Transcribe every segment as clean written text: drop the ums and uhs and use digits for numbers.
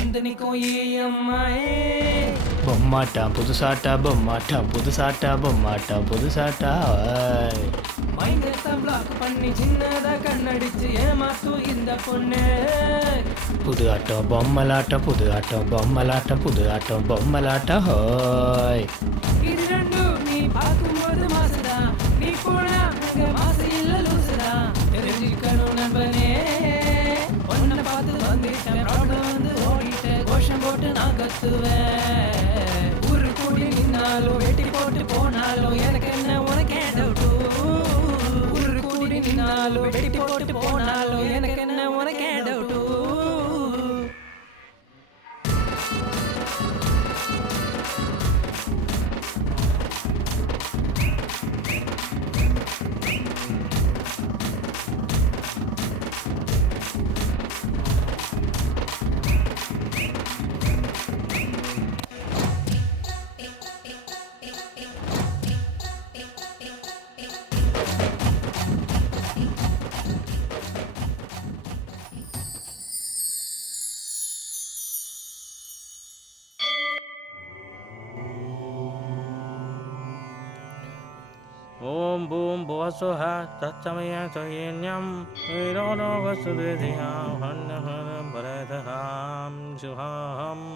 வந்து நிற்கும் EMI. பொம்மாட்டான் புதுசாட்டா பொம்மாட்டான் புதுசாட்டா பொம்மாட்டான் புதுசாட்டா. மைண்டத்தை black பண்ணி சின்னதா கண்ணடிச்சு ஏமாத்து இந்த பொண்ணு. புது ஆட்டம் பொம்மலாட்டம் புது ஆட்டம் பொம்மலாட்டம் புது ஆட்டம் பொம்மலாட்டம் ஹோய். இது ரெண்டும் நீ பார்க்கும்போது மாசுதா, நீ போனா அங்க மாசு இல்ல லூசுதா. தெரிஞ்சுக்கணும் நண்பனே, பொண்ணை பார்த்து வந்துட்டேன், ரோட்ல வந்து ஓடிட்டேன், கோஷம் போட்டு நான் கத்துவேன். ஊரு கூடி நின்னாலும் வெட்டி போட்டு போனாலும் எனக்கு என்ன உனக்கு டவுட்டு. ஊரு கூடி நின்னாலும் வெட்டி போட்டு போனாலும் எனக்கு என்ன உனக்கு டவுட்டு. ஓம் பூம் புவசுஹ தச்சமய சயன்யம் விரோதோ வசுதேதியாம் ஹன்னஹரம் பரதஹாம் சுஹாம்.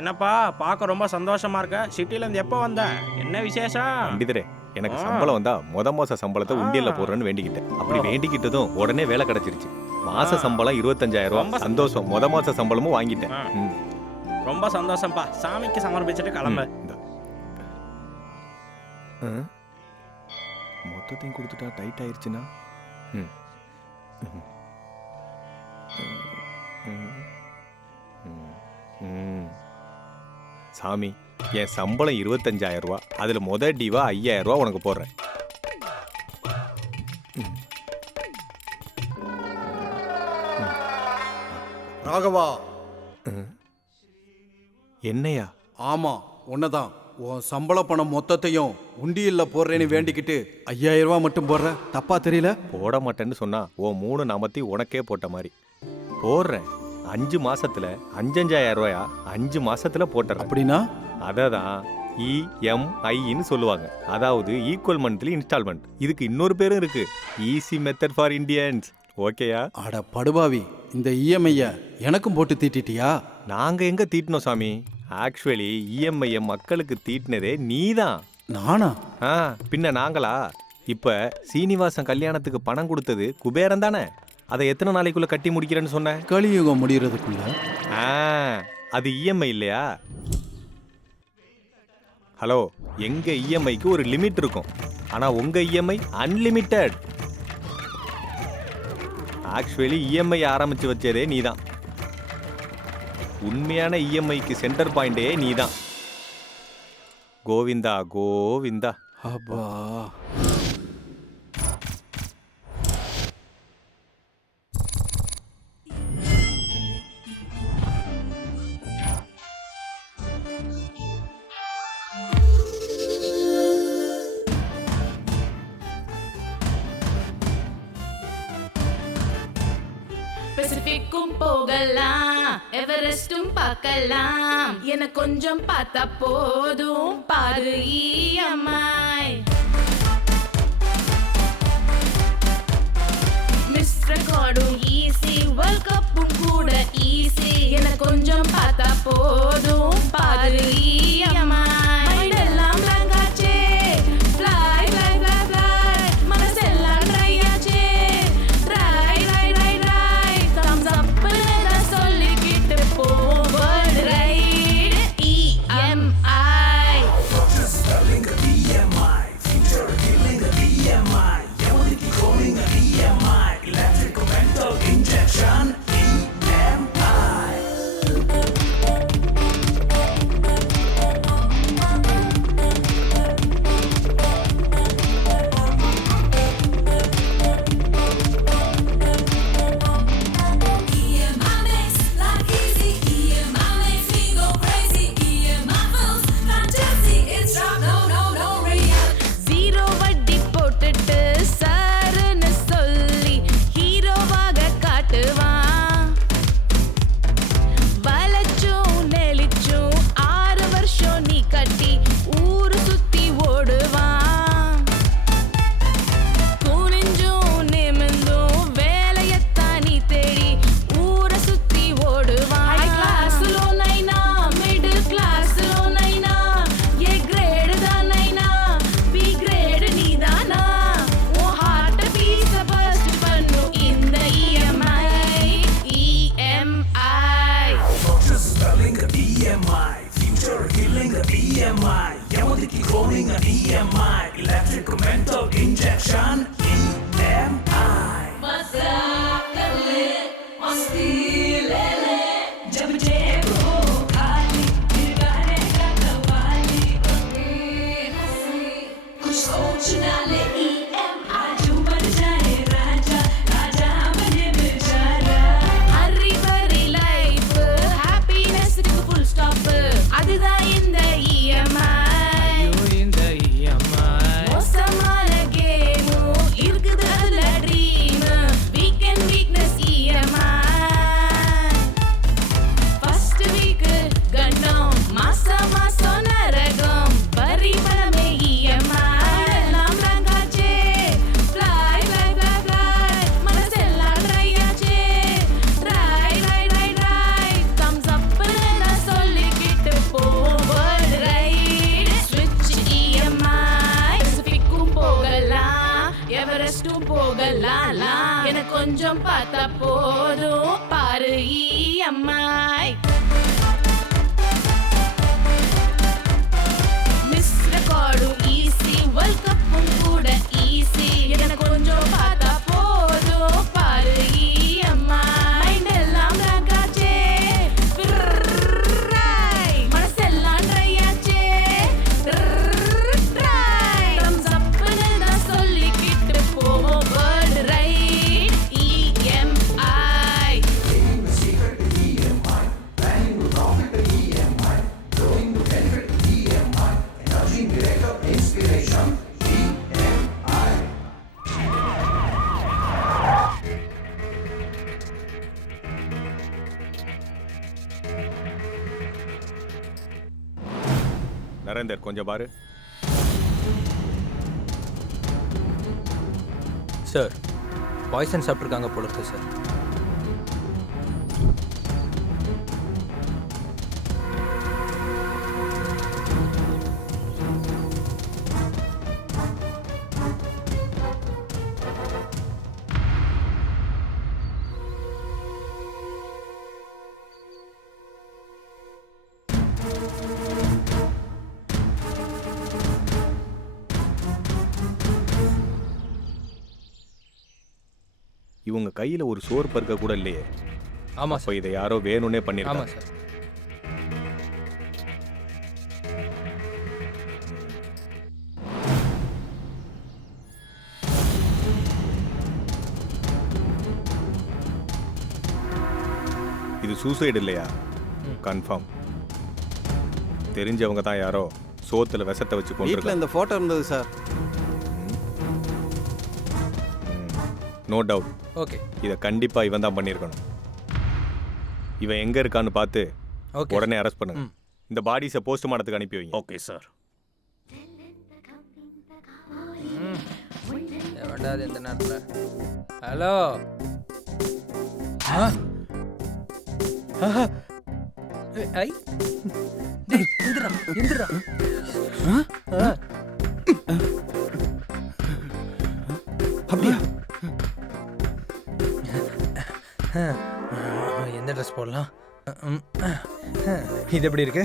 என்னப்பா பார்க்க ரொம்ப சந்தோஷமா இருக்க, சிட்டிலேருந்து எப்போ வந்த, என்ன விசேஷம்? பண்டிதரே, எனக்கு சம்பளம் வந்தா மாச சம்பளத்தை உண்டியல்ல போடுறேன்னு வேண்டிக்கிட்டேன். அப்படி வேண்டிக்கிட்டதும் உடனே வேலை கிடைச்சிருச்சு. மாச சம்பளம் 25,000. சந்தோஷம். மாச சம்பளமும் வாங்கிட்டேன். ரொம்ப சந்தோஷம்ப்பா. சாமிக்கு சமர்ப்பிச்சுட்டு கிளம்பு. மொத்தத்தையும் கொடுத்துட்டா டைட் ஆயிடுச்சுன்னா சாமி, என் சம்பளம் 25,000. அதுல டிவா 5,000 உனக்கு போடுறேன். ராகவா. என்னையா? ஆமா, உன்னதான். உன் சம்பள பணம் மொத்தத்தையும் உண்டியல்ல போடுறேன்னு வேண்டிக்கிட்டு 5,000 மட்டும் போடுற. தப்பா தெரியல? போட மாட்டேன்னு சொன்னா உன் 3 நாமத்தி உனக்கே போட்ட மாதிரி போடுறேன். 5 மாசத்துல 5,000 5 மாசத்துல போட்டுறேன். அப்படின்னா அததான் EMIன்னு சொல்லுவாங்க. அதாவது ஈக்குவல் மந்த்லி இன்ஸ்டால்மெண்ட். இதுக்கு இன்னொரு பேரும் இருக்கு, ஈஸி மெத்தட் ஃபார் இண்டியன்ஸ். ஓகேயா? அட படுபாவி, இந்த EMI எனக்கும் போட்டு தீட்டிட்டியா? நாங்க எங்க தீட்டினோம் சாமி? ஆக்சுவலி EMI மக்களுக்கு தீட்டினதே நீதான். நானா? பின்ன நாங்களா? இப்ப சீனிவாசன் கல்யாணத்துக்கு பணம் கொடுத்தது குபேரன் தானே? அதை எத்தனை நாளைக்குள்ள கட்டி முடிக்கிறேன்னு சொன்ன? கலியுகம் முடியறதுக்குள்ள. அது EMI இல்லையா? ஹலோ, எங்க EMIக்கு ஒரு லிமிட் இருக்கும். ஆனா உங்க EMI அன்லிமிட்டெட். ஆக்சுவலி EMI ஆரம்பிச்சு வச்சதே நீதான். உண்மையான EMIக்கு சென்டர் பாயிண்டே நீதான். கோவிந்தா கோவிந்தா. அப்பா, பெசிபிக்கும் போகலாம், எவரெஸ்டும் பார்க்கலாம், என கொஞ்சம் பார்த்தா போதும் பாரு EMI. மிஸ்டர் கார்டும் ஈஸி, வேர்ல்ட் கப்பும் கூட ஈஸி, என கொஞ்சம் பார்த்தா போதும் பாரு EMI. மைண்டெல்லாம் blank ஆச்சே, fly fly fly fly, மனசெல்லாம் dry ஆச்சே, dry dry dry dry, thumbs up ன்னு சொல்லிக்கிட்டு போவது ride EMI. Just spelling EMI, future healing EMI, everything calling EMI, electrical mental injection EMI. killing a EMI, future killing a EMI, எமதிக்கு cloning a EMI, electrical mental injection EMI. Hari பரி life ஹாப்பினஸ்க்கு full stop அதுதான் இந்த EMI இந்த EMI மோசமான கேமும் இருக்குது அதுல dream weekend weakness EMI first week கண்டம் மாசம் மாசம் நரகம் வரி பணமே இஎம்ஐ எல்லாம் ரங்காச்சே ஃப்ளை ஃப்ளை ஃப்ளை ஃப்ளை மனசெல்லாம் ட்ரை ஆச்சே dry dry dry dry thumbs அப்னு நான் சொல்லிக்கிட்டு போவேன் ரைட் ஸ்விட்ச் இஎம்ஐ பசிபிக்கும் போகலாம் எவரெஸ்டும் போகலாம் எனக்கு கொஞ்சம் பார்த்தா போதும் பாரு இஎம்ஐ மிஸ் ரெக்கார்டும் ஈஸி வேர்ல்ட் கப்பும் கூட ஈஸி எனக்கு கொஞ்சம் பார்த்தா போதும் பாரு இஎம்ஐ மைண்ட் எல்லாம் ராகாச்சே மனசெல்லாம் ட்ரை ஆச்சே ட்ரை தம்ஸ் அப்னு நான் சொல்லிக்கிட்டு போவோம் வேர்ல்ட் ரைட் இஎம்ஐ நரேந்தர் கொஞ்சம் பாரு. சார் பாய்சன் சாப்பிட்ருக்காங்க போல இருக்கு சார். இவங்க கையில ஒரு சோறு பருக்க கூட இல்லையே. ஆமாம் அப்போ சார். இதை யாரோ வேணும்னே ஆமாம் பண்ணிருக்காங்க. சார். இது சூசைடு இல்லையா? கன்ஃபார்ம். தெரிஞ்சவங்க தான் யாரோ சோத்துல விஷத்தை வச்சு வீட்டில் கொண்டிருக்காங்க. இந்த ஃபோட்டோ இருந்தது சார். No doubt. ஓகே இதை கண்டிப்பா இவன் தான் பண்ணியிருக்கணும். இவன் எங்க இருக்கான்னு பார்த்து ஓகே உடனே அரெஸ்ட் பண்ணுங்க. ம். இந்த பாடிஸை போஸ்ட்மார்ட்டத்துக்கு அனுப்பி வைங்க. Okay sir. வேண்டாது இந்த நேரத்தில். ஹலோ ஐ டேய் எந்திரா எந்திரா. அப்படியா? எந்த ட்ரெஸ் போடலாம்? இது எப்படி இருக்கு?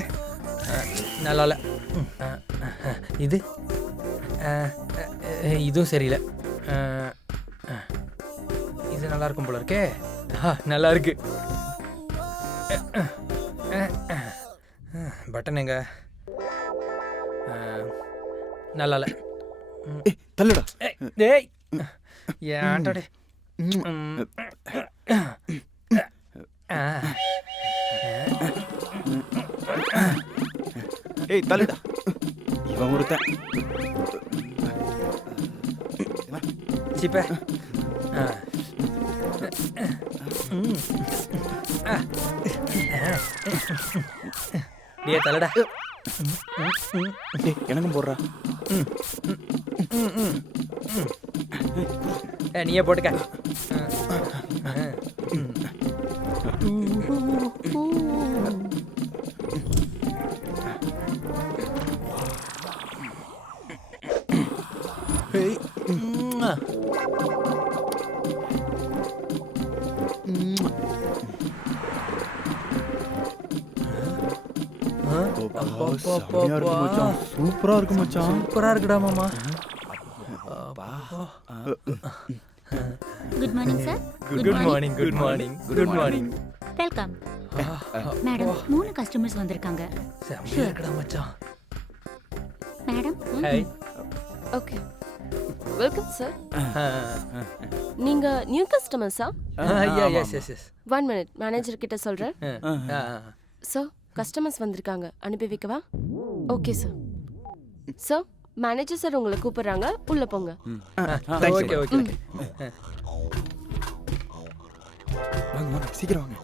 நல்லா இல்லை. இது இதுவும் சரியில்லை. இது நல்லா இருக்கும் போல இருக்கே. நல்லா இருக்கு. பட்டன் எங்க? நல்லா இல்லை. தள்ளுடா. டேய் ஏன்டா டே. ஏய் தள்ளுடா. இவன் ஒருத்தன். சிப்ப டே தலடா. எனக்கும் போடுறா. நீயே போட்டுக்க. சூப்பரா இருக்கு மச்சான். சூப்பரா இருக்குடா மாமா. Good morning sir. Good morning good morning good morning. Welcome. Madam 3 customers வந்திருக்காங்க. செம்மையா இருக்குடா மச்சான். Madam hi. Okay welcome sir. நீங்க நியூ கஸ்டமர்ஸா? Yes yes yes. 1 minute manager கிட்ட சொல்றேன். சார் கஸ்டமர்ஸ் வந்திருக்காங்க, அனுப்பி வைக்கவா? Okay sir. Sir manager sir உங்களை கூப்பிடுறாங்க, உள்ள போங்க. Okay okay. சீக்கிரம் வாங்க.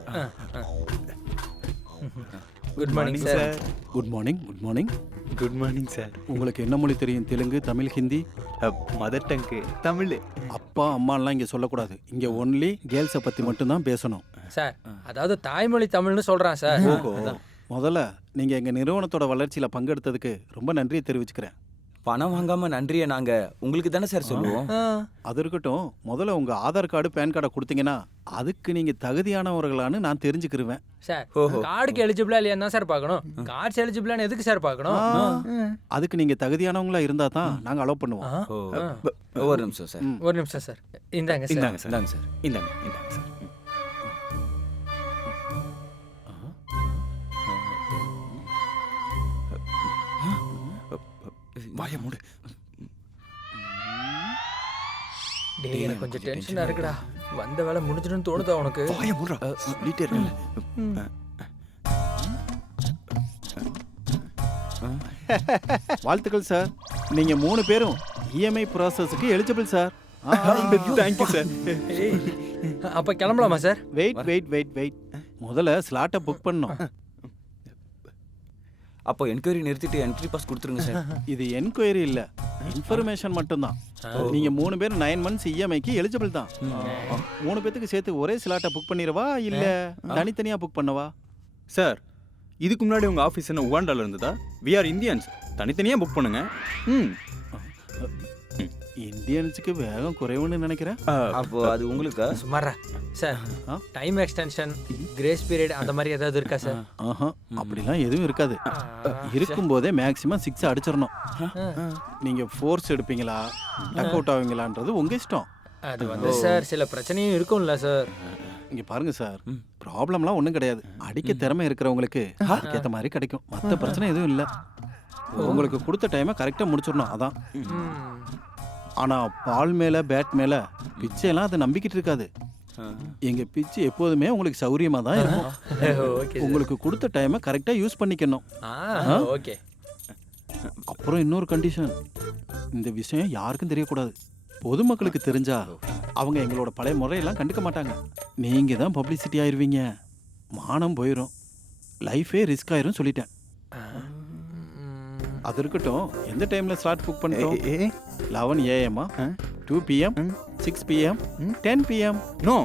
Good morning sir. Good morning. Good morning. Good morning sir. உங்களுக்கு என்ன மொழி தெரியும்? தெலுங்கு, தமிழ், ஹிந்தி? Mother tongue Tamil. அப்பா அம்மாலாம் இங்க சொல்லக்கூடாது. இங்க ஒன்லி கேர்ள்ஸை பத்தி மட்டும்தான் பேசணும். சார் அதாவது தாய்மொழி தமிழ்னு சொல்றான் சார். முதல்ல நீங்க எங்க நிறுவனத்தோட வளர்ச்சியில பங்கெடுத்ததுக்கு ரொம்ப நன்றியை தெரிவிச்சுக்கிறேன். பணம் வாங்காம நன்றியை நாங்க உங்களுக்கு தானே சார் சொல்லுவோம். அது இருக்கட்டும், முதல்ல உங்க ஆதார் கார்டு பேன் கார்டை கொடுத்தீங்கன்னா அதுக்கு நீங்க தகுதியானவர்களான்னு நான் தெரிஞ்சுக்கிருவேன். சார் கார்டுக்கு எலிஜிபிளா இல்லையா தான் சார் பார்க்கணும். கார்ட்ஸ் எலிஜிபிளான்னு எதுக்கு சார் பார்க்கணும்? அதுக்கு நீங்க தகுதியானவங்களா இருந்தா தான் நாங்க அலோவ் பண்ணுவோம். ஒரு நிமிஷம் சார். ஒரு நிமிஷம் சார். இந்தாங்க சார். இந்தாங்க சார். இந்தாங்க சார். இந்தாங்க இந்தாங்க சார். வாய மூடு. டேய் எனக்கு கொஞ்சம் டென்ஷனா இருக்குடா. வந்த வேலை முடிஞ்சிடும்னு தோணுதா உனக்கு? வாய மூடுடா. சொல்லிட்டே இருக்கல. வாழ்த்துக்கள் சார். நீங்க 3 பேரும் இஎம்ஐ ப்ராசஸ்க்கு எலிஜிபிள் சார். Thank you sir. அப்ப கிளம்பலாமா சார்? வெயிட். முதல்ல ஸ்லாட்டை புக் பண்ணணும். அப்போ என்கொயரி நிறுத்திட்டு என்ட்ரி பாஸ் கொடுத்துருங்க சார். இது என்கொயரி இல்ல, இன்ஃபர்மேஷன் மட்டும்தான். நீங்க 3 பேரும் 9 மந்த்ஸ் இஎம்ஐக்கு எலிஜிபிள் தான். 3 பேத்துக்கு சேர்த்து ஒரே ஸ்லாட்டை புக் பண்ணிரவா இல்ல தனித்தனியா புக் பண்ணவா? சார் இதுக்கு முன்னாடி உங்க ஆஃபீஸ் என்ன உகாண்டால இருந்ததா? வி ஆர் இந்தியன்ஸ், தனித்தனியா புக் பண்ணுங்க. இந்தியன்ஸுக்கு வேகம் குறைவுன்னு நினைக்கிறேன். அப்போ அது உங்களுக்கு சுமாரா sir. Time extension, grace period அந்த மாதிரி ஏதாவது இருக்கா சார்? அப்படிலாம் எதுவும் இருக்காது. இருக்கும்போதே மேக்ஸிமம் 6 அடிச்சிடணும். நீங்க ஃபோர்ஸ் எடுப்பீங்களா டக் அவுட் ஆவீங்களான்றது உங்க இஷ்டம். அது வந்து சார் சில பிரச்சனையும் இருக்கும்ல சார். இங்க பாருங்க சார், ப்ராப்ளம்லாம் ஒன்றும் கிடையாது. அடிக்க திறமை இருக்கிறவங்களுக்கு ஏற்ற மாதிரி கிடைக்கும். மற்ற பிரச்சனை எதுவும் இல்லை. உங்களுக்கு கொடுத்த டைமை கரெக்டாக முடிச்சிடணும், அதான். ஆனால் பால் மேலே பேட் மேலே பிச்சையெல்லாம் அது நம்பிக்கிட்டு இருக்காது. எங்கள் பிச்சு எப்போதுமே உங்களுக்கு சௌரியமாக தான் இருக்கும். உங்களுக்கு கொடுத்த டைமை கரெக்டாக யூஸ் பண்ணிக்கணும். ஓகே. அப்புறம் இன்னொரு கண்டிஷன், இந்த விஷயம் யாருக்கும் தெரியக்கூடாது. பொதுமக்களுக்கு தெரிஞ்சா அவங்க எங்களோட பழைய முறையெல்லாம் கண்டுக்க மாட்டாங்க. நீங்கள் தான் பப்ளிசிட்டி ஆயிடுவீங்க, மானம் போயிடும், லைஃபே ரிஸ்க் ஆயிரும் சொல்லிட்டேன். அது இருக்கட்டும், எந்த டைமில் ஸ்லாட் புக் பண்ணிட்டோம்? 11 AM, 2 PM, 6 PM, 10 PM? No,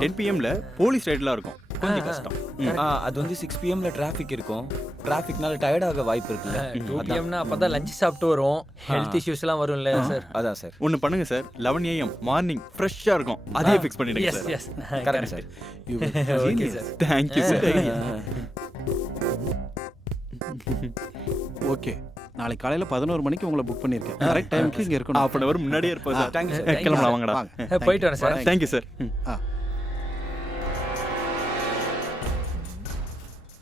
10 PMல police ரைட்லாம் இருக்கும், கொஞ்சம் கஷ்டம். அது வந்து 6 PMல டிராஃபிக் இருக்கும். டிராஃபிக்னால டயர்ட் ஆக வாய்ப்பு இருக்குல்ல. 2 PMனா அப்பதான் லஞ்ச் சாப்பிட்டு வரும், ஹெல்த் இஷ்யூஸ்லாம் வரும்ல சார். அதான் சார். ஒன்று பண்ணுங்க சார், 11 AM மார்னிங் ஃப்ரெஷ்ஷாக இருக்கும், அதே ஃபிக்ஸ் பண்ணிடுங்க sir. Yes correct sir. Okay sir. Thank you sir. Okay, நாளைக்கு காலையில் 11 மணிக்கு உங்களை புக் பண்ணியிருக்கேன். கரெக்ட் டைமுக்கு இங்கே இருக்கணும். half an hour முன்னாடியே இருப்போம் சார். Thank you sir. கிளம்பலாம் வாங்கடா. போயிட்டு வரேன் சார். Thank you sir.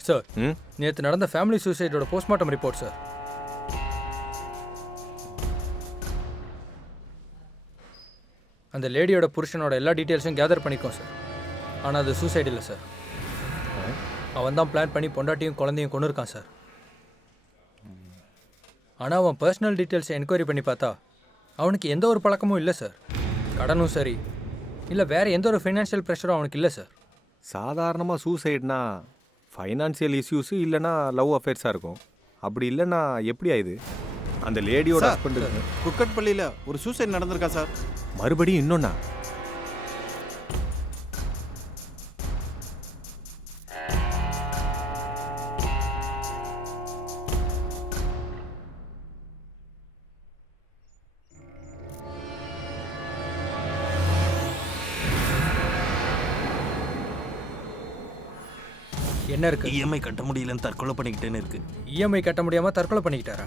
சார் நேற்று நடந்த ஃபேமிலி சூசைடோட போஸ்ட்மார்ட்டம் ரிப்போர்ட் சார். அந்த லேடியோட புருஷனோட எல்லா டீட்டெயில்ஸும் கேதர் பண்ணிக்கோம் சார். ஆனால் அது சூசைட் இல்லை சார். அவன் தான் பிளான் பண்ணி பொண்டாட்டியும் குழந்தையும் கொண்டு இருக்கான் சார். ஆனால் அவன் பர்சனல் டீட்டெயில்ஸை என்கொயரி பண்ணி பார்த்தா அவனுக்கு எந்த ஒரு பழக்கமும் இல்லை சார். கடனும் சரி இல்லை வேறு எந்த ஒரு ஃபைனான்ஷியல் ப்ரெஷரும் அவனுக்கு இல்லை சார். சாதாரணமாக சூசைட்னா ஃபைனான்சியல் இஷ்யூஸு இல்லைனா லவ் அஃபேர்ஸாக இருக்கும். அப்படி இல்லைன்னா எப்படி ஆயுது? அந்த லேடியோட ஹஸ்பண்டு குக்கட்பள்ளியில் ஒரு சூசைட் நடந்திருக்கா சார்? மறுபடியும் இன்னொன்னா? என்ன இருக்கு? இஎம்ஐ கட்ட முடியலன்னு தற்கொலை பண்ணிக்கிட்டேன்னு இருக்கு. இஎம்ஐ கட்ட முடியாம தற்கொலை பண்ணிக்கிட்டாரா?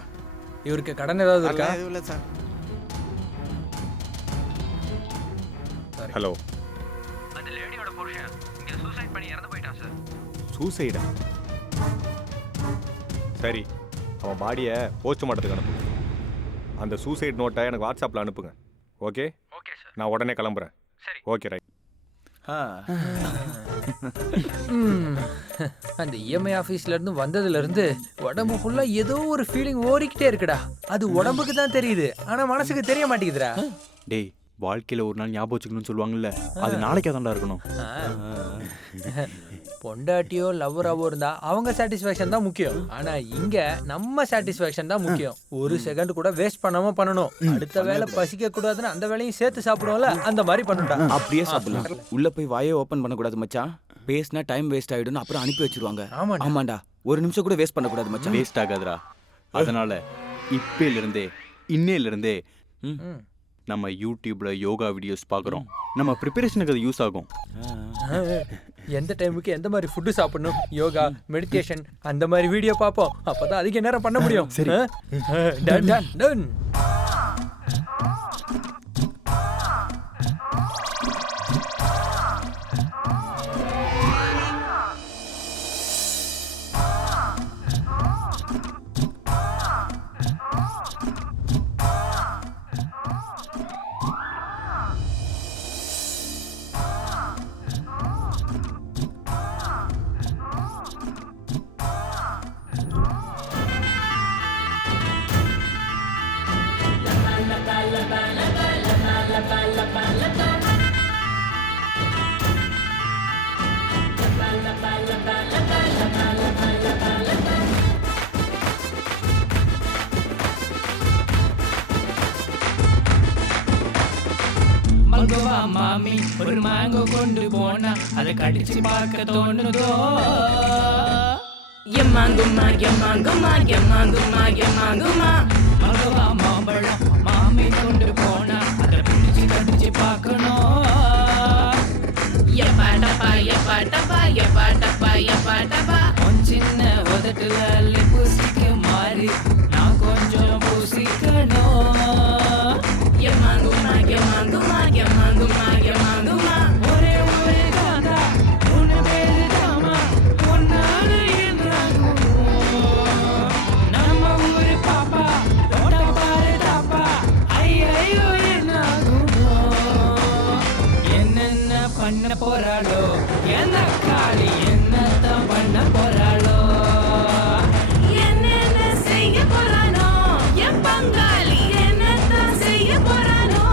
இவருக்கு கடன் ஏதாவது இருக்கா? எதுவும் இல்லை சார். ஹலோ, அந்த லேடியோட புருஷன் இங்க சூசைட் பண்ணி இறந்து போயிட்டான் சார். சூசைடா? சரி, அவன் பாடியை போஸ்ட்மார்ட்டத்துக்கு அனுப்புங்க. அந்த சூசைட் நோட்டை எனக்கு வாட்ஸ்அப்பில் அனுப்புங்க. ஓகே? Okay sir. நான் உடனே கிளம்புறேன். சரி. Okay, right. அந்த இஎம்ஐ ஆஃபீஸ்ல இருந்து வந்ததுல இருந்து உடம்பு ஃபுல்லா ஏதோ ஒரு ஃபீலிங் ஓடிக்கிட்டே இருக்குடா. அது உடம்புக்கு தான் தெரியுது, ஆனா மனசுக்கு தெரிய மாட்டேங்குதுடா. டேய், வாழ்க்கையில ஒரு நாள் ஞாபகம் வச்சுக்கணும்னு சொல்லுவாங்கல்ல, அது நாளைக்கே தான்டா இருக்கணும். பொண்டாட்டியோ லவ்வராவோ இருந்தா அவங்க சாட்டிஸ்ஃபேக்ஷன் தான் முக்கியம். ஆனா இங்க நம்ம சாட்டிஸ்ஃபேக்ஷன் தான் முக்கியம். ஒரு செகண்ட் கூட வேஸ்ட் பண்ணாம பண்ணணும். அடுத்த வேலை பசிக்க கூடாதுன்னு அந்த வேலையும் சேர்த்து சாப்பிடுவோம்ல, அந்த மாதிரி பண்ணுடா. அப்படியே சாப்பிடலாம். உள்ள போய் வாயே ஓபன் பண்ண கூடாது மச்சான். பேசினா டைம் வேஸ்ட் ஆயிடும், அப்புறம் அனுப்பி வச்சிருவாங்க. ஆமாண்டா, ஒரு நிமிஷம் கூட வேஸ்ட் பண்ண கூடாது மச்சான். வேஸ்ட் ஆகாதுடா. அதனால இன்னையிலிருந்தே நம்ம யூடியூப்ல யோகா வீடியோஸ் பார்க்குறோம். நம்ம ப்ரிப்பரேஷனுக்கு அது யூஸ் ஆகும். எந்த டைமுக்கு எந்த மாதிரி ஃபுட்டு சாப்பிடணும், யோகா, மெடிடேஷன் அந்த மாதிரி வீடியோ பார்ப்போம். அப்பதான் அதிக நேரம் பண்ண முடியும். சரி. Done done done. மங்கோவா மாமி ஒரு மேங்கோ கொண்டு போனா அதை கடிச்சு பார்க்க தோணுதோ? எம்மாங்குமா எம்மாங்குமா எம்மாங்குமா எம்மாங்குமா. மங்கோவா மாம்பழம் மாமி கொண்டு போனா அதை பிடிச்சு கடிச்சு பார்க்கணும். எப்பாட்டப்பா எப்பாட்டப்பா எப்பாட்டப்பா எப்பாட்டப்பா. சின்ன உதட்டுல லிப்ஸ்டிக் மாறி நான் கொஞ்சம் பூசிக்கணும். எம்மாங்குமா எம்மாங்குமா எம்மாங்குமா எம்மாங்குமா. ஒரே ஒரு காந்தா உன்னு பேரு தாமா உன்னால என்னாகும். நம்ம ஊரு பாப்பா ஓட பாரு தாப்பா ஐயோ என்னாகும். என்னென்ன பண்ண போறாளோ எந்த காளி என்னத்தான் பண்ண போறாளோ? என்னென்ன செய்ய போறானோ என் பங்காளி என்னத்தான் செய்ய போறானோ?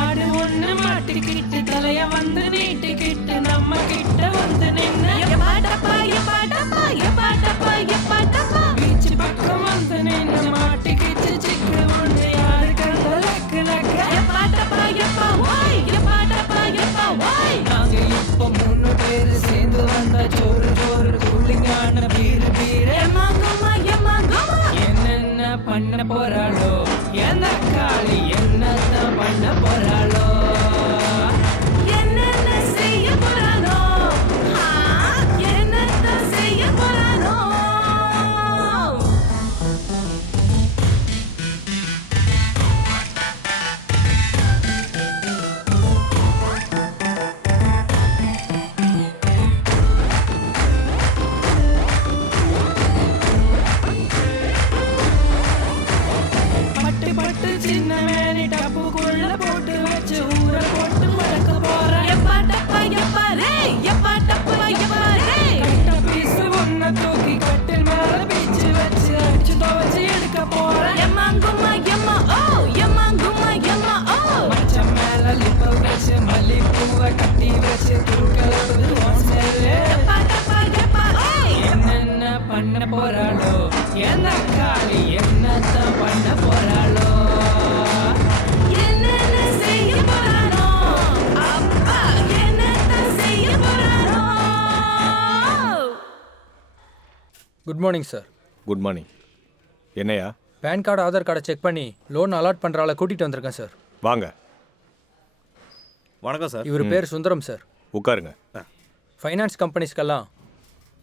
ஆடு ஒண்ணு மாட்டிக்கிட்டு தலைய வந்து நீட்டிக்கிட்டு நம்ம கிட்ட வந்து நின்ன எப்பாட்டப்பா எப்பாட்டப்பா எப்பாட்டப்பா எப்பாட்டப்பா. பீச் பக்கம் வந்து நின்ன மாட்டிக்கிட்டு சிக்கு ஒண்ணு யாரு கண்ட லக்கு லக்க. எப்பாட்டப்பா எப்பா ஓய் எப்பாட்டப்பா எப்பா ஓய். நாங்க இப்ப 3 பேரு சேர்ந்து வந்த ஜோறு ஜோறு கூலிங்கான பீரு பீரு. எம்மாங்குமா எம்மாங்குமா. என்னென்ன பண்ண போறாளோ எந்த காளி என்னத்தான் பண்ண போறாளோ? என்னென்ன செய்ய போறானோ என்னத்தான் செய்ய போறானோ? பட்டு பட்டு சின்ன மேனி டப்புக்குள்ள போட்டு வச்சு ஊற போட்டு வளர்க்க போறேன். எப்பாட்டப்பா எப்பா ரே எப்பாட்டப்பா எப்பா ரே. கட்ட பீசு ஒன்ன தூக்கி கட்டில் மேல பீச்சு வச்சு அடிச்சு துவச்சு எடுக்க போறேன். எம்மாங்குமா எம்மா ஓ எம்மாங்குமா எம்மா ஓ. மச்சம் மேல லிப்ப வச்சு மல்லிப்பூவை கட்டி வச்சு தூக்கலது ஓசேரு. எப்பாட்டப்பா எப்பா ஓய். என்னென்ன பண்ண போறாளோ எந்த காளி என்னத்தான் பண்ண போறாளோ? என்ன good morning sir. Good morning. என்னையா? பேன் கார்டு ஆதார் கார்டை செக் பண்ணி லோன் அலாட் பண்ணுற ஆளை கூட்டிகிட்டு வந்திருக்கேன் சார். வாங்க. வணக்கம் சார். இவர் பேர் சுந்தரம் சார். உட்காருங்க. ஃபைனான்ஸ் கம்பெனிஸ்க்கெல்லாம்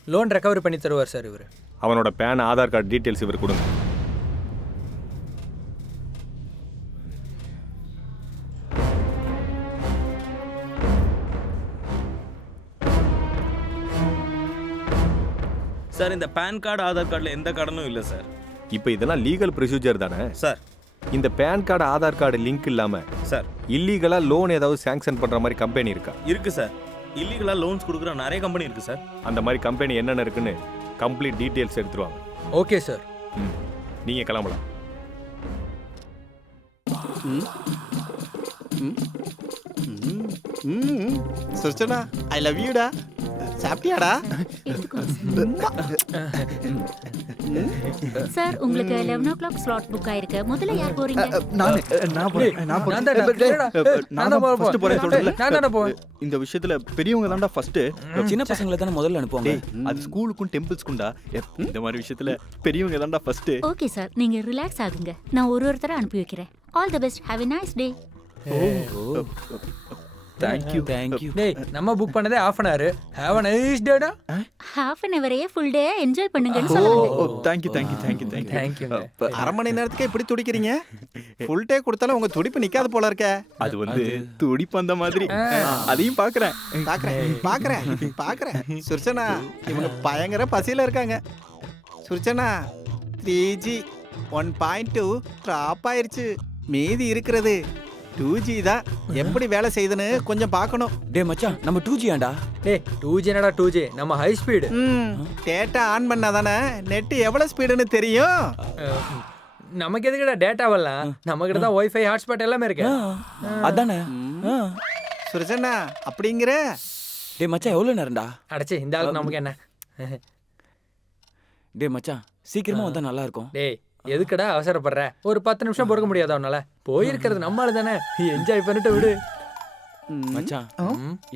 லோன் ரெக்கவரி பண்ணி தருவார் சார் இவர். அவனோட பேன் ஆதார் கார்டு டீட்டெயில்ஸ் இவர் கொடுங்க. சார் இந்த பேன் கார்டு ஆதார் கார்டில் எந்த கடனும் இல்லை சார். இப்போ இதெல்லாம் லீகல் ப்ரொசீஜர் தானே சார்? இந்த PAN card Aadhaar card link இல்லாமல் சார் இல்லீகலாக லோன் ஏதாவது சாங்ஷன் பண்ணுற மாதிரி கம்பெனி இருக்கா? இருக்கு சார். இல்லீகலாக லோன்ஸ் கொடுக்குற நிறைய கம்பெனி இருக்கு சார். அந்த மாதிரி கம்பெனி என்னென்ன இருக்குன்னு கம்ப்ளீட் டீட்டெயில்ஸ் எடுத்துருவாங்க. Okay sir. நீங்கள் கிளம்பலாம். சுர்ச்சனா ஐ லவ் யூடா. சாப்பிட்டியாடா? சார் உங்களுக்கு 11 ஸ்லாட் புக் ஆயிருக்கு. முதல்ல யார் போறீங்க? இந்த விஷயத்துல பெரியவங்க தான்டா ஃபர்ஸ்ட். சின்ன பசங்களை தானே முதல்ல அனுப்புவாங்க. அது ஸ்கூலுக்கும் டெம்பிள்ஸ்க்கும்டா. இந்த மாதிரி விஷயத்துல பெரியவங்க தான்டா ஃபர்ஸ்ட். ஓகே சார், நீங்க ரிலாக்ஸ் ஆகுங்க. நான் ஒருத்தர அனுப்பி வைக்கிறேன். All the best. Have a nice day. Thank you thank you. டேய் நம்ம புக் பண்ணதே half an hour. Have a nice day டா. half an hour full day enjoy பண்ணுங்கன்னு சொல்லுங்க. Thank you thank you thank you thank you. Thank you. அரை மணி நேரத்துக்கு இப்படி துடிக்கிறீங்க? ஃபுல் டே கொடுத்தாலும் உங்க துடிப்பு நிக்காது போல இருக்கே. அது வந்து துடிப்பு அந்த மாதிரி. அதையும் பாக்குறேன். சுர்ச்சனா இவங்க பயங்கர பசியில இருக்காங்க. சுர்ச்சனா 3G 1.2 ட்ராப் ஆயிருச்சு. மீதி இருக்கிறது 2G தான். எப்படி வேலை செய்யுதுன்னு கொஞ்சம் பார்க்கணும். டே மச்சான் நம்ம 2G ஆண்டா. டேய் 2G என்னடா 2G? நம்ம ஹை ஸ்பீடு. டேட்டா ஆன் பண்ணாதானே நெட் எவ்வளவு ஸ்பீடுன்னு தெரியும். நமக்கு எதுக்குடா டேட்டா வரலாம்? நம்ம கிட்ட தான் வைஃபை ஹாட்ஸ்பாட் எல்லாமே இருக்கு. அதானே. சுரஜனா அப்படிங்கிற. டே மச்சான் எவ்வளவு நேரம்டா? அடச்சே இந்த ஆளு நமக்கு என்ன? டே மச்சான் சீக்கிரமா வந்தா நல்லா இருக்கும். டேய் எதுக்குடா அவசரப்படுற? ஒரு 10 நிமிஷம் பொறுக்க முடியாதா உன்னால? போயிருக்கிறது நம்மள தானே, என்ஜாய் பண்ணிட்டு விடு. மச்சான்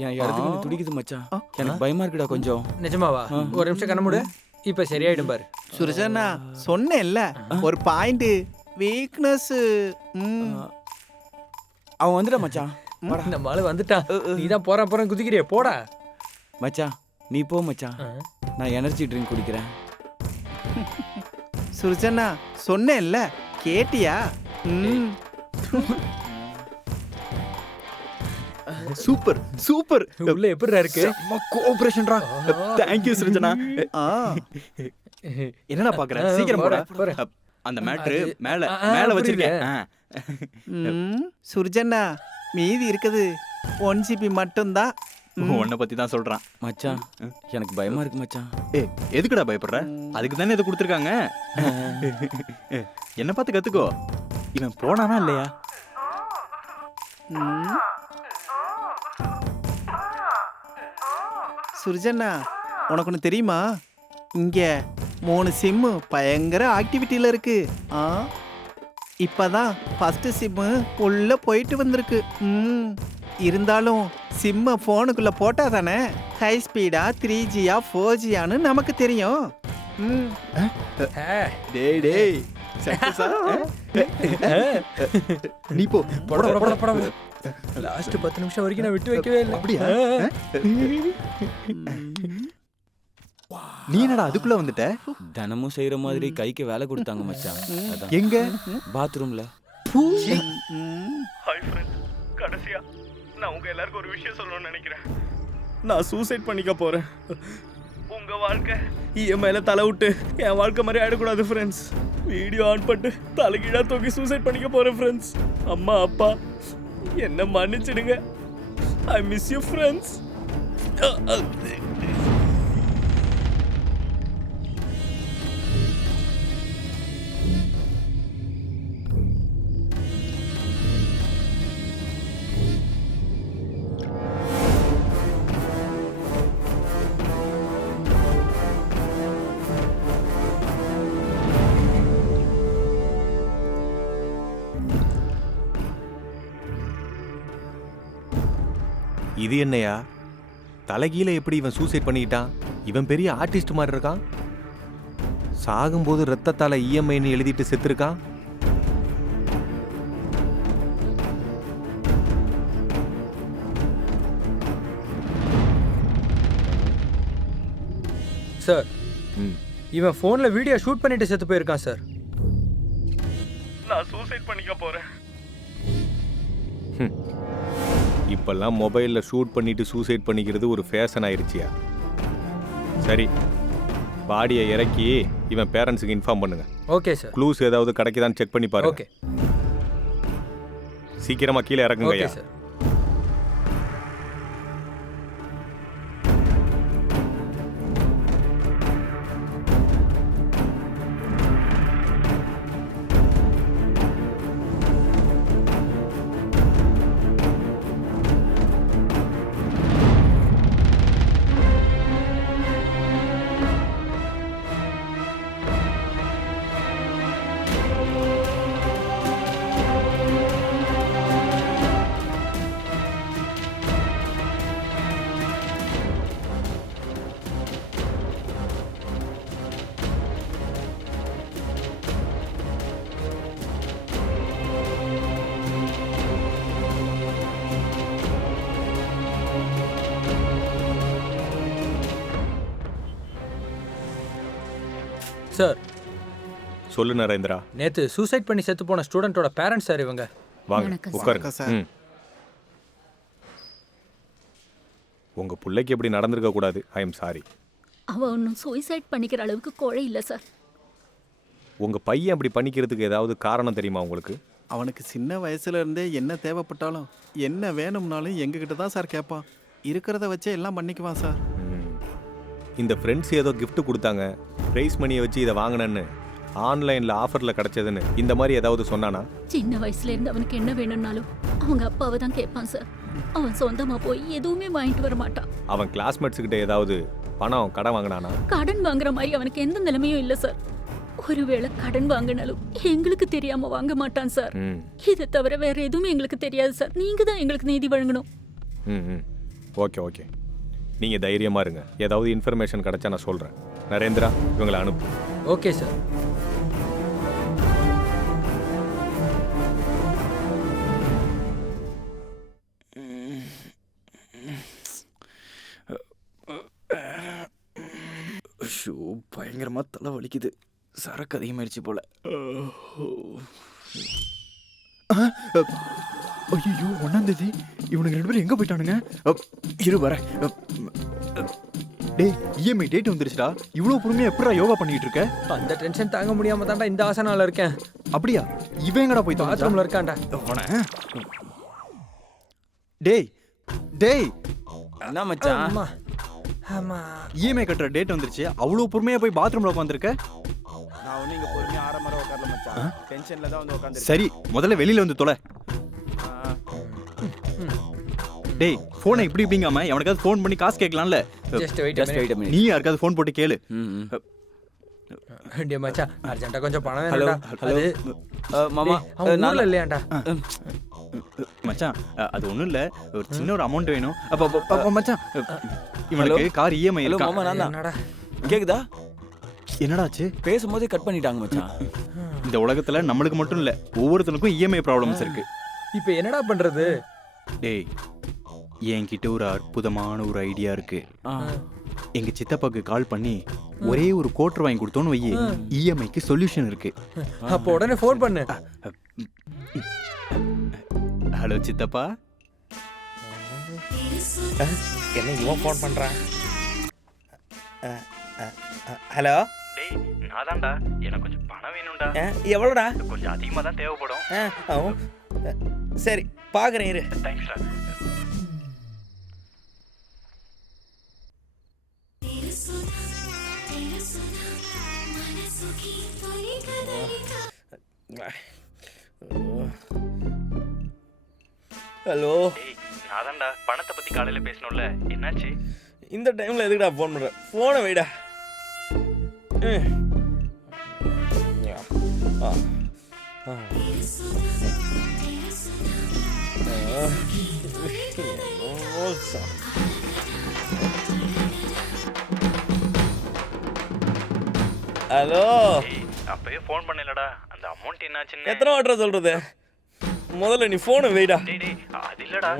என் இடத்துக்கு நீ துடிக்குது மச்சான். எனக்கு பயமா இருக்குடா கொஞ்சம். நிஜமாவா? ஒரு நிமிஷம் கண்ண மூடு. இப்ப சரியாயிடும் பாரு. சுரஜனா சொன்னேன்ல ஒரு பாயிண்ட் வீக்னஸ். அவன் வந்துடா மச்சான். இந்த மாலு வந்துட்டான். நீ தான் போற குதிக்கிறிய போடா. மச்சான் நீ போ மச்சான். நான் எனர்ஜி ட்ரிங்க் குடிக்கிறேன். சுர்ஜனா சொன்னேன்ல கேட்டியா? Super super. உள்ள எப்படிடா இருக்கு? கோஆபரேஷன்டா. Thank you Surjana. என்னடா பாக்குற? சீக்கிரம் போடா. அந்த மேட்ரு மேல வச்சிருக்கேன். சுர்ஜனா மீதி இருக்குது 1GB மட்டும்தான். உன்னை பத்தி தான் சொல்றான் மச்சான். எனக்கு பயமா இருக்கு மச்சான். எதுக்குடா பயப்படுற? அதுக்கு தானே இதை கொடுத்துருக்காங்க. என்ன பார்த்து கத்துக்கோ. இவன் போனானா இல்லையா? சுர்ஜனா உனக்கு ஒன்று தெரியுமா? இங்க 3 சிம்மு பயங்கர ஆக்டிவிட்டியில இருக்கு. இப்பதான் ஃபர்ஸ்ட் சிம்மு உள்ள போயிட்டு வந்திருக்கு. இருந்தாலும் சிம்ம போனுக்குள்ள போட்டா தானே ஹை ஸ்பீடா 3Gயா 4Gயான்னு நமக்கு தெரியும். டேய் டேய் நீ போ. போட லாஸ்ட் 10 நிமிஷம் வரைக்கும் நான் விட்டு வைக்கவே இல்லை. அப்படியா? நீ என்னடா அதுக்குள்ள வந்துட்ட? தினமும் செய்யற மாதிரி கைக்கு வேலை கொடுத்தாங்க மச்சான். எங்க? பாத்ரூம்ல. ஹாய் ஃப்ரெண்ட்ஸ், கடைசியா நான் உங்க எல்லாருக்கும் ஒரு விஷயம் சொல்லணும்னு நினைக்கிறேன். நான் சூசைட் பண்ணிக்க போறேன். உங்க வாழ்க்கை இஎம்ஐல தலை விட்டு என் வாழ்க்கை மாதிரி ஆயிடக்கூடாது ஃப்ரெண்ட்ஸ். வீடியோ ஆன் பண்ணிட்டு தலைகீழா தூக்கி சூசைட் பண்ணிக்க போறேன் ஃப்ரெண்ட்ஸ். அம்மா அப்பா என்ன மன்னிச்சிடுங்க. I miss you friends. இது என்னையா தலைகீழ எப்படி இவன் சூசைட் பண்ணிக்கிட்டான்? இவன் பெரிய ஆர்டிஸ்ட் மாதிரி இருக்கான். சாகும்போது ரத்தத்தால இஎம்ஐன்னு எழுதிட்டு செத்துருக்கான். சார் இவன் ஃபோனில் வீடியோ ஷூட் பண்ணிட்டு செத்து போயிருக்கான் சார். நான் சூசைட் பண்ணிக்க போறேன். இப்பெல்லாம் மொபைலில் ஷூட் பண்ணிட்டு சூசைட் பண்ணிக்கிறது ஒரு ஃபேஷன் ஆயிடுச்சியா? சரி, பாடியை இறக்கி இவன் பேரண்ட்ஸுக்கு இன்ஃபார்ம் பண்ணுங்க. Okay sir. க்ளூஸ் ஏதாவது கிடைக்குதான்னு செக் பண்ணி பாருங்க. ஓகே, சீக்கிரமா கீழே இறக்குங்க. Okay sir. சார் சொல்லு நரேந்திரா. நேத்து சூசைட் பண்ணி செத்து போன ஸ்டூடெண்டோட பேரண்ட்ஸ் சார் இவங்க. வாங்க உட்காருங்க சார். உங்க பிள்ளைக்கு எப்படி நடந்திருக்க கூடாது. I am sorry. அவ ஒன்றும் சூசைட் பண்ணிக்கிற அளவுக்கு கோழை இல்லை சார். உங்க பையன் அப்படி பண்ணிக்கிறதுக்கு ஏதாவது காரணம் தெரியுமா உங்களுக்கு? அவனுக்கு சின்ன வயசுல இருந்தே என்ன தேவைப்பட்டாலும் என்ன வேணும்னாலும் எங்ககிட்ட தான் சார் கேட்பான். இருக்கிறத வச்சே எல்லாம் பண்ணிக்குவான் சார். இந்த ஃப்ரெண்ட்ஸ் ஏதோ gift கொடுத்தாங்க, ப்ரைஸ் மணியை வச்சு இதை வாங்கினேன்னு, ஆன்லைனில் ஆஃபரில் கிடச்சதுன்னு இந்த மாதிரி ஏதாவது சொன்னானா? சின்ன வயசுல இருந்து அவனுக்கு என்ன வேணும்னாலும் அவங்க அப்பாவை தான் கேட்பான் சார். அவன் சொந்தமா போய் எதுவுமே வாங்கிட்டு வர மாட்டான். அவன் கிளாஸ்மேட்ஸ் கிட்ட ஏதாவது பணம் கடன் வாங்கினானா? கடன் வாங்குற மாதிரி அவனுக்கு எந்த நிலைமையும் இல்லை சார். ஒருவேளை கடன் வாங்கினாலும் எங்களுக்கு தெரியாம வாங்க மாட்டான் சார். இதை தவிர வேற எதுவுமே எங்களுக்கு தெரியாது சார். நீங்க தான் எங்களுக்கு நீதி வழங்கணும். ஓகே ஓகே, நீங்கள் தைரியமாக இருங்க. ஏதாவது இன்ஃபர்மேஷன் கிடைச்சா நான் சொல்கிறேன். நரேந்திரா, இவங்களை அனுப்பு. Okay sir. ஷோ, பயங்கரமா தலை வலிக்குது. சரக்கு அதிகமாயிடுச்சு போல. ஐயோ, 1ஆம் தேதி இவனுக்கு 2 பேரும் எங்க போயிட்டானுங்க? இரு வர. டேய், இஎம்ஐ டேட் வந்துருச்சுடா. இவ்வளவு பொறுமையா எப்படிடா யோகா பண்ணிட்டு இருக்க? அந்த டென்ஷன் தாங்க முடியாம தான்டா இந்த ஆசனால இருக்கேன். அப்படியா? இவன் எங்கடா போய் பாத்ரூம்ல இருக்கான்டா. டேய் டேய், என்ன மச்சான்? அம்மா அம்மா, இஎம்ஐ கட்டுற டேட் வந்துருச்சு. அவ்வளவு பொறுமையா போய் பாத்ரூம்ல உட்காந்துருக்க? நான் ஒண்ணு இங்க பொறுமையா ஆரம்பர உட்காரல மச்சான். டென்ஷன்ல தான் வந்து உட்கார்ந்திருக்கேன். சரி, முதல்ல வெளியில வந்து தொலை. டேய், போனை இப்படிங்காம எவனுக்காவது ஃபோன் பண்ணி காசு கேட்கலாம்ல. Just wait a minute. நீ யாருக்காவது ஃபோன் போட்டு கேளு. டேய் மச்சான், அர்ஜென்ட்டா கொஞ்சம் பணம் ஹலோ வேணும்டா. ஹலோ மாமா, அவன் ஊர்ல இல்லையாண்டா. மச்சான், அது ஒண்ணும் இல்ல, ஒரு சின்ன ஒரு அமௌண்ட் வேணும். அப்ப மச்சான், இவனுக்கு கார் இஎம்ஐ ஹலோ இருக்கா? மாமா, நான் தான். என்னடா கேக்குதா? என்னடாச்சு? பேசும்போதே கட் பண்ணிட்டாங்க மச்சான். இந்த உலகத்துல நம்மளுக்கு மட்டும் இல்ல, ஒவ்வொருத்தனுக்கும் இஎம்ஐ ப்ராப்ளம்ஸ் இருக்கு. இப்போ என்னடா பண்றது? டேய், என்கிட்ட ஒரு அற்புதமான ஒரு ஐடியா இருக்கு. எங்க சித்தப்பாக்கு கால் பண்ணி ஒரே ஒரு கோட்டர் வாங்கி கொடுத்தோன்னு வையே, இஎம்ஐக்கு சொல்யூஷன் இருக்கு. அப்போ உடனே ஃபோன் பண்ணு. ஹலோ சித்தப்பா. என்ன இவன் ஃபோன் பண்ணுறான்? ஹலோ. டேய், நான் தான்டா. எனக்கு கொஞ்சம் பணம் வேணும்டா. எவ்வளோடா? கொஞ்சம் அதிகமாக தான் தேவைப்படும். சரி, பார்க்குறேன் இரு. தேங்க்ஸ்டா. ஹலோ. நான் தான்டா. பணத்தை பத்தி காலையில பேசணும்ல, என்னாச்சு? இந்த டைமில் எதுக்குடா ஃபோன் பண்ணுறேன்? ஃபோனை வைடா. ஹலோ அப்பயே ஃபோன் பண்ணலடா அந்த அமௌண்ட் என்னாச்சுன்னு எத்தனை வாட்டர் சொல்றது? முதல்ல நீ போனை வைடா. அது இல்லடா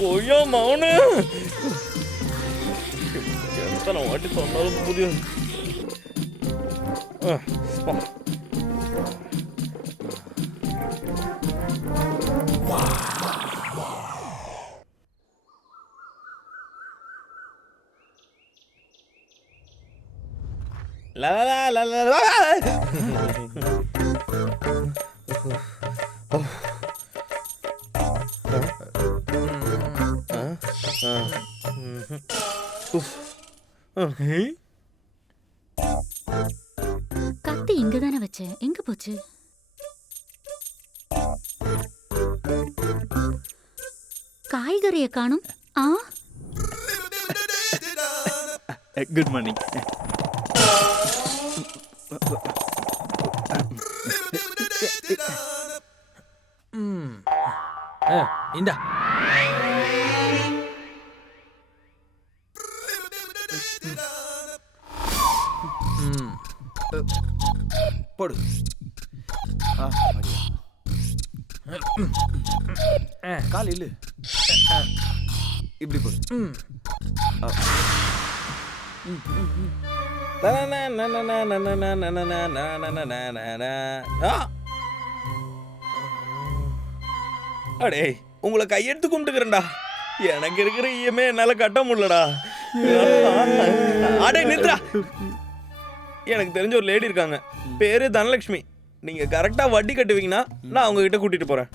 போயா மௌனு எத்தனை வாட்டி சொன்னாலும் புரியும். La la la la la. கத்தி இங்க தானே வச்சேன், எங்க போச்சு? காய்கறியை காணும். ஆ, குட் மார்னிங். இந்தா போடு. கால் இல்லு, இப்படி போடு. அடே உங்களை கையெடுத்து கும்பிட்டுக்கிறேன்டா. எனக்கு இருக்கிற இஎம்ஐ என்னால கட்ட முடியலடா. அடே நித்ரா, எனக்கு தெரிஞ்ச ஒரு லேடி இருக்காங்க, பேரு தனலட்சுமி. நீங்க கரெக்டா வட்டி கட்டுவீங்கன்னா நான் அவங்க கிட்ட கூட்டிட்டு போறேன்.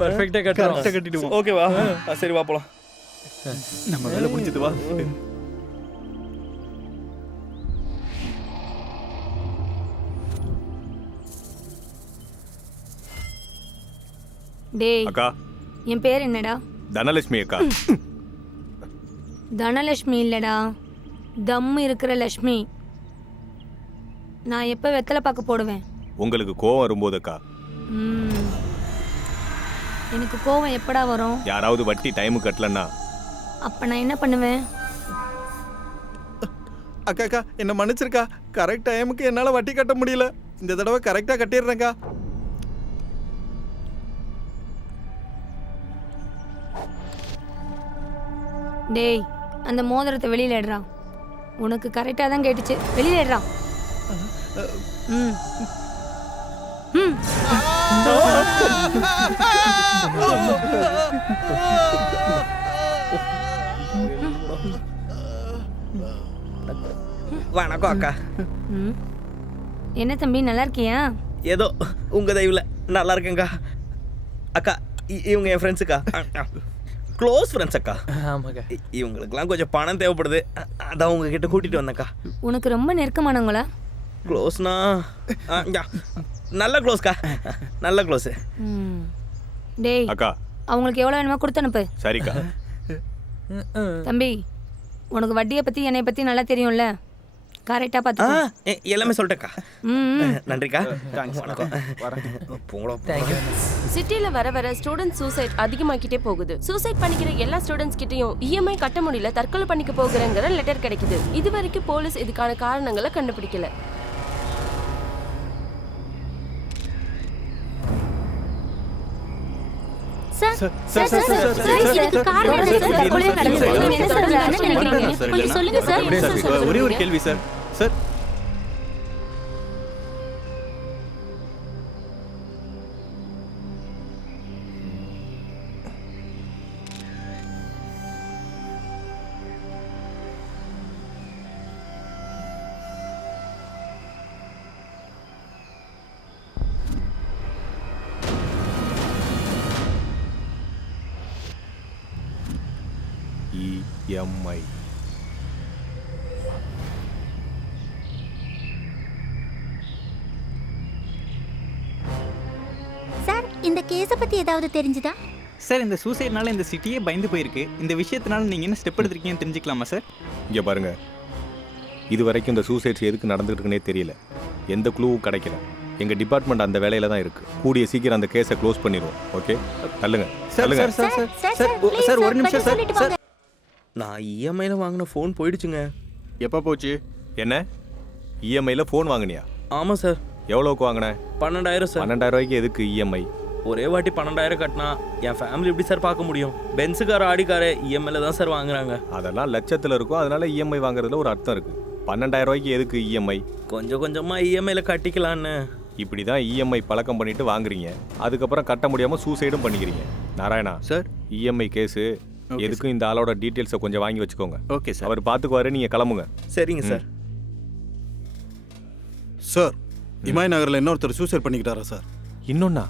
பர்ஃபெக்ட்டா கட்டிடுவோம். ஓகேவா? சரி வா போலாம். நம்ம வேலை முடிஞ்சது வா. டேய் அக்கா என் பேர் என்னடா? தனலட்சுமி அக்கா. தனலட்சுமி இல்லடா, தம் இருக்கிற லட்சுமி. நான் எப்போ வெத்தலை பார்க்க போடுவேன்? உங்களுக்கு கோவம் வரும்போது அக்கா. எனக்கு கோவம் எப்படா வரும்? யாராவது வட்டி டைமுக்கு கட்டலன்னா அப்ப நான் என்ன பண்ணுவேன்? அக்கா அக்கா என்ன மன்னிச்சிருக்கா. கரெக்ட் டைமுக்கு என்னால் வட்டி கட்ட முடியல. இந்த தடவை கரெக்டாக கட்டிடுறேங்க்கா. டேய் அந்த மோதிரத்தை வெளியில எடுறா. உனக்கு கரெக்டாக தான் கேட்டுச்சு, வெளியில எடுறா. ம் ம் வணக்கம் அக்கா. என்ன தம்பி நல்லா இருக்கியா? ஏதோ உங்க தயவுல நல்லா இருக்கேங்க்கா. அக்கா இவங்க என் ஃப்ரெண்ட்ஸுக்கா, க்ளோஸ் ஃப்ரெண்ட்ஸ் அக்கா. ஆமாக்கா. இவங்களுக்குலாம் கொஞ்சம் பணம் தேவைப்படுது, அதான் உங்ககிட்ட கூட்டிட்டு வந்தேன்க்கா. உனக்கு ரொம்ப நெருக்கமானவங்களா? க்ளோஸ்னா நல்ல க்ளோஸ்க்கா, நல்ல க்ளோஸு. டேய் அக்கா அவங்களுக்கு எவ்வளோ வேணுமோ கொடுத்து அனுப்பு. சரிக்கா. தம்பி உனக்கு வட்டியை பற்றி என்னை பற்றி நல்லா தெரியும்ல, கரெக்டாக பார்த்து எல்லாமே சொல்லிட்டேக்கா. நன்றிக்கா. வணக்கம். சிட்டில வர வர ஸ்டூடெண்ட் சூசைட் அதிகமாக்கிட்டே போகுது. சூசைட் பண்ணிக்கிற எல்லா ஸ்டூடெண்ட்ஸ் கிட்டயும் இஎம்ஐ கட்ட முடியல, தற்கொலை பண்ணிக்க போகிறேங்கிற லெட்டர் கிடைக்குது. இது வரைக்கும் போலீஸ் இதுக்கான காரணங்களை கண்டுபிடிக்கல. ஒரே ஒரு கேள்வி சார். சார் இஎம்ஐ சார் இந்த கேஸை பத்தி ஏதாவது தெரிஞ்சுதா? சார் இந்த சூசைட்னால இந்த சிட்டியே பயந்து போயிருக்கு. இந்த விஷயத்தினால நீங்க என்ன ஸ்டெப் எடுத்திருக்கீங்கன்னு தெரிஞ்சுக்கலாமா சார்? இங்கே பாருங்க, இது வரைக்கும் இந்த சூசைட்ஸ் எதுக்கு நடந்துட்டு இருக்குன்னே தெரியல, எந்த க்ளூவும் கிடைக்கல. எங்க டிபார்ட்மெண்ட் அந்த வேலையில தான் இருக்கு. கூடிய சீக்கிரம் அந்த கேஸை க்ளோஸ் பண்ணிடுவோம். ஓகே, தள்ளுங்க தள்ளுங்க. சார் ஒரு நிமிஷம் சார். நான் இஎம்ஐல வாங்கின ஃபோன் போயிடுச்சுங்க. எப்போ போச்சு? என்ன இஎம்ஐல ஃபோன் வாங்கினியா? ஆமாம் சார். எவ்வளோக்கு வாங்கின? 12,000 சார். 12,000 ரூபாய்க்கு எதுக்கு இஎம்ஐ? ஒரே வாட்டி 12,000 கட்டினா என் ஃபேமிலி எப்படி சார் பார்க்க முடியும்? பென்ஸுக்கார ஆடிக்கார இஎம்ஐல தான் சார் வாங்குறாங்க. அதெல்லாம் லட்சத்தில் இருக்கும். அதனால இஎம்ஐ வாங்குறதுல ஒரு அர்த்தம் இருக்கு. 12,000 ரூபாய்க்கு எதுக்கு இஎம்ஐ? கொஞ்சம் கொஞ்சமாக இஎம்ஐல கட்டிக்கலான்னு. இப்படி தான் இஎம்ஐ பழக்கம் பண்ணிட்டு வாங்குறீங்க. அதுக்கப்புறம் கட்ட முடியாமல் சூசைடும் பண்ணிக்கிறீங்க. நாராயணா சார், இஎம்ஐ கேஸு எதுக்கும் இந்த ஆளோட டீட்டெயில்ஸை கொஞ்சம் வாங்கி வச்சுக்கோங்க. Okay sir. அவர் பார்த்துக்குவாரு, நீங்கள் கிளம்புங்க. சரிங்க சார். சார், இமாய் நகரில் இன்னொருத்தர் சூசைட் பண்ணிக்கிட்டாரா சார்? இன்னொன்னா?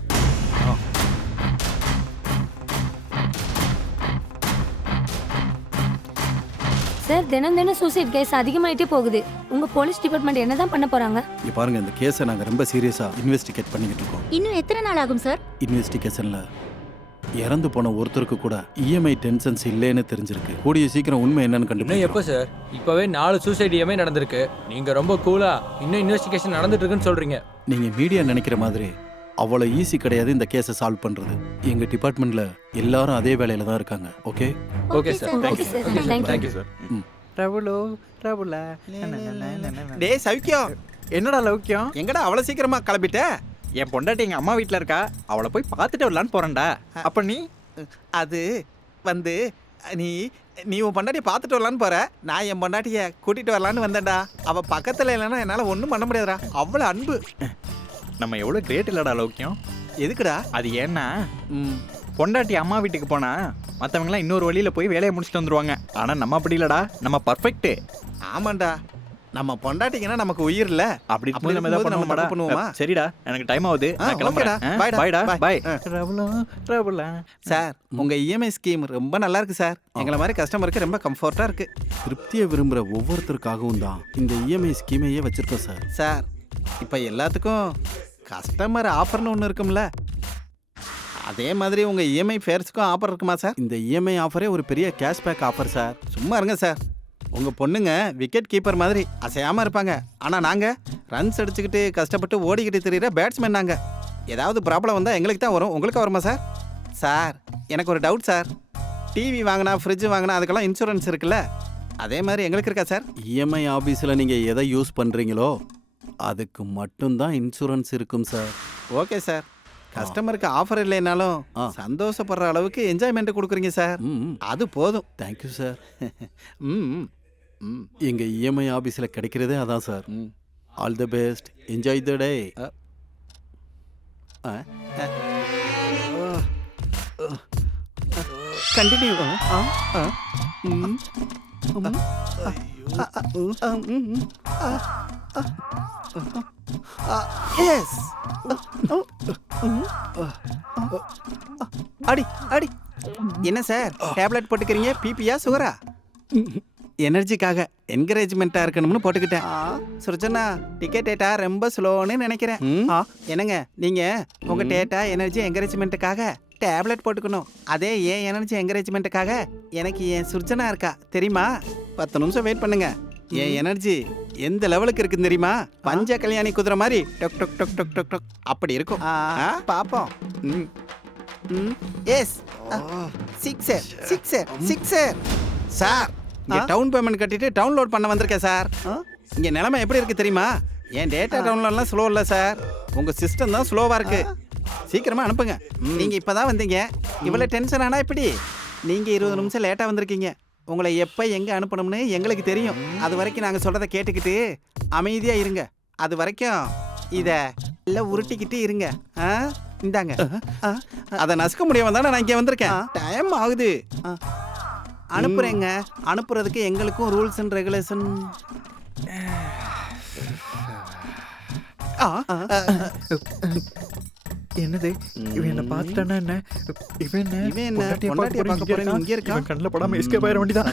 சார், தினம் தினம் சூசைட் கேஸ் அதிகமாயிட்டே போகுது. உங்க போலீஸ் டிபார்ட்மெண்ட் என்னதான் பண்ண போறாங்க? இங்க பாருங்க, இந்த கேஸை நாங்கள் ரொம்ப சீரியஸா இன்வெஸ்டிகேட் பண்ணிக்கிட்டு இருக்கோம். இன்னும் எத்தனை நாள் ஆகும் சார்? இன்வெஸ்டிகேஷன்ல இறந்து போன ஒருத்தருக்கு கூட இஎம்ஐ டென்ஷன்ஸ் இல்லைன்னு தெரிஞ்சிருக்கு. கூடிய சீக்கிரம் உண்மை என்னன்னு இன்னும் கண்டுபிடிக்கும். எப்போ சார்? இப்போவே 4 சூசைட் இஎம்ஐ நடந்திருக்கு. நீங்கள் ரொம்ப கூலா இன்னும் இன்வெஸ்டிகேஷன் நடந்துட்டு இருக்குன்னு சொல்கிறீங்க. நீங்க மீடியா நினைக்கிற மாதிரி அவ்வளோ ஈஸி கிடையாது இந்த கேஸை சால்வ் பண்றது. எங்க டிபார்ட்மெண்ட்ல எல்லாரும் அதே வேலையில தான் இருக்காங்க. Okay okay sir. Okay sir, thank you sir. ரவுலா டேய் சௌக்கியம். என்னடா லௌக்கியம்? எங்கடா அவ்வளோ சீக்கிரமா கிளம்பிட்ட? என் பொண்டாட்டி எங்க அம்மா வீட்டில் இருக்கா. அவளை போய் பார்த்துட்டு வரலான்னு போறேன்டா. அப்ப நீ அது வந்து நீ நீ உன் பொண்டாட்டியை பார்த்துட்டு வரலான்னு போற. நான் என் பொண்டாட்டியை கூட்டிட்டு வரலான்னு வந்தேன்டா. அவ பக்கத்துல இல்லைன்னா என்னால் ஒன்றும் பண்ண முடியாதுடா. அவ்வளோ அன்பு. நம்ம எவ்வளோ கிரேட் இல்லடா லௌக்கியம். எதுக்குடா? அது ஏன்னா பொண்டாட்டி அம்மா வீட்டுக்கு போனா மற்றவங்களாம் இன்னொரு வழியில் போய் வேலையை முடிச்சுட்டு வந்துருவாங்க. ஆனால் நம்ம அப்படி இல்லடா, நம்ம பர்ஃபெக்ட்டு. ஆமாண்டா, நம்ம பொண்டாட்டிங்கன்னா நமக்கு உயிர் இல்லை. அப்படி நம்ம எதாவது பண்ணுவோமா? சரிடா, எனக்கு டைம் ஆகுது. சார், உங்க இஎம்ஐ ஸ்கீம் ரொம்ப நல்லா இருக்கு சார். எங்களை மாதிரி கஸ்டமருக்கு ரொம்ப கம்ஃபர்ட்டா இருக்கு. திருப்தியை விரும்புகிற ஒவ்வொருத்தருக்காகவும் தான் இந்த இஎம்ஐ ஸ்கீமையே வச்சிருக்கோம் சார். சார், இப்போ எல்லாத்துக்கும் கஸ்டமர் ஆஃபர்னு ஒன்று இருக்கும்ல, அதே மாதிரி உங்கள் இஎம்ஐ ஃபேர்ஸுக்கும் ஆஃபர் இருக்குமா சார்? இந்த இஎம்ஐ ஆஃபரே ஒரு பெரிய கேஷ்பேக் ஆஃபர் சார். சும்மா இருங்க சார். உங்கள் பொண்ணுங்க விக்கெட் கீப்பர் மாதிரி அசையாமல் இருப்பாங்க. ஆனால் நாங்கள் ரன்ஸ் அடிச்சுக்கிட்டு கஷ்டப்பட்டு ஓடிக்கிட்டு தெரியுற பேட்ஸ்மேன். நாங்கள் ஏதாவது ப்ராப்ளம் வந்தால் எங்களுக்கு தான் வரும். உங்களுக்கு வருமா சார்? சார், எனக்கு ஒரு டவுட் சார். டிவி வாங்கினா, ஃப்ரிட்ஜ் வாங்கினா அதுக்கெல்லாம் இன்சூரன்ஸ் இருக்குல்ல, அதே மாதிரி எங்களுக்கு இருக்கா சார்? இஎம்ஐ ஆஃபீஸில் நீங்கள் எதை யூஸ் பண்ணுறீங்களோ அதுக்கு மட்டும்தான் இன்சூரன்ஸ் இருக்கும் சார். Okay sir. கஸ்டமருக்கு ஆஃபர் இல்லைனாலும் சந்தோஷப்படுற அளவுக்கு என்ஜாய்மெண்ட் கொடுக்குறீங்க சார். அது போதும். Thank you sir. எங்கள் இஎம்ஐ ஆஃபீஸில் கிடைக்கிறதே அதான் sir. All the best, enjoy the day. Continue. Yes. அடி அடி. என்ன சார், டேப்லெட் போட்டுக்கிறீங்க? பிபியா, சுகரா? எனர்ஜிக்காக என்கரேஜ்மெண்ட்டாக இருக்கணும்னு போட்டுக்கிட்டேன். சுர்ஜனா, டிக்கெட் டேட்டா ரொம்ப ஸ்லோன்னு நினைக்கிறேன். என்னங்க, நீங்கள் உங்கள் டேட்டா எனர்ஜி என்கரேஜ்மெண்ட்டுக்காக டேப்லெட் போட்டுக்கணும். அதே ஏன் எனர்ஜி என்கரேஜ்மெண்ட்டுக்காக எனக்கு என் சுர்ஜனா இருக்கா தெரியுமா? 10 நிமிஷம் வெயிட் பண்ணுங்க. என் எனர்ஜி எந்த லெவலுக்கு இருக்குன்னு தெரியுமா? பஞ்ச கல்யாணி குதிரை மாதிரி டொக் டொக் டொக் டொக் டொக் டொக் அப்படி இருக்கும். பாப்போம். Yes, sixer sixer sixer. Sir, இங்கே டவுன் பேமெண்ட் கட்டிட்டு டவுன்லோட் பண்ண வந்திருக்கேன் சார். இங்கே நிலைமை எப்படி இருக்கு தெரியுமா? என் டேட்டா டவுன்லோட்லாம் ஸ்லோ இல்லை சார். உங்கள் சிஸ்டம் தான் ஸ்லோவாக இருக்கு. சீக்கிரமாக அனுப்புங்க. நீங்கள் இப்போ தான் வந்தீங்க, இவ்வளோ டென்ஷன் ஆனால் இப்படி? நீங்கள் 20 நிமிஷம் லேட்டாக வந்திருக்கீங்க. உங்களை எப்போ எங்கே அனுப்பணும்னு எங்களுக்கு தெரியும். அது வரைக்கும் நாங்கள் சொல்கிறத கேட்டுக்கிட்டு அமைதியாக இருங்க. அது வரைக்கும் இதை எல்லாம் உருட்டிக்கிட்டு இருங்க. இந்தாங்க. அதை நசுக்க முடியாம தானே நான் இங்கே வந்திருக்கேன். டைம் ஆகுது. அனுப்புறேங்க. அனுப்புறதுக்கு எங்களுக்கும் ரூல்ஸ் அண்ட் ரெகுலேஷன். என்னது, இவன் என்ன பார்த்துட்டானா என்ன? இவன் என்ன பொண்டாட்டியை பார்க்க போறேன்னு இங்கே இருக்கான். கண்ணில் படாம எஸ்கேப் ஆயிட வேண்டியதான்.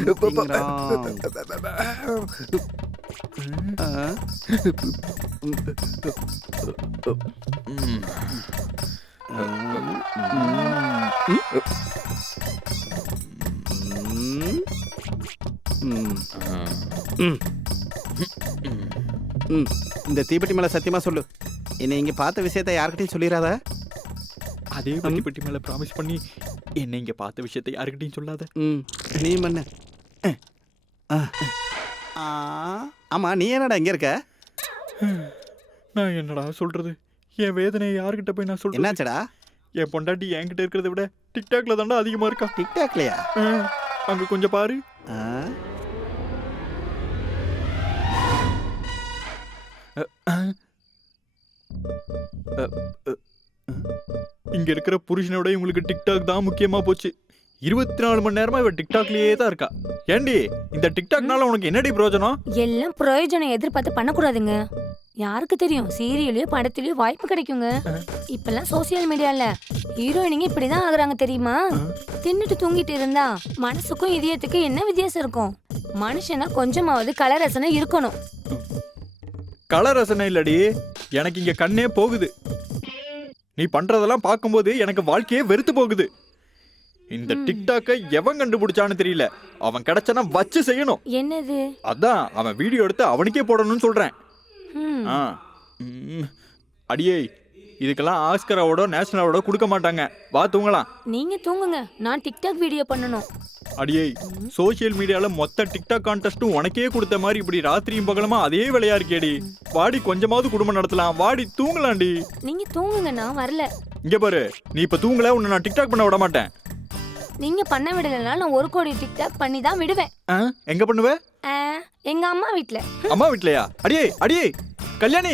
இந்த தீப்பெட்டி மேல சத்தியமா சொல்லு, என்னை இங்க பார்த்த விஷயத்த யார்கிட்டயும் சொல்லிடாத. அதே வட்டி பெட்டி மேல ப்ராமிஸ் பண்ணி என்ன இங்க பார்த்த விஷயத்தை யாருக்கிட்டையும் சொல்லாத. நீ பண்ண. ஆமா, நீ என்னடா இங்க இருக்க? நான் என்னடா சொல்றது? என் வேதனையை யாருக்கிட்ட போய் நான் சொல்றேன்? என்னாச்சடா? என் பொண்டாட்டி என்கிட்ட இருக்கிறத விட டிக்டாக்ல தாண்டா அதிகமா இருக்கா. டிக்டாக்லயா? அங்க கொஞ்சம் பாரு. இங்க இருக்கிற புருஷனோட இவங்களுக்கு டிக்டாக் தான் முக்கியமா போச்சு. 24 மணி நேரமா இவ டிக்டாக்லயே தான் இருக்கா. ஏண்டி இந்த டிக்டாக்னால உனக்கு என்னடி பிரயோஜனம்? எல்லாம் பிரயோஜனம் எதிர்பார்த்து பண்ணக்கூடாதுங்க. யாருக்கு தெரியும், சீரியலையோ படத்திலயோ வாய்ப்பு கிடைக்குங்க. இப்பெல்லாம் சோசியல் மீடியால ஹீரோயினிங்க இப்படிதான் ஆகுறாங்க தெரியுமா? தின்னுட்டு தூங்கிட்டு இருந்தா மனசுக்கும் இதயத்துக்கும் என்ன வித்தியாசம் இருக்கும்? மனுஷனா கொஞ்சமாவது கலர் ரசனை இருக்கணும். கலர் ரசனை இல்லடி, எனக்கு இங்க கண்ணே போகுது. நீ பண்றதெல்லாம் பார்க்கும்போது எனக்கு வாழ்க்கையே வெறுத்து போகுது. இந்த டிக்டாக்கை எவன் கண்டுபிடிச்சான்னு தெரியல. அவன் கிடைச்சனா வச்சு செய்யணும். என்னது? அதான் அவன் வீடியோ எடுத்து அவனுக்கே போடணும்னு சொல்றேன். அடியே, இதுக்கெல்லாம் ஆஸ்கர் அவார்டோ நேஷனல் அவார்டோ கொடுக்க மாட்டாங்க. வா தூங்கலாம். நீங்க தூங்குங்க, நான் டிக்டாக் வீடியோ பண்ணணும். அடியே, சோசியல் மீடியால மொத்த டிக்டாக் கான்டெஸ்டும் உனக்கே கொடுத்த மாதிரி இப்படி ராத்திரியும் பகலமா அதே வேலையா இருக்கேடி. வாடி, கொஞ்சமாவது குடும்பம் நடத்தலாம். வாடி தூங்கலாம்டி. நீங்க தூங்குங்க, நான் வரல. இங்க பாரு, நீ இப்ப தூங்கல, உன்னை நான் டிக்டாக் பண்ண விட மாட்டேன். நீங்க பண்ண விடலனா நான் 1 கோடி டிக்டாக் பண்ணி தான் விடுவேன். எங்க பண்ணுவ? எங்க அம்மா வீட்ல. அம்மா வீட்லயா? அடியே அடியே, கல்யாணி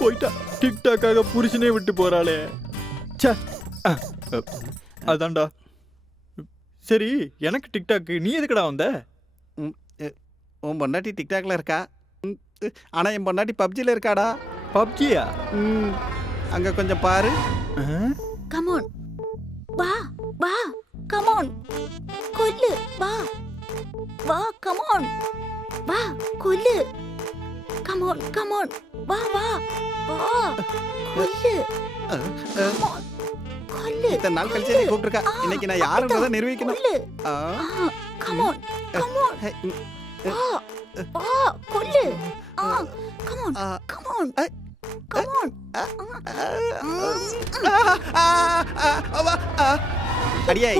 போயிட்டா. டிக்டாக்காக புருஷனே விட்டு போறாளே. அதான்டா. சரி, எனக்கு டிக்டாக் நீ எதுக்குடா வந்த? உன் பொண்டாட்டி டிக்டாக்ல இருக்கா. ஆனா என் பொண்டாட்டி பப்ஜில இருக்காடா. பப்ஜியா? அங்க கொஞ்சம் பாரு. கம் ஆன், வா வா, கம் ஆன், கொல்லு, வா வா, கம் ஆன், வா கொல்லு, கம் ஆன், கம் ஆன், வா வா வா, கொல்லு, கம் ஆன், கொல்லு. இத்தனை நாள் கழிச்சு நீ கூப்பிட்டுருக்கா. இன்னைக்கு நான் யாருன்றதை நிரூபிக்கணும். கம் ஆன், கம் ஆன், வா வா, கொல்லு, come on, come on, come on. அடியே,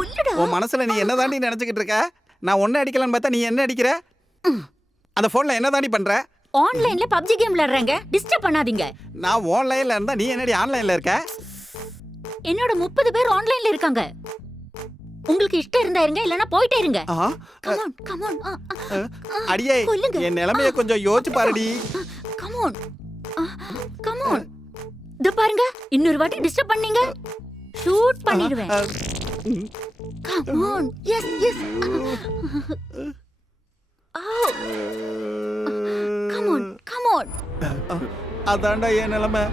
உன் மனசுல நீ என்ன தாண்டி நினைச்சுக்கிட்டு இருக்க? நான் ஒன்னு அடிக்கலான்னு பார்த்தா நீ என்ன அடிக்கிற? அந்த போன்ல என்ன தாண்டி பண்ற? ஆன்லைன்ல பப்ஜி கேம் விளையாடுறாங்க, டிஸ்டர்ப் பண்ணாதீங்க. நான் ஆன்லைன்ல இருந்தா நீ என்னடி ஆன்லைன்ல இருக்க? என்னோட 30 பேர் ஆன்லைன்ல இருக்காங்க. உங்களுக்கு இஷ்டம் இருந்தா இருங்க, இல்லனா போயிட்டே இருங்க. Come on, come on. அடியே, என் நிலைமைய கொஞ்சம் யோசிச்சு பாருடி. Come on, come on. இத பாருங்க, இன்னொரு வாட்டி டிஸ்டர்ப் பண்ணீங்க ஷூட் பண்ணிடுவேன். Come on, yes yes. Come on, come on. அதான்டா என் நிலைமை.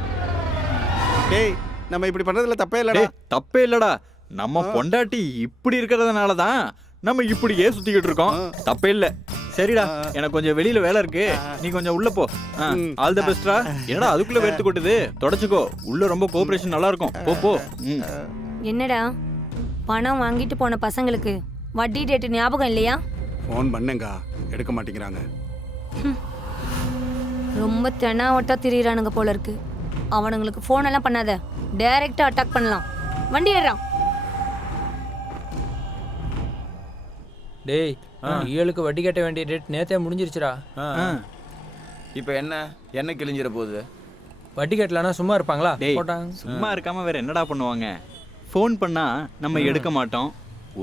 டேய், நம்ம இப்படி பண்றதுல தப்பே இல்லடா. தப்பே இல்லடா. நம்ம பொண்டாட்டி இப்படி இருக்கிறதுனால தான் நம்ம இப்படியே சுத்திக்கிட்டு இருக்கோம். தப்பே இல்ல. சரிடா, எனக்கு கொஞ்சம் வெளியில வேலை இருக்கு, நீ கொஞ்சம் உள்ள போ. ஆல் தி பெஸ்ட்ரா. என்னடா அதுக்குள்ள வேர்த்து கொட்டுது? தொடச்சுக்கோ. உள்ள ரொம்ப கோஆபரேஷன் நல்லா இருக்கும். போ போ. என்னடா, பணம் வாங்கிட்டு போன பசங்களுக்கு வட்டி டேட் ஞாபகம் இல்லையா? ஃபோன் பண்ணுங்க, எடுக்க மாட்டேங்கிறாங்க. ரொம்ப தெனாவட்டா திரியிறானுங்க போல இருக்கு. அவனுங்களுக்கு ஃபோன் எல்லாம் பண்ணாத, டைரக்டா அட்டாக் பண்ணலாம். வண்டி ஏறான். டேய், ஈயலுக்கு வட்டி கட்ட வேண்டிய டேட் நேத்தே முடிஞ்சிருச்சுடா. இப்போ என்ன கிழிஞ்சிர போகுது? வட்டி கட்டலனா சும்மா இருப்பாங்களா? சும்மா இருக்காம வேற என்னடா பண்ணுவாங்க? ஃபோன் பண்ணா நம்ம எடுக்க மாட்டோம்.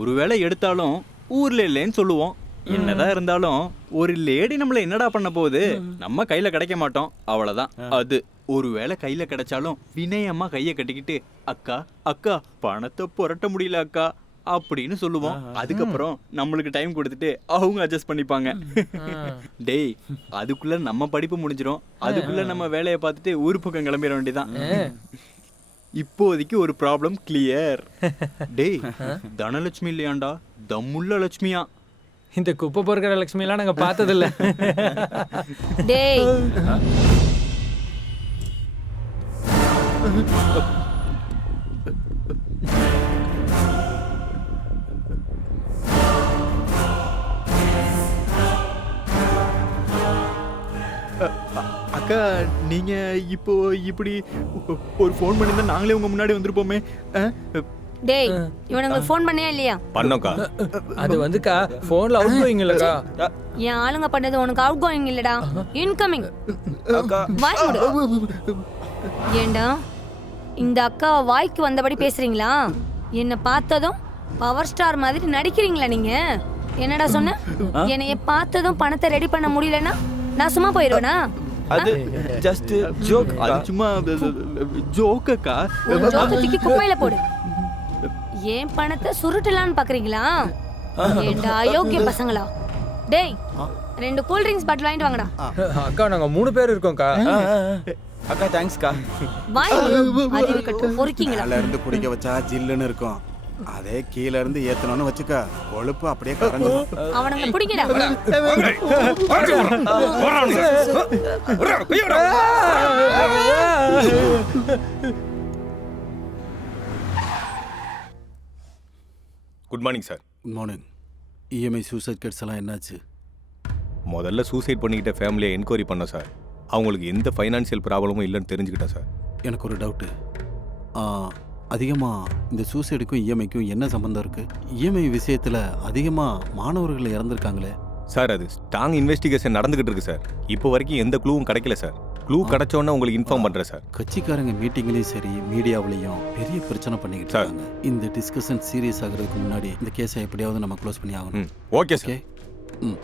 ஒருவேளை எடுத்தாலும் ஊர்ல இல்லைன்னு சொல்லுவோம். என்னதான் இருந்தாலும் ஒரு லேடி நம்மள என்னடா பண்ண போகுது? நம்ம கையில கிடைக்க மாட்டோம், அவ்வளவுதான். அது ஒருவேளை கையில கிடைச்சாலும் வினயமா கைய கட்டிக்கிட்டு, அக்கா அக்கா பணத்தை புரட்ட முடியல அக்கா அப்படின்னு சொல்லுவோம். அதுக்கப்புறம் நம்மளுக்கு டைம் கொடுத்துட்டு அவங்க அட்ஜஸ்ட் பண்ணிப்பாங்க. டேய், அதுக்குள்ள நம்ம படிப்பு முடிஞ்சிடும். அதுக்குள்ள நம்ம வேலையை பார்த்துட்டு ஊர் பக்கம் கிளம்பிட வேண்டியதான். இப்போதைக்கு ஒரு ப்ராப்ளம் கிளியர். டேய், தனலட்சுமி இல்லையாண்டா, தம்முள்ள லட்சுமியா. இந்த குப்பை பொறுக்கிற லட்சுமி எல்லாம் நாங்க பார்த்ததில்ல. டேய், அக்கா நீங்க இப்போ இப்படி ஒரு ஃபோன் பண்ணியிருந்தா நாங்களே உங்க முன்னாடி வந்திருப்போமே. டேய் இவனுங்களுக்கு ஃபோன் பண்ணியா இல்லையா? பண்ணோக்கா. அது வந்துக்கா ஃபோன்ல அவுட் கோயிங் இல்லக்கா. என் ஆளுங்க பண்ணது உனக்கு அவுட் கோயிங் இல்லடா, இன்கமிங். வாய் மூடு. ஏண்டா இந்த அக்கா வாய்க்கு வந்தபடி பேசுறீங்களா? என்ன பார்த்ததும் பவர் ஸ்டார் மாதிரி நடிக்கிறீங்களா நீங்க? என்னடா சொன்ன? என்னைய பார்த்ததும் பணத்தை ரெடி பண்ண முடியலன்னா நான் சும்மா போயிடுவேனா? அது ஜஸ்ட் ஜோக். அது சும்மா ஜோக் அக்கா. ஜோக்கத்துக்கு குப்பையில போடு. ஏன் பணத்தை சுருட்டலான்னு பாக்குறீங்களா? ஏண்டா அயோக்கிய பசங்களா? டேய் 2 கூல் ட்ரிங்க்ஸ் பாட்டில் வாங்கிட்டு வாங்கடா. அக்கா நாங்க 3 பேர் இருக்கோம்க்கா. அக்கா தேங்க்ஸ்க்கா. வாய் அது கட்டு பொறுக்கீங்களா? மேல இருந்து குடிக்க வச்சா ஜில்லுன்னு இருக்கும். அதே கீழ இருந்து ஏத்தணும்னு வச்சுக்க கொழுப்பு அப்படியே கறந்துடும். அவனுங்க பிடிக்கடா. Good morning sir. Good morning. EMI suicide gates எல்லாம் என்னாச்சு? முதல்ல சூசைட் பண்ணிக்கிட்ட ஃபேமிலியை என்கொயரி பண்ணோம் சார். அவங்களுக்கு எந்த ஃபைனான்சியல் ப்ராப்ளமும் இல்லைன்னு தெரிஞ்சுக்கிட்டேன் சார். எனக்கு ஒரு டவுட்டு. அதிகமாக இந்த சூசைடுக்கும் இஎம்ஐக்கும் என்ன சம்மந்தம் இருக்குது? இஎம்ஐ விஷயத்தில் அதிகமாக மாணவர்கள் இறந்துருக்காங்களே சார். அது ஸ்ட்ராங் இன்வெஸ்டிகேஷன் நடந்துகிட்டு இருக்கு சார். இப்போ வரைக்கும் எந்த க்ளூவும் கிடைக்கல சார். க்ளூ கிடைச்சோன்னே உங்களுக்கு இன்ஃபார்ம் பண்ணுறேன் சார். கட்சிக்காரங்க மீட்டிங்லேயும் சரி மீடியாவிலையும் பெரிய பிரச்சனை பண்ணிக்கிட்டு இருக்காங்க. இந்த டிஸ்கஷன் சீரியஸ் ஆகிறதுக்கு முன்னாடி இந்த கேஸை எப்படியாவது நம்ம க்ளோஸ் பண்ணி ஆகணும். Okay sir. ம்.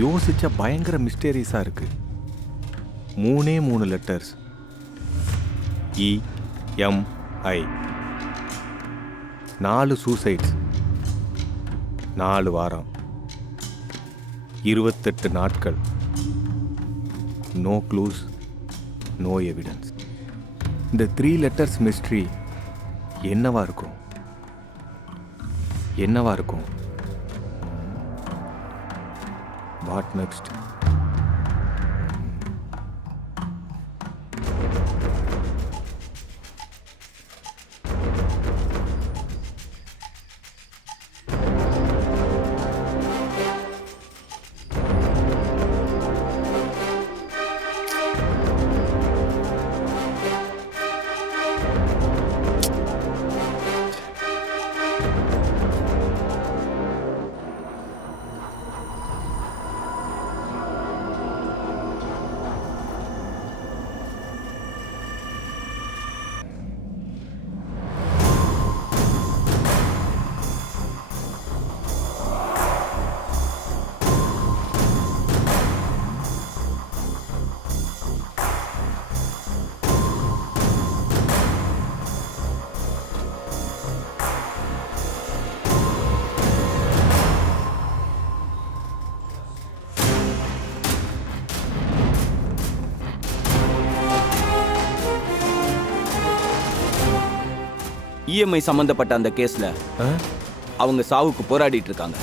யோசிச்சா பயங்கர மிஸ்டீரியஸாக இருக்கு. 3 லெட்டர்ஸ். EMI. 4 சூசைட்ஸ். 4 வாரம். 28 நாட்கள். No clues, no evidence. இந்த 3 லெட்டர்ஸ் மிஸ்ட்ரி என்னவா இருக்கும்? என்னவா இருக்கும்? What next? இஎம்ஐ சம்பந்தப்பட்ட அந்த கேஸ்ல அவங்க சாவுக்கு போராடிட்டு இருக்காங்க.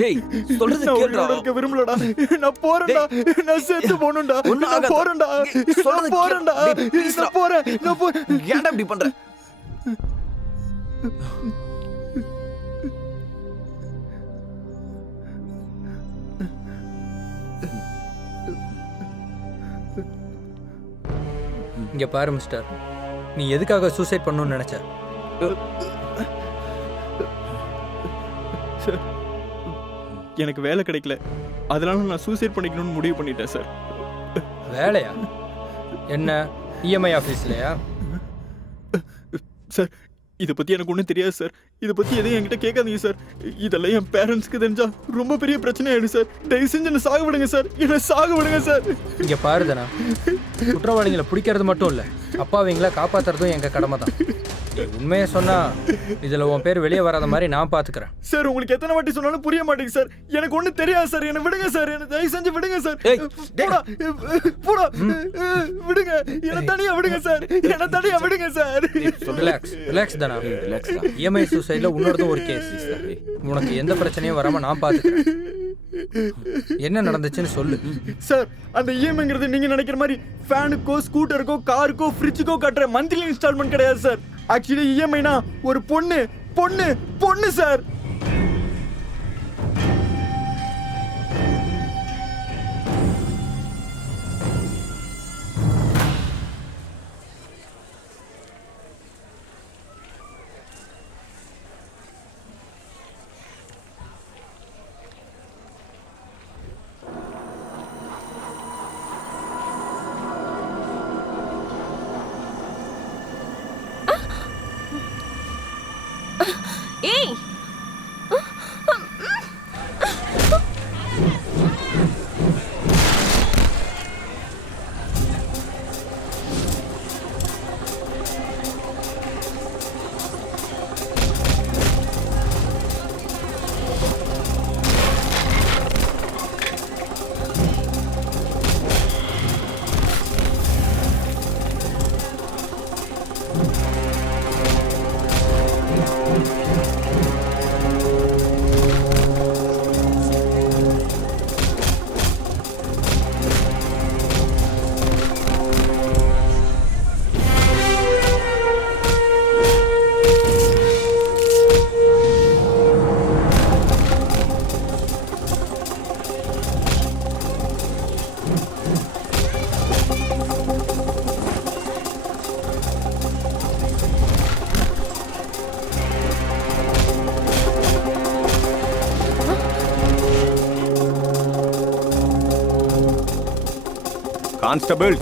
டேய் சொல்றது கேளுடா. நான் விரும்பலடா. நான் போறேன்டா. நான் செத்து போணும்டா. நான் போறேன்டா. சொல்றது போறேன்டா. நான் போறேன். ஏன்டா இப்படி பண்ற? இங்க பாரு மிஸ்டர், நீ எதுக்காக சூசைட் பண்ணணும்னு நினைச்ச? எனக்கு வேலை கிடைக்கல, அதனால நான் சூசைட் பண்ணிக்கணும்னு முடிவு பண்ணிட்டேன் சார். வேலையா? என்ன இஎம்ஐ ஆஃபீஸ்லையா? சார் இதை பற்றி எனக்கு ஒன்றும் தெரியாது சார். இதை பற்றி எதையும் என்கிட்ட கேட்காதீங்க சார். இதெல்லாம் என் பேரண்ட்ஸ்க்கு தெரிஞ்சா ரொம்ப பெரிய பிரச்சனை ஆயிடும் சார். தயவு செஞ்சு என்ன சாக விடுங்க சார். என்ன சாக விடுங்க சார். இங்க பாருதனா, குற்றவாளிகளை பிடிக்கிறது மட்டும் இல்லை, அப்பாவிங்களை காப்பாற்றுறதும் எங்கள் கடமை தான். உண்மையை சொன்னா இதுல உன் பேர் வெளியே வராத மாதிரி நான் பாத்துக்கிறேன். சார் உங்களுக்கு எத்தனை வாட்டி சொன்னாலும் புரிய மாட்டேங்குது சார். எனக்கு ஒண்ணும் தெரியாது சார். என்ன விடுங்க சார். என்ன தயவு செஞ்சு விடுங்க சார். போடா விடுங்க. என்ன தனியா விடுங்க சார். என்ன தனியா விடுங்க சார். ரிலாக்ஸ் தானா? ரிலாக்ஸ் தான். இஎம்ஐ சூசைட்ல உன்னோடதும் ஒரு கேஸ். உனக்கு எந்த பிரச்சனையும் வராம நான் பாத்துக்கிறேன். என்ன நடந்துச்சுன்னு சொல்லு சார். அந்த இஎம்ஐங்கிறது நீங்க நினைக்கிற மாதிரி ஃபேனுக்கோ ஸ்கூட்டருக்கோ காருக்கோ ஃப்ரிட்ஜுக்கோ கட்டுற மந்த்லி இன்ஸ்டால்மெண்ட் கிடையாது சார். ஆக்சுவலி இஎம்ஐனா ஒரு பொண்ணு பொண்ணு பொண்ணு சார். ஏய் Constable.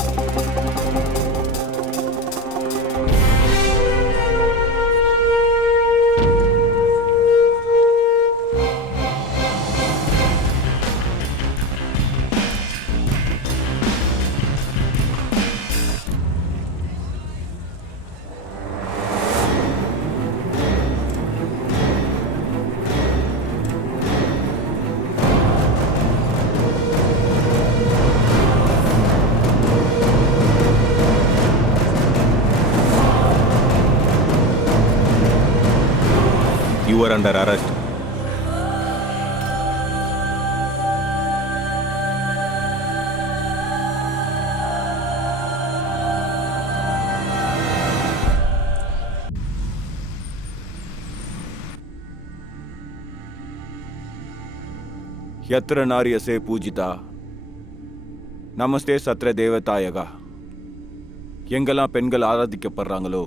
You are under arrest. यत्र नार्यसे पूजिता நமஸ்தே சத்ர தேவதாயகா. எங்கெல்லாம் பெண்கள் ஆராதிக்கப்படுறாங்களோ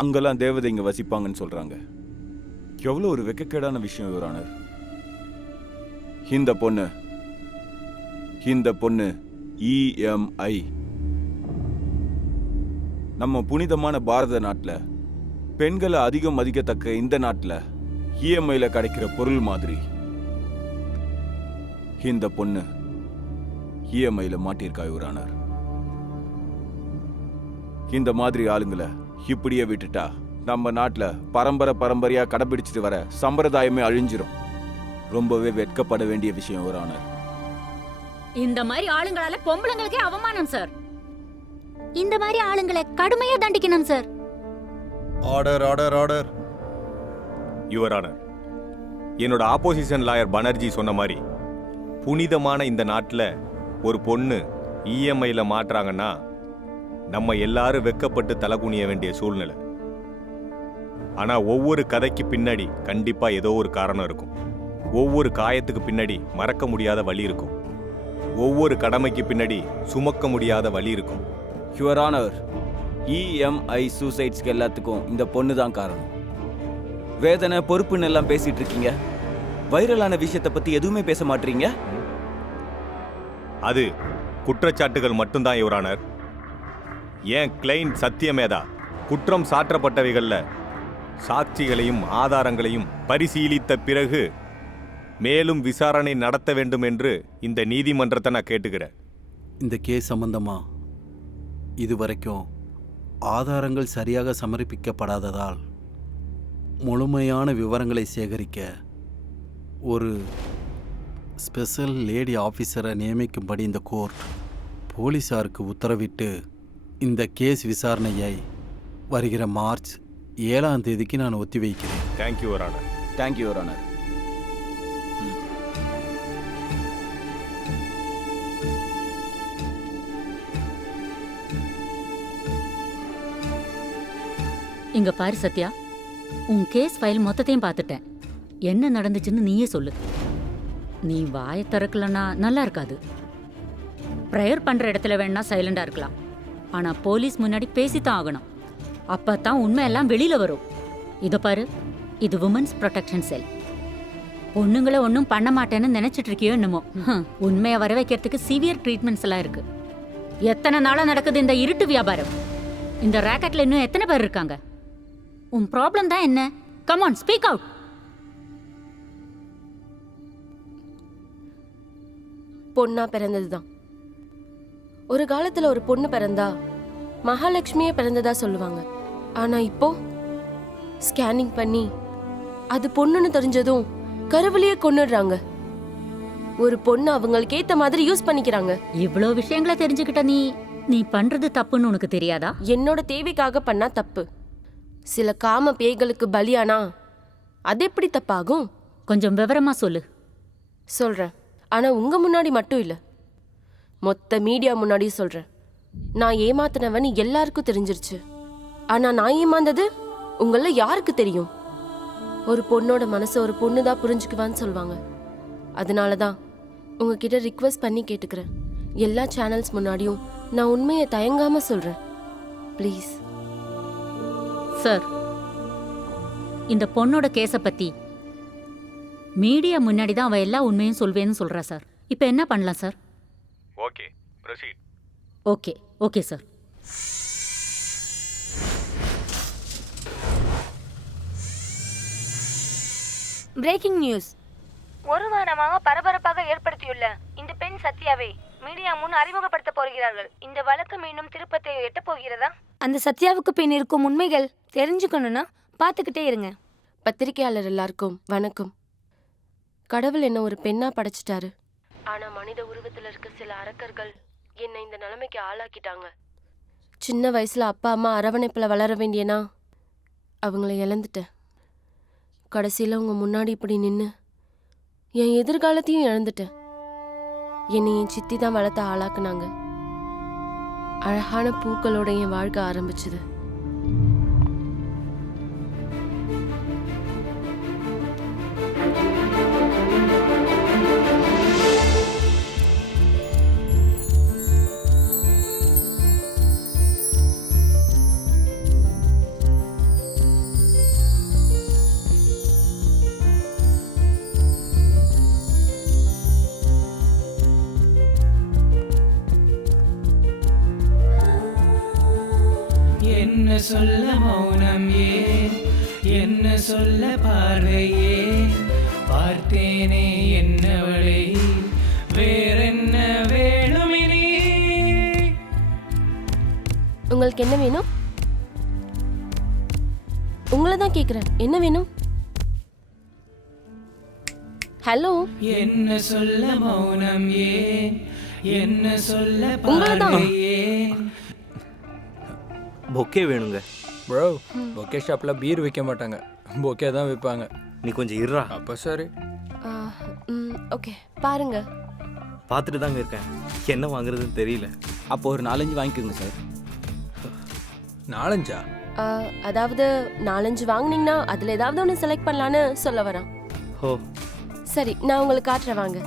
அங்கெல்லாம் தேவதை இங்கே வசிப்பாங்கன்னு சொல்கிறாங்க. எவ்வளோ ஒரு வெக்கக்கேடான விஷயம் யுவர். இந்த பொண்ணு இஎம்ஐ நம்ம புனிதமான பாரத நாட்டில் பெண்களை அதிகம் மதிக்கத்தக்க இந்த நாட்டில் இஎம்ஐயில் கிடைக்கிற பொருள் மாதிரி இந்த பொண்ணு இஎம்ஐயில் மாட்டியிருக்கா யுவர். இந்த மாதிரி ஆளுங்களை இப்படியே விட்டுட்டா நம்ம நாட்டில் பரம்பரையா கடைபிடிச்சிட்டு வர சம்பிரதாயமே அழிஞ்சிரும். ரொம்பவே வெட்கப்பட வேண்டிய விஷயம் யுவர். இந்த மாதிரி ஆளுங்களால பொம்பளைங்களுக்கே அவமானம் சார். இந்த மாதிரி ஆளுங்களை கடுமையா தண்டிக்கணும் சார். Order order order. Your honour, என்னோட ஆப்போசிஷன் லாயர் பானர்ஜி சொன்ன மாதிரி புனிதமான இந்த நாட்டில் ஒரு பொண்ணு இஎம்ஐயில் மாட்டுறாங்கன்னா நம்ம எல்லாரும் வெக்கப்பட்டு தலை குனிய வேண்டிய சூழ்நிலை. ஆனால் ஒவ்வொரு கதைக்கு பின்னாடி கண்டிப்பாக ஏதோ ஒரு காரணம் இருக்கும். ஒவ்வொரு காயத்துக்கு பின்னாடி மறக்க முடியாத வலி இருக்கும். ஒவ்வொரு கடமைக்கு பின்னாடி சுமக்க முடியாத வலி இருக்கும். யுவர் ஆனர், இஎம்ஐ சூசைட்ஸ்க்கு எல்லாத்துக்கும் இந்த பொண்ணு தான் காரணம். வேதனை பொறுப்புன்னு எல்லாம் பேசிட்டு இருக்கீங்க. வைரலான விஷயத்தை பற்றி எதுவுமே பேச மாட்டீங்க. அது குற்றச்சாட்டுகள் மட்டும்தான் யுவர் ஆனர். ஏன் கிளைண்ட் சத்தியமேதா குற்றம் சாற்றப்பட்டவைகளில் சாட்சிகளையும் ஆதாரங்களையும் பரிசீலித்த பிறகு மேலும் விசாரணை நடத்த வேண்டும் என்று இந்த நீதிமன்றத்தை நான் கேட்டுக்கிறேன். இந்த கேஸ் சம்பந்தமா இது வரைக்கும் ஆதாரங்கள் சரியாக சமர்ப்பிக்கப்படாததால் முழுமையான விவரங்களை சேகரிக்க ஒரு ஸ்பெஷல் லேடி ஆஃபீஸரை நியமிக்கும்படி இந்த கோர்ட் போலீஸாருக்கு உத்தரவிட்டு இந்த கேஸ் விசாரணையை வருகிற மார்ச் 7ஆம் தேதிக்கு நான் ஒத்திவைக்கிறேன். Thank you your honour. Thank you your honour. இங்க பாரு சத்யா, உன் கேஸ் ஃபைல் மொத்தத்தையும் பார்த்துட்டேன். என்ன நடந்துச்சுன்னு நீயே சொல்லு. நீ வாயை திறக்கலன்னா நல்லா இருக்காது. ப்ரேயர் பண்ற இடத்துல வேணா சைலண்டா இருக்கலாம், ஆனா போலீஸ் முன்னாடி பேசித்தான் ஆகணும். அப்பதான் உண்மையெல்லாம் வெளியில வரும். இத பாரு, இது உமன்ஸ் ப்ரொடெக்ஷன் செல். பொண்ணுங்களை ஒன்றும் பண்ண மாட்டேன்னு நினைச்சிட்டு இருக்கியோ என்னமோ. உண்மையை வர வைக்கிறதுக்கு சிவியர் ட்ரீட்மெண்ட்ஸ் எல்லாம் இருக்கு. எத்தனை நாளா நடக்குது இந்த இருட்டு வியாபாரம்? இந்த ராக்கெட்ல இன்னும் எத்தனை பேர் இருக்காங்க? உன் ப்ராப்ளம் தான் என்ன? Come on, speak out. பொண்ணா பிறந்ததுதான். ஒரு காலத்துல ஒரு பொண்ணு பிறந்தா மகாலட்சுமியே பிறந்ததா சொல்லுவாங்க. ஆனா இப்போ ஸ்கேனிங் பண்ணி அது பொண்ணுன்னு தெரிஞ்சதும் கருவிலேயே கொன்னுடுறாங்க. ஒரு பொண்ணு அவங்களுக்கு ஏத்த மாதிரி யூஸ் பண்ணிக்கிறாங்க. இவ்ளோ விஷயங்களை தெரிஞ்சுக்கிட்ட நீ பண்றது தப்புன்னு உனக்கு தெரியாதா? என்னோட தேவைக்காக பண்ணா தப்பு. சில காம பேய்களுக்கு பலியானா அது எப்படி தப்பாகும்? கொஞ்சம் விவரமா சொல்லு. சொல்றேன், ஆனா உங்க முன்னாடி மட்டும் இல்ல, மொத்த மீடியா முன்னாடியும் சொல்றேன். நான் ஏமாத்தினவன் எல்லாருக்கும் தெரிஞ்சிருச்சு. ஆனா நான் ஏமாந்தது உங்கள யாருக்கு தெரியும்? ஒரு பொண்ணோட மனசை ஒரு பொண்ணு தான் புரிஞ்சுக்குவான்னு சொல்லுவாங்க. அதனாலதான் உங்ககிட்ட ரிக்வெஸ்ட் பண்ணி கேட்டுக்கிறேன். எல்லா சேனல்ஸ் முன்னாடியும் நான் உண்மையை தயங்காம சொல்றேன். ப்ளீஸ் சார், இந்த பொண்ணோட கேஸை பத்தி மீடியா முன்னாடி தான் அவ எல்லா உண்மையும் சொல்வேன்னு சொல்றா சார். இப்போ என்ன பண்ணலாம் sir? Okay, proceed. Okay okay sir. Breaking news. ஒரு வாரமாக பரபரப்பாக ஏற்படுத்தியுள்ள இந்த பெண் சத்யாவை மீடியா முன் அறிமுகப்படுத்த போகிறார்கள். இந்த வழக்கு மீண்டும் திருப்பத்தை எட்ட போகிறதா? அந்த சத்யாவுக்கு பின் இருக்கும் உண்மைகள் தெரிஞ்சுக்கணும்னா பார்த்துக்கிட்டே இருங்க. பத்திரிகையாளர் எல்லாருக்கும் வணக்கம். கடவுள் என்ன ஒரு பெண்ணா படைச்சிட்டாரு. ஆனா மனித உருவத்துல இருக்க சில அரக்கர்கள் என்னை இந்த நிலைமைக்கு ஆளாக்கிட்டாங்க. சின்ன வயசுல அப்பா அம்மா அரவணைப்புல வளர வேண்டியனா அவங்கள இழந்துட்டேன். கடைசியில உங்க முன்னாடி இப்படி நின்று என் எதிர்காலத்தையும் இழந்துட்டேன். என்னை என் சித்தி தான் வளர்த்த ஆளாக்குனாங்க. அழகான பூக்களோட என் வாழ்க்கை ஆரம்பிச்சது. என்ன சொல்ல மௌனம் ஏன், என்ன சொல்ல பார்வையே, பார்த்தேனே என்னவளை, வேறென்ன வேணுமினி. உங்களுக்கு என்ன வேணும்? உங்களை தான் கேக்குறேன், என்ன வேணும்? ஹலோ. என்ன சொல்ல மௌனம் ஏன், என்ன சொல்ல உங்களதான். பார்வையே. பொக்கே வேணுங்க. ப்ரோ, பொக்கே ஷாப்ல பீர் விற்க மாட்டாங்க, பொக்கே தான் விற்பாங்க. நீ கொஞ்சம் இருடா. அப்போ சரி. ஓகே, பாருங்க. பார்த்துட்டு தாங்க இருக்கேன், என்ன வாங்குறதுன்னு தெரியல. அப்போ ஒரு 4-5 வாங்கிக்கோங்க சார். 4-5? அதாவது 4-5 வாங்குனீங்கன்னா அதுல ஏதாவது ஒன்று செலக்ட் பண்ணலான்னு சொல்ல வரேன். ஓ சரி, நான் உங்களுக்கு காட்டுறேன் வாங்க.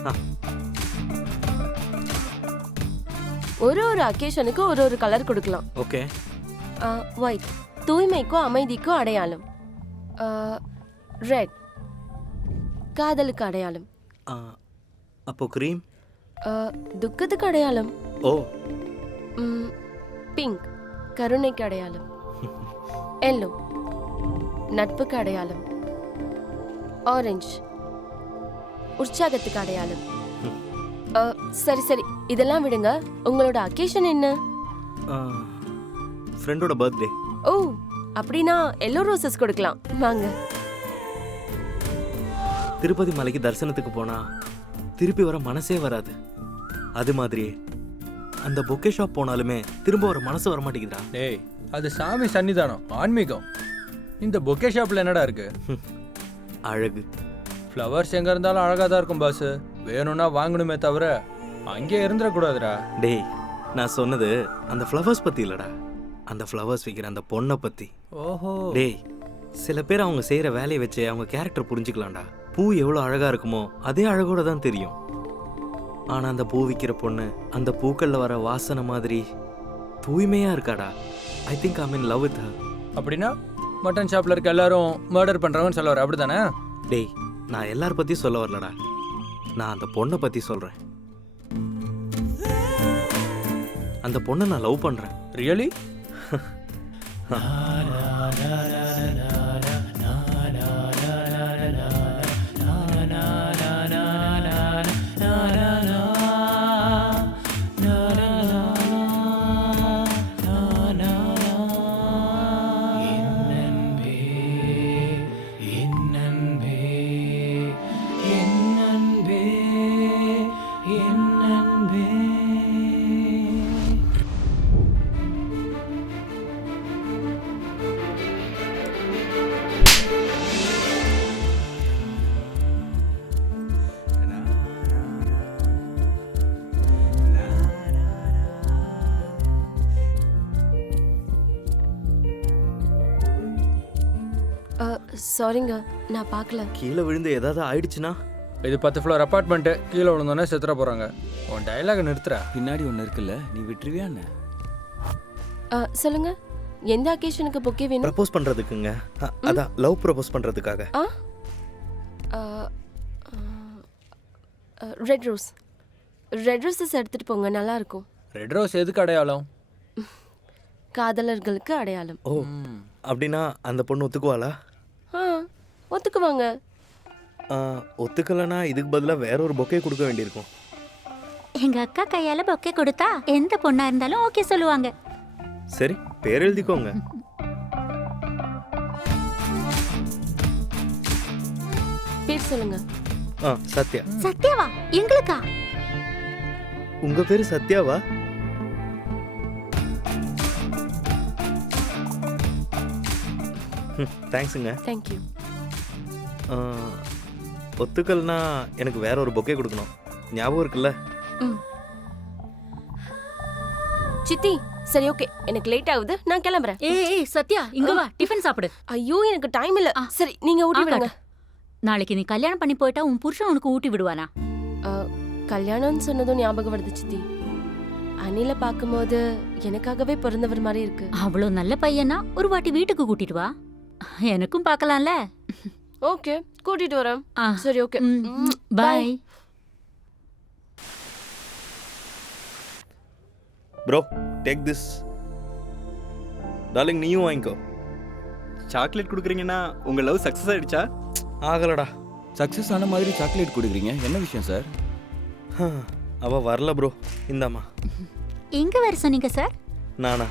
ஒரு அக்கேஷனுக்கு ஒரு கலர் கொடுக்கலாம். ஓகே. ஒயிட் தூய்மைக்கும் அமைதிக்கும் அடையாளம். ரெட் காதலுக்கு அடையாளம். அப்போ கிரீம் துக்கத்துக்கு அடையாளம். ஓ. பிங்க் கருணைக்கு அடையாளம். எல்லோ நட்புக்கு அடையாளம். ஆரஞ்சு உற்சாகத்துக்கு அடையாளம். சரி சரி, இதெல்லாம் விடுங்க. உங்களோட அக்கேஷன் என்ன? ஃப்ரெண்டோட பர்த்டே. ஓ அப்படின்னா எல்லோ ரோசஸ் கொடுக்கலாம் வாங்க. திருப்பதி மலைக்கு தரிசனத்துக்கு போனா திருப்பி வர மனசே வராது. அது மாதிரியே அந்த பொக்கே ஷாப் போனாலுமே திரும்ப வர மனசு வர மாட்டேங்குதுடா. டேய் அது சாமி சன்னிதானம், ஆன்மீகம். இந்த பொக்கே ஷாப்ல என்னடா இருக்கு? அழகு. ஃப்ளவர்ஸ் எங்க இருந்தாலும் அழகா தான் இருக்கும் பாஸ். வேணும்னா வாங்கணுமே தவிர அங்கேயே இருந்துடக்கூடாதுடா. டேய் நான் சொன்னது அந்த ஃப்ளவர்ஸ் பத்தி இல்லடா, அந்த ஃப்ளவர்ஸ் விற்கிற அந்த பொண்ணை பத்தி. ஓஹோ. டேய் சில பேர் அவங்க செய்யற வேலையை வச்சு அவங்க கேரக்டர் புரிஞ்சுக்கலாம்டா. பூ எவ்வளோ அழகா இருக்குமோ அதே அழகோட தான் தெரியும். ஆனா அந்த பூ விற்கிற பொண்ணு அந்த பூக்கள்ல வர வாசனை மாதிரி தூய்மையா இருக்காடா. I think I'm in love with her. அப்படின்னா மட்டன் ஷாப்ல இருக்க எல்லாரும் மர்டர் பண்றவங்கன்னு சொல்ல வர, அப்படிதானே? டேய் நான் எல்லார பத்தியும் சொல்ல வரலடா, நான் அந்த பொண்ணை பத்தி சொல்றேன். அந்த பொண்ணை நான் லவ் பண்றேன். ரியலி? சாரிங்க நான் பார்க்கல. கீழே விழுந்து ஏதாவது ஆயிடுச்சுன்னா? இது 10 ஃப்ளோர் அப்பார்ட்மெண்ட். கீழே விழுந்தோன்னே செத்துற போறாங்க. உன் டயலாக் நிறுத்துற. பின்னாடி ஒன்று இருக்குல்ல, நீ விட்டுருவியா என்ன? சொல்லுங்க எந்த அக்கேஷனுக்கு பொக்கே வேணும்? ப்ரப்போஸ் பண்றதுக்குங்க. அதான் லவ் ப்ரப்போஸ் பண்றதுக்காக. Red rose. ரெட் ரோஸஸ் எடுத்துட்டு போங்க, நல்லா இருக்கும். ரெட் ரோஸ் எதுக்கு அடையாளம்? காதலர்களுக்கு அடையாளம். ஓ அப்படின்னா அந்த பொண்ணு ஒத்துக்குவாளா? ஒத்துக்குவாங்க. ஒத்துக்கலனா இதுக்கு பதிலாக வேற ஒரு பொக்கே கொடுக்க வேண்டியிருக்கும். எங்க அக்கா கையால பொக்கே கொடுத்தா எந்த பொண்ணா இருந்தாலும் ஓகே சொல்லுவாங்க. சரி பேர் எழுதிக்கோங்க. பேர் சொல்லுங்க. சத்யா. சத்யாவா? எங்களுக்கா? உங்க பேரு சத்யாவா? தேங்க்ஸுங்க. தேங்க்யூ. ஒத்துக்கல்னா எனக்கு வேற ஒரு பொக்கே கொடுக்கணும், ஞாபகம் இருக்குல்ல? சித்தி சரி ஓகே, எனக்கு லேட் ஆகுது, நான் கிளம்புறேன். ஏய் சத்யா இங்க வா, டிஃபன் சாப்பிடு. ஐயோ எனக்கு டைம் இல்ல. சரி நீங்க ஊட்டி விடுங்க. நாளைக்கு நீ கல்யாணம் பண்ணி போயிட்டா உன் புருஷன் உனக்கு ஊட்டி விடுவானா? கல்யாணம்னு சொன்னதும் ஞாபகம் வருது சித்தி. அனில பாக்கும்போது எனக்காகவே பிறந்தவர் மாதிரி இருக்கு. அவ்வளவு நல்ல பையனா ஒரு வாட்டி வீட்டுக்கு கூட்டிட்டு வா, எனக்கும் பார்க்கலாம்ல. ஓகே கூட்டிட்டு வரேன். சரி okay bye. Bro take this. Darling நீயும் வாங்கிக்கோ. சாக்லேட் கொடுக்குறீங்கன்னா உங்க லவ் சக்சஸ் ஆயிடுச்சா? ஆகலடா. சக்சஸ் ஆன மாதிரி சாக்லேட் கொடுக்குறீங்க, என்ன விஷயம் சார்? அவ வரல ப்ரோ. இந்தாம்மா. எங்க வர சொன்னீங்க சார்? நானா?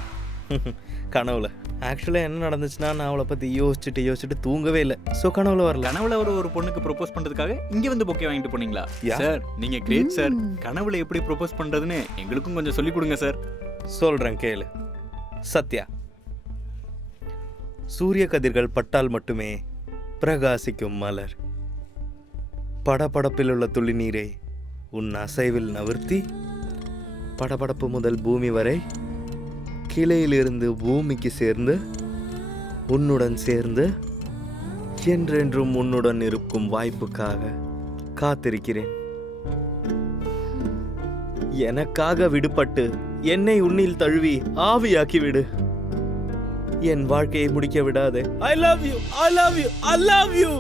கனவுல. ஆக்சுவலாக என்ன நடந்துச்சுன்னா நான் அவளை பற்றி யோசிச்சுட்டு தூங்கவே இல்லை. ஸோ கனவுல வரல. கனவுல ஒரு பொண்ணுக்கு ப்ரொபோஸ் பண்ணுறதுக்காக இங்கே வந்து பொக்கே வாங்கிட்டு போனீங்களா? சார் நீங்கள் கிரேட் சார். கனவுல எப்படி ப்ரொபோஸ் பண்ணுறதுன்னு எங்களுக்கும் கொஞ்சம் சொல்லிக் கொடுங்க சார். சொல்கிறேன் கேளு. சத்யா, சூரிய கதிர்கள் பட்டால் மட்டுமே பிரகாசிக்கும் மலர். படபடப்பில் உள்ள துளி நீரை உன் அசைவில் நவர்த்தி, படபடப்பு முதல் பூமி வரை கிளையிலிருந்து பூமிக்கு சேர்ந்து உன்னுடன் சேர்ந்து என்றென்றும் உன்னுடன் இருக்கும் வாய்ப்புக்காக காத்திருக்கிறேன். எனக்காக விடுபட்டு என்னை உன்னில் தழுவி ஆவியாக்கி விடு. என் வாழ்க்கையை முடிக்க விடாதே. I love you, I love you, I love you.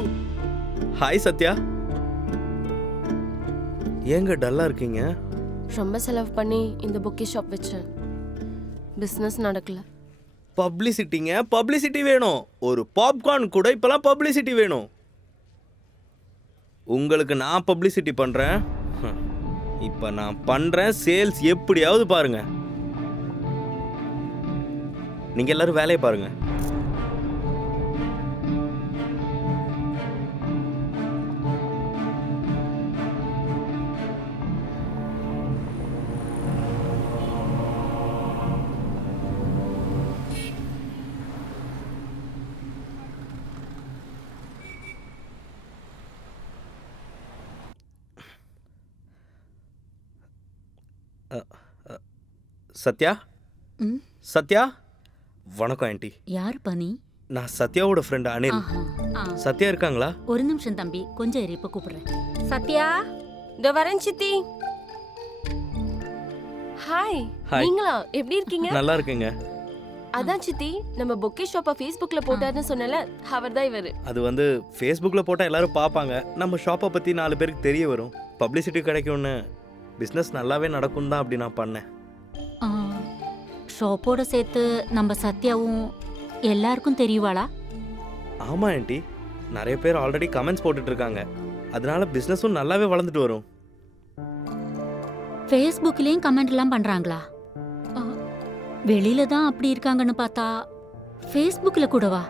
Hi Sathya. ஏங்க டல்லா இருக்கீங்க? ரொம்ப செலவு பண்ணி இந்த பொக்கே ஷாப் வச்சேன், பிசினஸ் நடக்கல. பப்ளிசிட்டிங்க, பப்ளிசிட்டி வேணும். ஒரு பாப்கார்ன் கூட இப்பெல்லாம் பப்ளிசிட்டி வேணும். உங்களுக்கு நான் பப்ளிசிட்டி பண்றேன். இப்ப நான் பண்றேன் சேல்ஸ் எப்படியாவது பாருங்க. நீங்கள் எல்லாரும் வேலையை பாருங்கள். சத்யா, சத்யா, வணக்கம் ஆண்டி. யார் பனி? நான் சத்யாவோட ஃப்ரெண்ட் அனில். சத்யா இருக்காங்களா? ஒரு நிமிஷம் தம்பி, கொஞ்சம் இரு, இப்ப கூப்பிடுறேன். சத்யா, இதோ வரேன் சித்தி. ஹாய், நீங்களா? எப்படி இருக்கீங்க? நல்லா இருக்குங்க. அதான் சித்தி, நம்ம பொக்கே ஷாப்பை ஃபேஸ்புக்ல போட்டாருன்னு சொன்னல, அவர்தான் இவரு. அது வந்து ஃபேஸ்புக்கில் போட்டால் எல்லாரும் பார்ப்பாங்க, நம்ம ஷாப்பை பற்றி 4 பேருக்கு தெரிய வரும், பப்ளிசிட்டி கிடைக்கும்னு, பிஸ்னஸ் நல்லாவே நடக்கும் தான் அப்படி நான் பண்ணேன். ஷாப்போட சேர்த்து நம்ம சத்யாவும் எல்லாருக்கும் தெரியுவாளா? ஆமாம் ஆண்டி, நிறைய பேர் ஆல்ரெடி கமெண்ட்ஸ் போட்டுட்டு இருக்காங்க, அதனால பிஸ்னஸும் நல்லாவே வளர்ந்துட்டு வரும். ஃபேஸ்புக்லேயும் கமெண்ட்லாம் பண்ணுறாங்களா? வெளியில தான் அப்படி இருக்காங்கன்னு பார்த்தா ஃபேஸ்புக்கில் கூடவா?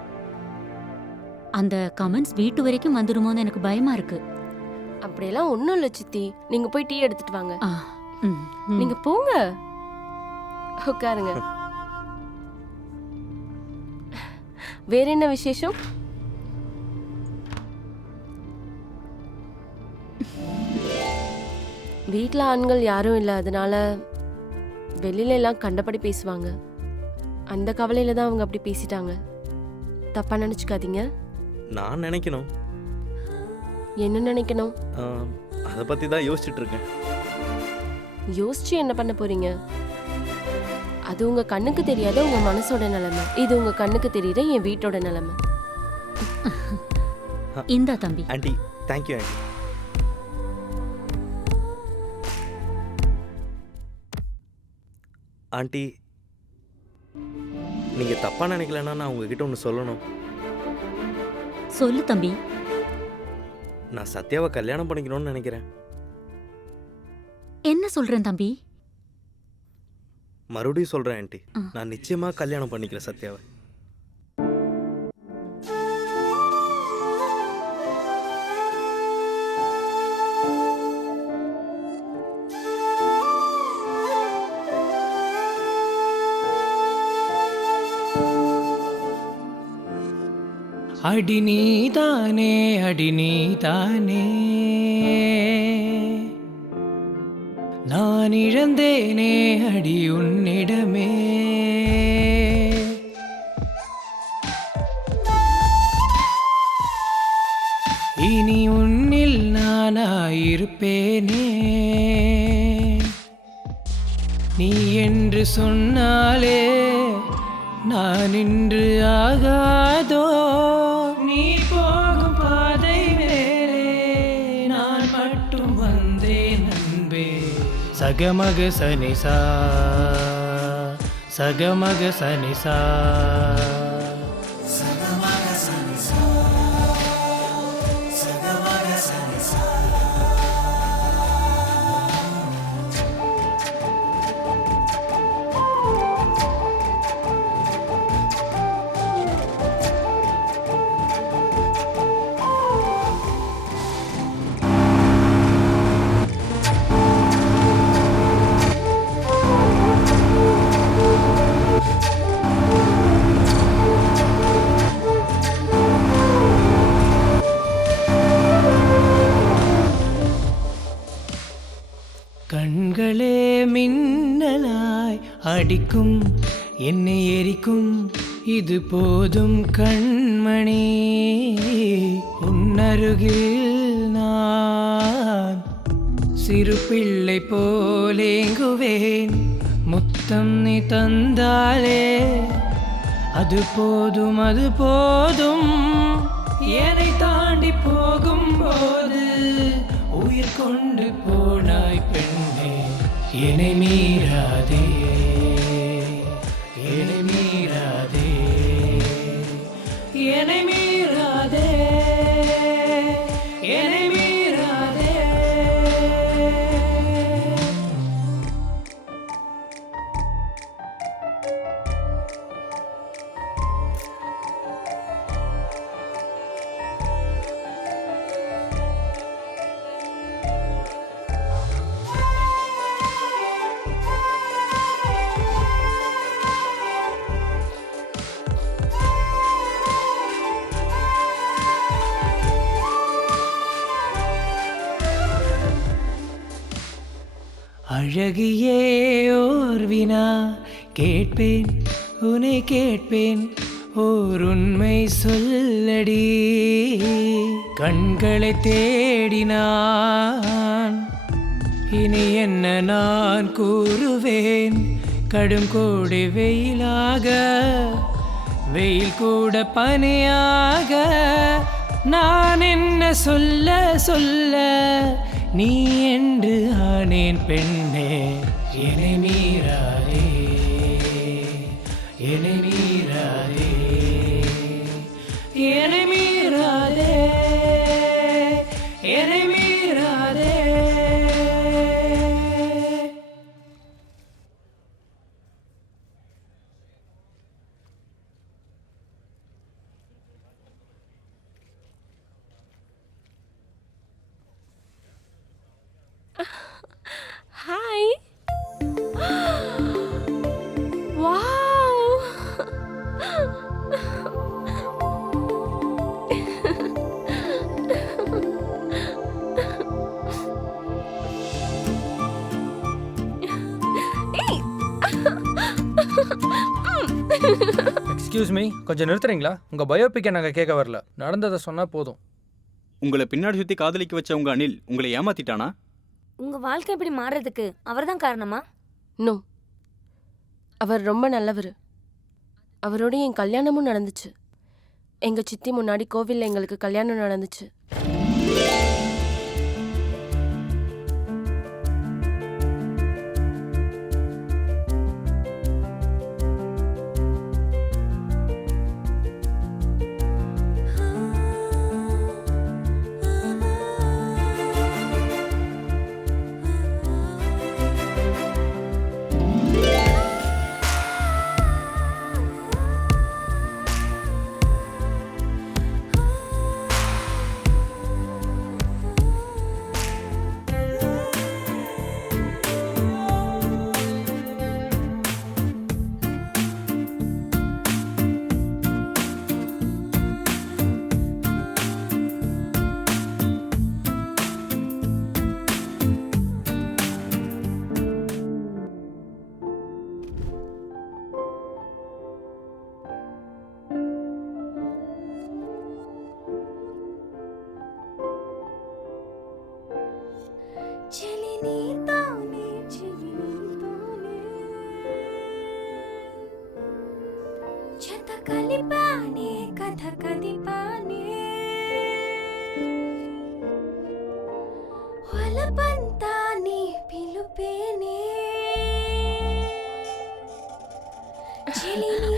அந்த கமெண்ட்ஸ் வீட்டு வரைக்கும் வந்துடுமோன்னு எனக்கு பயமா இருக்கு. அப்படியெல்லாம் ஒன்றும் இல்லை சித்தி, நீங்க போய் டீ எடுத்துட்டு வாங்க. நீங்க போங்க, உட்காருங்க. வேற என்ன விசேஷம்? வீட்டில் ஆண்கள் யாரும் இல்லை, அதனால வெளியில எல்லாம் கண்டபடி பேசுவாங்க. அந்த கவலையில தான் அவங்க அப்படி பேசிட்டாங்க. தப்பா நினைச்சுக்காதீங்க. நான் நினைக்கணும். என்ன நினைக்கணும்? அதை பற்றி தான் யோசிச்சுட்டு இருக்கேன். யோசிச்சு என்ன பண்ண போறீங்க? அது உங்க கண்ணுக்கு தெரியாத உங்க மனசோட நிலைமை, இது உங்க கண்ணுக்கு தெரியுற என் வீட்டோட நிலைமை. இந்தா தம்பி. Aunty, thank you aunty. ஆண்டி, நீங்க தப்பா நினைக்கலன்னா நான் உங்ககிட்ட ஒன்று சொல்லணும். சொல்லு தம்பி. நான் சத்யாவை கல்யாணம் பண்ணிக்கணும்னு நினைக்கிறேன். என்ன சொல்றேன் தம்பி? மறுபடியும் சொல்றேன் ஆண்டி, நான் நிச்சயமா கல்யாணம் பண்ணிக்கிறேன் சத்யாவை. அடி நீதானே, அடி நீதானே, நான் இழந்தேனே அடி உன்னிடமே. இனி உன்னில் நானாயிருப்பேனே, நீ என்று சொன்னாலே நான் இன்று ஆகாதோ. நீ போகும் பாதை வேறே, நான் மட்டும் வந்தேன் அன்பே. சகமக சனிசா, சகமக சனிசா, சகமக சனிசா, சகமக சனிசா. கண்களே மின்னலாய் அடிக்கும், என்னை எரிக்கும், இது போதும் கண்மணி. உன்னருகில் நான் சிறு பிள்ளை போலேங்குவேன். முத்தம் நீ தந்தாலே அது போதும், அது போதும். என்னை தாண்டி போகும்போது உயிர் கொண்டு போனாய் பெண்ணே. என்னை மீறாதே, என்னை மீறாதே, என்னை மீறாதே, என்னை மீறாதே. அழகியே ஓர் வினா கேட்பேன் உன்னை கேட்பேன் ஓர் உண்மை சொல்லடி கண்களை தேடினான் இனி என்ன நான் கூறுவேன் கடும் கோடி வெயிலாக வெயில் கூட பனியாக நான் என்ன சொல்ல சொல்ல நீ என்று ஆனேன் பெண்ணே என்னை மீறாதே என்னை மீறாதே என்னை மீறாதே என்னை மீறாதே Hi. Wow. எக்ஸ்கியூஸ் மீ, கொஞ்சம் நிறுத்துறீங்களா? உங்க பயோபிக்கை நாங்க கேட்க வரல, நடந்ததை சொன்னா போதும். உங்களை பின்னாடி சுத்தி காதலிக்க வச்ச உங்க அனில் உங்களை ஏமாத்திட்டானா? உங்க வாழ்க்கை இப்படி மாறுறதுக்கு அவர்தான் காரணமா? நோ, அவர் ரொம்ப நல்லவர். அவரோட என் கல்யாணமும் நடந்துச்சு. எங்க சித்தி முன்னாடி கோவில்ல எங்களுக்கு கல்யாணம் நடந்துச்சு.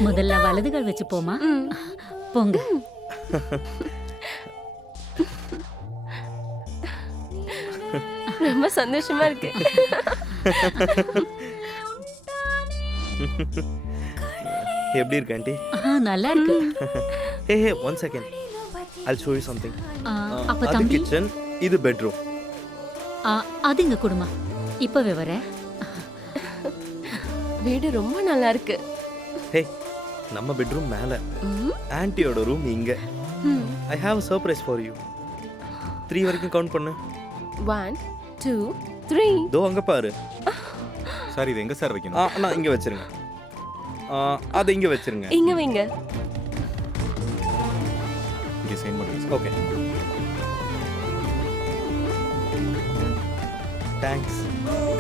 முதல்ல வலதுகள் வச்சு போமா. போங்க. ரொம்ப சந்தோஷமா இருக்கு. எப்படி இருக்கு ஆண்டி? நல்லா இருக்கு. ஹே ஹே, 1 second. I'll show you something. அப்ப அது தம்பி, கிச்சன், இது பெட்ரூம். அது இங்க குடுமா. இப்பவே வரேன். வீடு ரொம்ப நல்லா இருக்கு. ஹே, நம்ம பெட்ரூம் மேல, ஆன்ட்டியோட ரூம் இங்க. I have a surprise for you. 3 வரைக்கும் கவுண்ட் பண்ணு. 1 2 3. தோ அங்க பாரு. சார், இது எங்க சார் வைக்கணும்? நான் இங்க வச்சிருங்க. அது இங்க வச்சிருங்க. இங்க வைங்க. இங்க சைன் பண்ணுங்க. Okay. Thanks.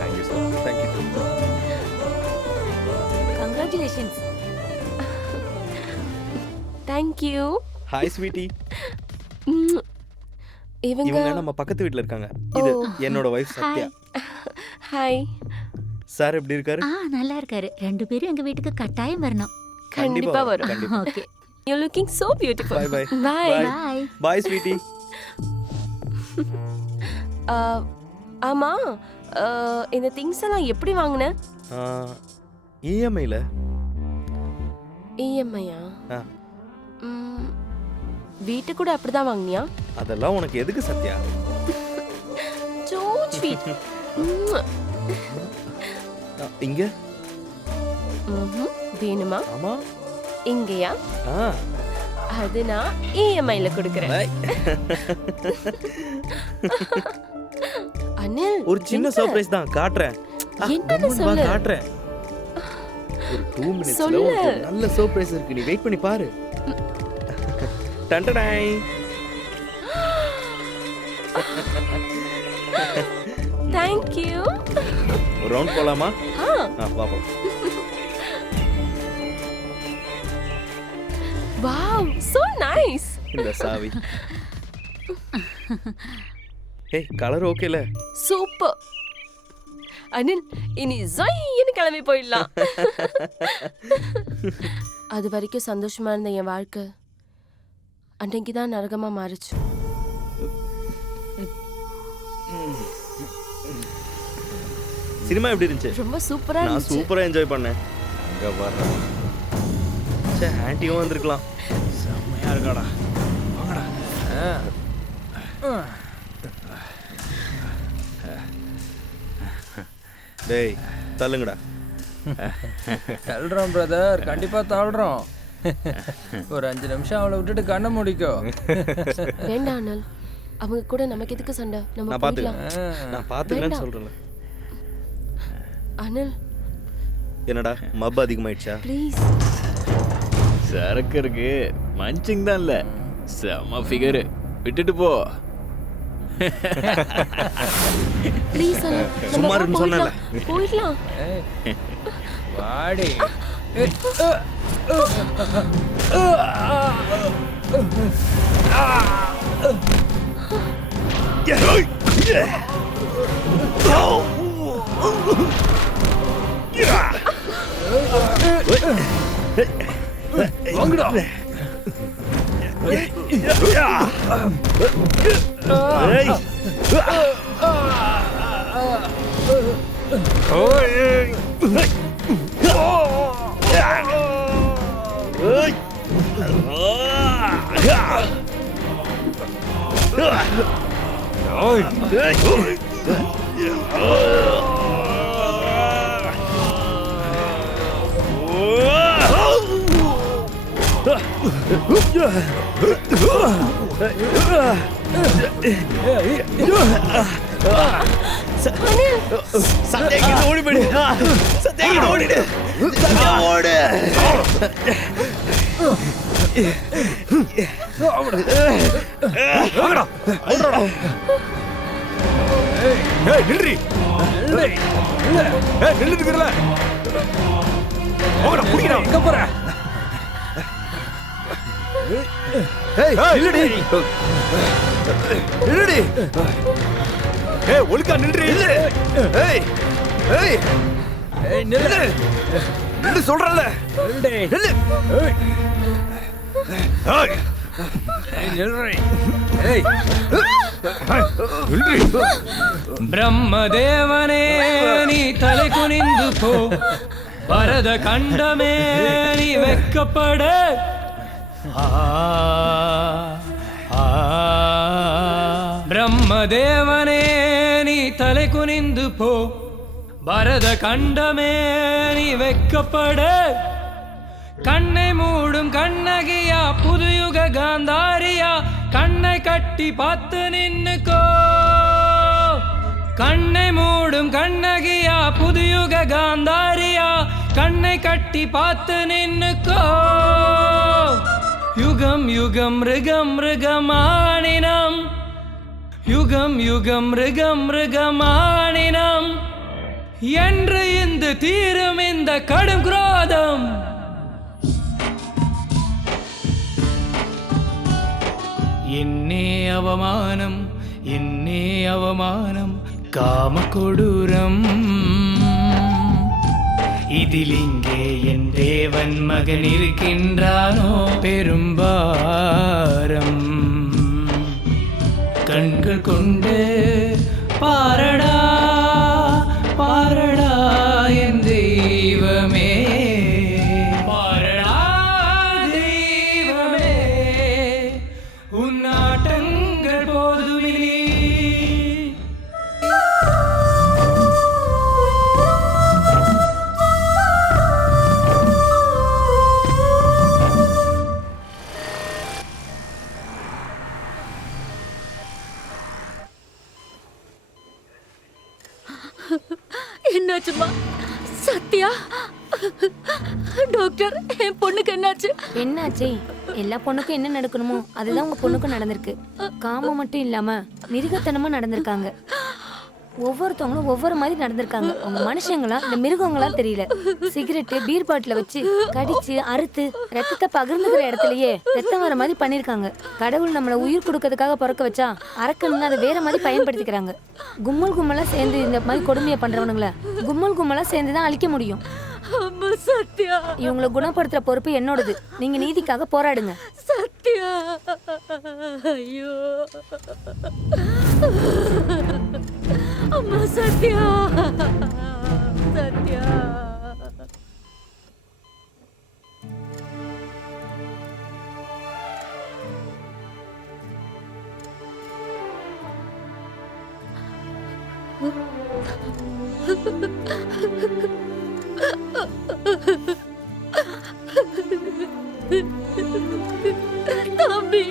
Thank you sir. Thank you. Congratulations. Thank you. Hi sweetie. இவங்க நம்ம பக்கத்து வீட்ல இருக்காங்க. இது என்னோட வைஃப் சத்யா. ஹாய். சார் எப்படி இருக்காரு? நல்லா இருக்காரு. ரெண்டு பேரும் எங்க வீட்டுக்கு கட்டாயம் வரணும். கண்டிப்பா வரும். Okay. You're looking so beautiful. Bye bye. Bye. Bye. Bye sweetie. ஆமா, இந்த திங்ஸ் எல்லாம் எப்படி வாங்குன? EMI-ல. EMI-யா? வீட்டு கூட அப்படிதான் வாங்குனியா? அதெல்லாம் உனக்கு எதுக்கு சத்யா? So sweet. இங்க? வேணுமா? ஆமா. இங்கயா? அது நான் EMI-ல கொடுக்கிறேன். அனில், ஒரு சின்ன சர்ப்ரைஸ் தான், காட்றேன். என்னன்னு சொல்லு. காட்டுறேன். ஒரு 2 மினிட்ஸ்ல சொல்லு. ஒரு நல்ல சர்ப்ரைஸ் இருக்கு. நீ வெயிட் பண்ணி பாரு. டண்டடாய். Thank you. ஒரு ரவுண்ட் போலாமா? பாப்போம். Wow, so nice. இந்த சாவி. ஏய் கலர் ஓகேல? சூப்பர். அனில் இனி ஜொய்ன்னு கிளம்பி போயிடலாம். அது வரைக்கும் சந்தோஷமா இருந்த என் வாழ்க்கை அன்றைக்கு தான் நரகமா மாறுச்சு. சினிமா எப்படி இருந்துச்சு? ரொம்ப சூப்பரா நான் இருந்துச்சு. சூப்பரா என்ஜாய் பண்ணேன். அங்க வர்ற. ஆன்ட்டியும் வந்திருக்கலாம். செம்மையா இருக்காடா. வாங்கடா. டேய் தள்ளுங்கடா. தள்ளுறோம் பிரதர், கண்டிப்பா தள்ளுறோம். ஒரு 5 நிமிஷம் அவளை விட்டுட்டு கண்ணை முடிக்கோ. வேண்டாம் அனல், அவங்க கூட நமக்கு எதுக்கு சண்டை? நம்ம நான் பாத்துக்கிறேன். நான் பாத்துக்கிறேன்னு சொல்றேன். அனல் என்னடா மப் அதிகமாயிடுச்சா? ப்ளீஸ். சரக்கு இருக்கு, மஞ்சிங் தான் இல்ல. செம்ம ஃபிகர். விட்டுட்டு போ. ப்ளீஸ் அனல், சும்மா இருன்னு சொன்னேன்ல. போயிடலாம். வாடி. வாங்கடா. சத்தியகிட்ட ஓடி போயிடு. சத்தியகிட்ட ஓடிடு. சத்தியா ஓடு. வாங்கடா. ஓடுடா. ஏய் நில்றி. ஏய் நில்லுதுக்குறல. வாங்கடா புடிடா. எங்க போற? ஏய் நில்லுடி. நில்லுடி. ஏய் ஒழுங்கா நில்றி. ஏய் ஏய் ஏய் நில்லு. நில்லு சொல்றல. நில்லுடி. நில்லு. ஏய் ஏய் ஏய் நில்றி. ஏய் நில்றி. பிரம்மதேவனே நீ தலை குனிந்து போ. பரத கண்டமே நீ வெக்கப்பட. பிரம்மதேவனே நீ தலை குனிந்து போ. பரத கண்டமே நீ வெக்கப்பட. கண்ணை மூடும் கண்ணகியா புதுயுக காந்தாரியா கண்ணை கட்டி பார்த்து நின்னுக்கோ. கண்ணை மூடும் கண்ணகியா புதுயுக காந்தாரியா கண்ணை கட்டி பார்த்து நின்னுக்கோ. யுகம் யுகம் மிருகம் மிருகமானினம். யுகம் யுகம் மிருகம் மிருகமானினம். என்று இந்த தீரும் இந்த கடும் குரோதம். என்னே அவமானம், என்னே அவமானம், காம கொடூரம். இதில் இங்கே என் தேவன் மகன் இருக்கின்றானோ பெரும்பாரம். கண்கள் கொண்டு பாரடா பாரடா என் தெய்வமே. பாரடா தெய்வமே உன் ஆட்டங்கள் போதுமில்லை. இன்ஸ்பெக்டர் என் பொண்ணுக்கு என்னாச்சு? என்னாச்சு? எல்லா பொண்ணுக்கும் என்ன நடக்கணுமோ அதுதான் உங்க பொண்ணுக்கும் நடந்திருக்கு. காமம் மட்டும் இல்லாம மிருகத்தனமா நடந்திருக்காங்க. ஒவ்வொருத்தவங்களும் ஒவ்வொரு மாதிரி நடந்திருக்காங்க. அவங்க மனுஷங்களா இந்த மிருகங்களா தெரியல. சிகரெட்டு பீர் பாட்டில வச்சு கடிச்சு அறுத்து ரத்தத்தை பகிர்ந்துக்கிற இடத்துலயே ரத்தம் வர மாதிரி பண்ணிருக்காங்க. கடவுள் நம்மள உயிர் கொடுக்கறதுக்காக பிறக்க வச்சா அரக்கணும்னு அதை வேற மாதிரி பயன்படுத்திக்கிறாங்க. கும்மல் கும்மலா சேர்ந்து இந்த மாதிரி கொடுமையை பண்றவனுங்கள கும்மல் கும்மலா சேர்ந்துதான் அழிக்க முடியும். சத்யா, இவங்களை குணப்படுத்துற பொறுப்பு என்னோடது. நீங்க நீதிக்காக போராடுங்க. சத்யா, ஐயோ அம்மா, சத்யா, சத்யா. தம்பி,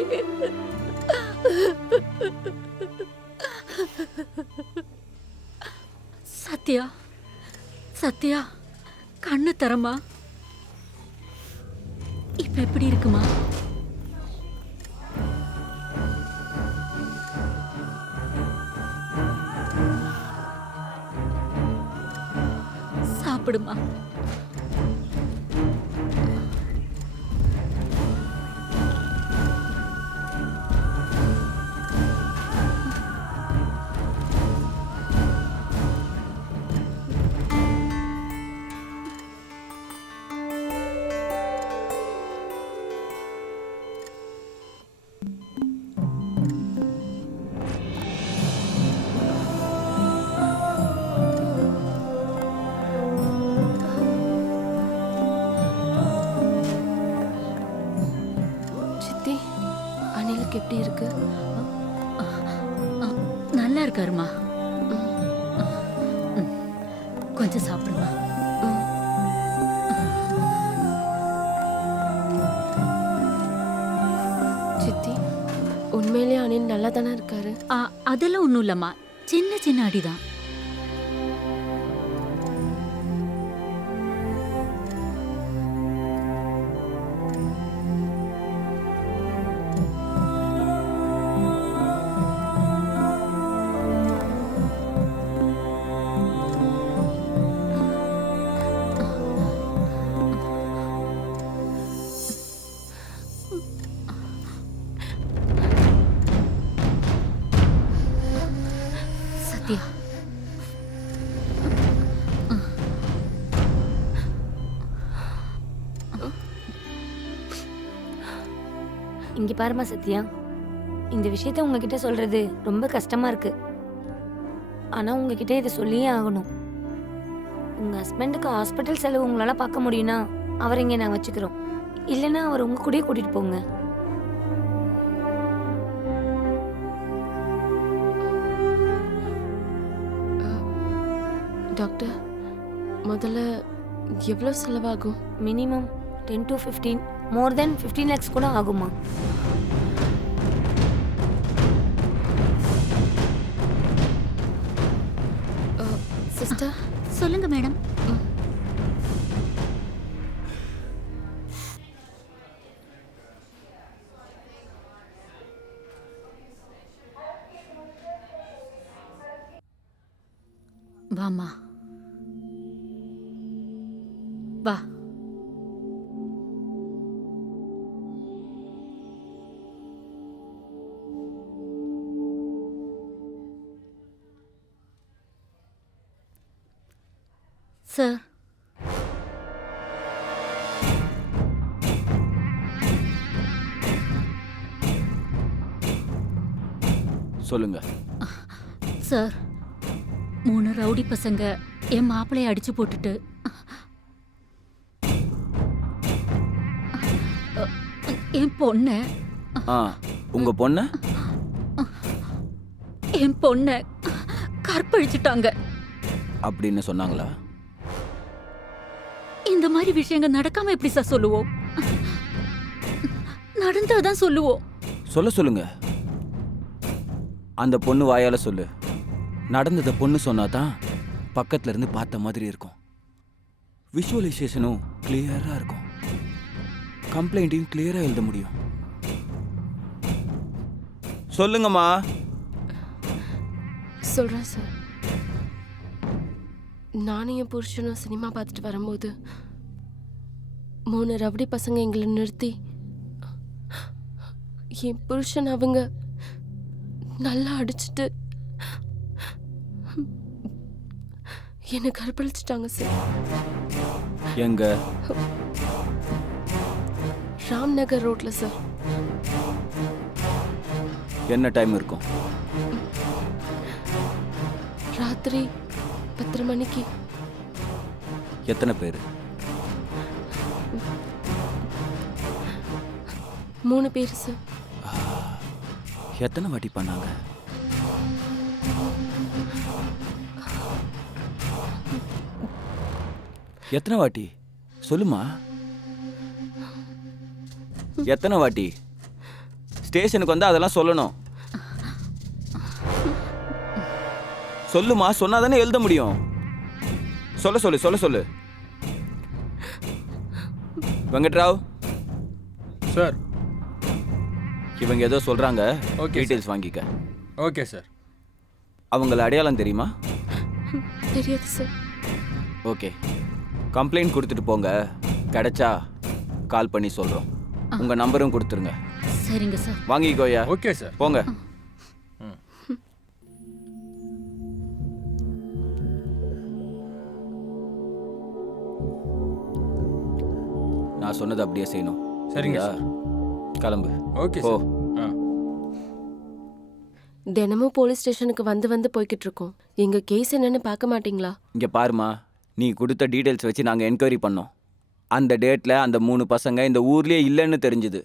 சத்யா, சத்யா, கண்ணு தரமா? இப்ப எப்படி இருக்குமா? சாப்பிடுமா. எப்படி இருக்கு? நல்லா இருக்காருமா. கொஞ்சம் சாப்பிடுமா. சித்தி, உண்மையிலேயே அனில் நல்லா தானே இருக்காரு? அதெல்லாம் ஒன்றும் இல்லைம்மா, சின்ன சின்ன அடிதான். இங்க பாருமா சத்யா, இந்த விஷயத்த உங்ககிட்ட சொல்றது ரொம்ப கஷ்டமா இருக்கு. ஆனா உங்ககிட்ட இதை சொல்லியே ஆகணும். உங்க ஹஸ்பண்டுக்கு ஹாஸ்பிட்டல் செலவு உங்களால பார்க்க முடியும்னா அவரை இங்க நான் வச்சுக்கிறோம். இல்லைன்னா அவர் உங்க கூடயே கூட்டிட்டு போங்க. டாக்டர், முதல்ல எவ்வளோ செலவாகும்? Minimum 10 to 15, more than 15 lakhs கூட ஆகுமா? சிஸ்டர், சொல்லுங்க மேடம். வாமா, வா. சார், சொல்லுங்க. சார், 3 ரவுடி பசங்க என் மாப்பிளைய அடிச்சு போட்டுட்டு என் பொண்ண உங்க பொண்ண என் பொண்ண கற்பழிச்சிட்டாங்க அப்படின்னு சொன்னாங்களா? இந்த மாதிரி விஷயங்கள் நடக்காம எப்படி சார் சொல்லுவோம்? நடந்தாதான் சொல்லுவோம். சொல்லுங்க. அந்த பொண்ணு வாயால சொல்லு. நடந்தத பொண்ணு சொன்னாதான் பக்கத்துல இருந்து பார்த்த மாதிரி இருக்கும். விஷுவலைசேஷனும் கிளியரா இருக்கும். கம்ப்ளைண்ட்டையும் கிளியரா எழுத முடியும். சொல்லுங்கம்மா. சொல்றேன் சார். நானும் என் புருஷனும் சினிமா பார்த்துட்டு வரும்போது 3 ரவுடி பசங்க எங்களை நிறுத்தி என் புருஷன் அவங்க நல்லா அடிச்சுட்டு என்னை கற்பழிச்சிட்டாங்க சார். எங்க? ராம்நகர் ரோட்ல சார். என்ன டைம் இருக்கும்? ராத்திரி 10 மணிக்கு. எத்தனை பேர்? 3 பேர் சார். எத்தனை வாட்டி பண்ணாங்க? எத்தனை வாட்டி சொல்லுமா? எத்தனை வாட்டி? ஸ்டேஷனுக்கு வந்து அதெல்லாம் சொல்லணும். சொல்லுமா, சொன்னாதானே எழுத முடியும். சொல்ல சொல்லு. வெங்கட்ராவ் சார், இவங்க ஏதோ சொல்றாங்க. டீடைல்ஸ் வாங்கிக்க. Okay sir. அவங்கள அடையாளம் தெரியுமா? தெரியாது சார். ஓகே, கம்ப்ளைண்ட் கொடுத்துட்டு போங்க. கிடைச்சா கால் பண்ணி சொல்றோம். உங்க நம்பரும் கொடுத்துருங்க. சரிங்க சார். வாங்கிக்கோயா. Okay sir. போங்க. நான் சொன்னது அப்படியே செய்யணும். சரிங்க சார். கிளம்பு. ஓகே போ. சார். தினமும் போலீஸ் ஸ்டேஷனுக்கு வந்து போய்கிட்டு இருக்கோம். எங்க கேஸ் என்னன்னு பார்க்க மாட்டீங்களா? இங்க பாருமா, நீ கொடுத்த டீடைல்ஸ் வச்சு நாங்க என்கொயரி பண்ணோம். அந்த டேட்ல அந்த 3 பசங்க இந்த ஊர்லயே இல்லைன்னு தெரிஞ்சுது.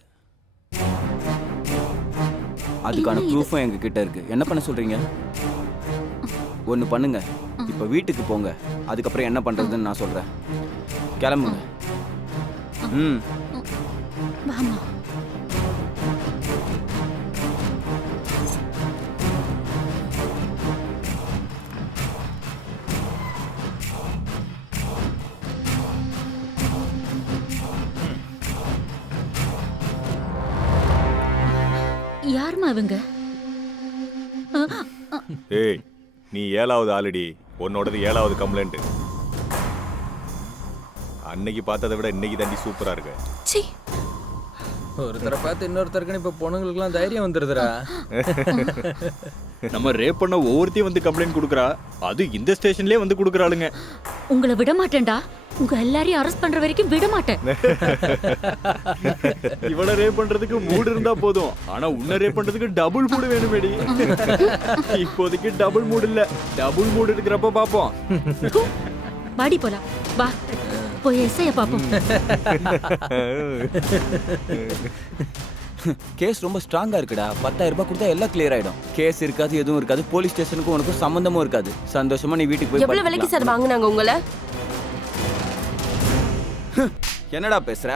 அதுக்கான ப்ரூஃபும் எங்க கிட்ட இருக்கு. என்ன பண்ண சொல்றீங்க? ஒன்று பண்ணுங்க, இப்போ வீட்டுக்கு போங்க. அதுக்கப்புறம் என்ன பண்றதுன்னு நான் சொல்றேன். கிளம்புங்க. ம். வாமா. யாருமா இவங்க? ஏய், நீ 7வது ஆல்ரெடி. உன்னோடது 7வது கம்ப்ளைண்ட். அன்னைக்கு பார்த்ததை விட இன்னைக்கு தாண்டி சூப்பரா இருக்கு. ஒருத்தரை பார்த்து இன்னொருத்தருக்குன்னு இப்போ பொண்ணுங்களுக்குலாம் தைரியம் வந்துருதுடா. நம்ம ரேப் பண்ண ஒவ்வொருத்தையும் வந்து கம்ப்ளைண்ட் கொடுக்குறா. அது இந்த ஸ்டேஷன்லயே வந்து கொடுக்குறாளுங்க. உங்களை விட மாட்டேன்டா. உங்க எல்லாரையும் அரெஸ்ட் பண்ற வரைக்கும் விட மாட்டேன். இவள ரேப் பண்றதுக்கு மூடு இருந்தா போதும். ஆனா உன்ன ரேப் பண்றதுக்கு டபுள் மூடு வேணுமேடி. இப்போதைக்கு டபுள் மூடு இல்ல, டபுள் மூடு இருக்கிறப்ப பாப்போம். வாடி போலாம். வா போய் எஸ்ஐய பாப்போம். கேஸ் ரொம்ப ஸ்ட்ராங்கா இருக்குடா. 10,000 ரூபாய் கொடுத்தா எல்லாம் கிளியர் ஆயிடும். கேஸ் இருக்காது, எதுவும் இருக்காது. போலீஸ் ஸ்டேஷனுக்கும் உனக்கு சம்பந்தமும் இருக்காது. சந்தோஷமா நீ வீட்டுக்கு போய். எவ்வளவு விலைக்கு சார் வாங்குனாங்க உங்களை? என்னடா பேசுற?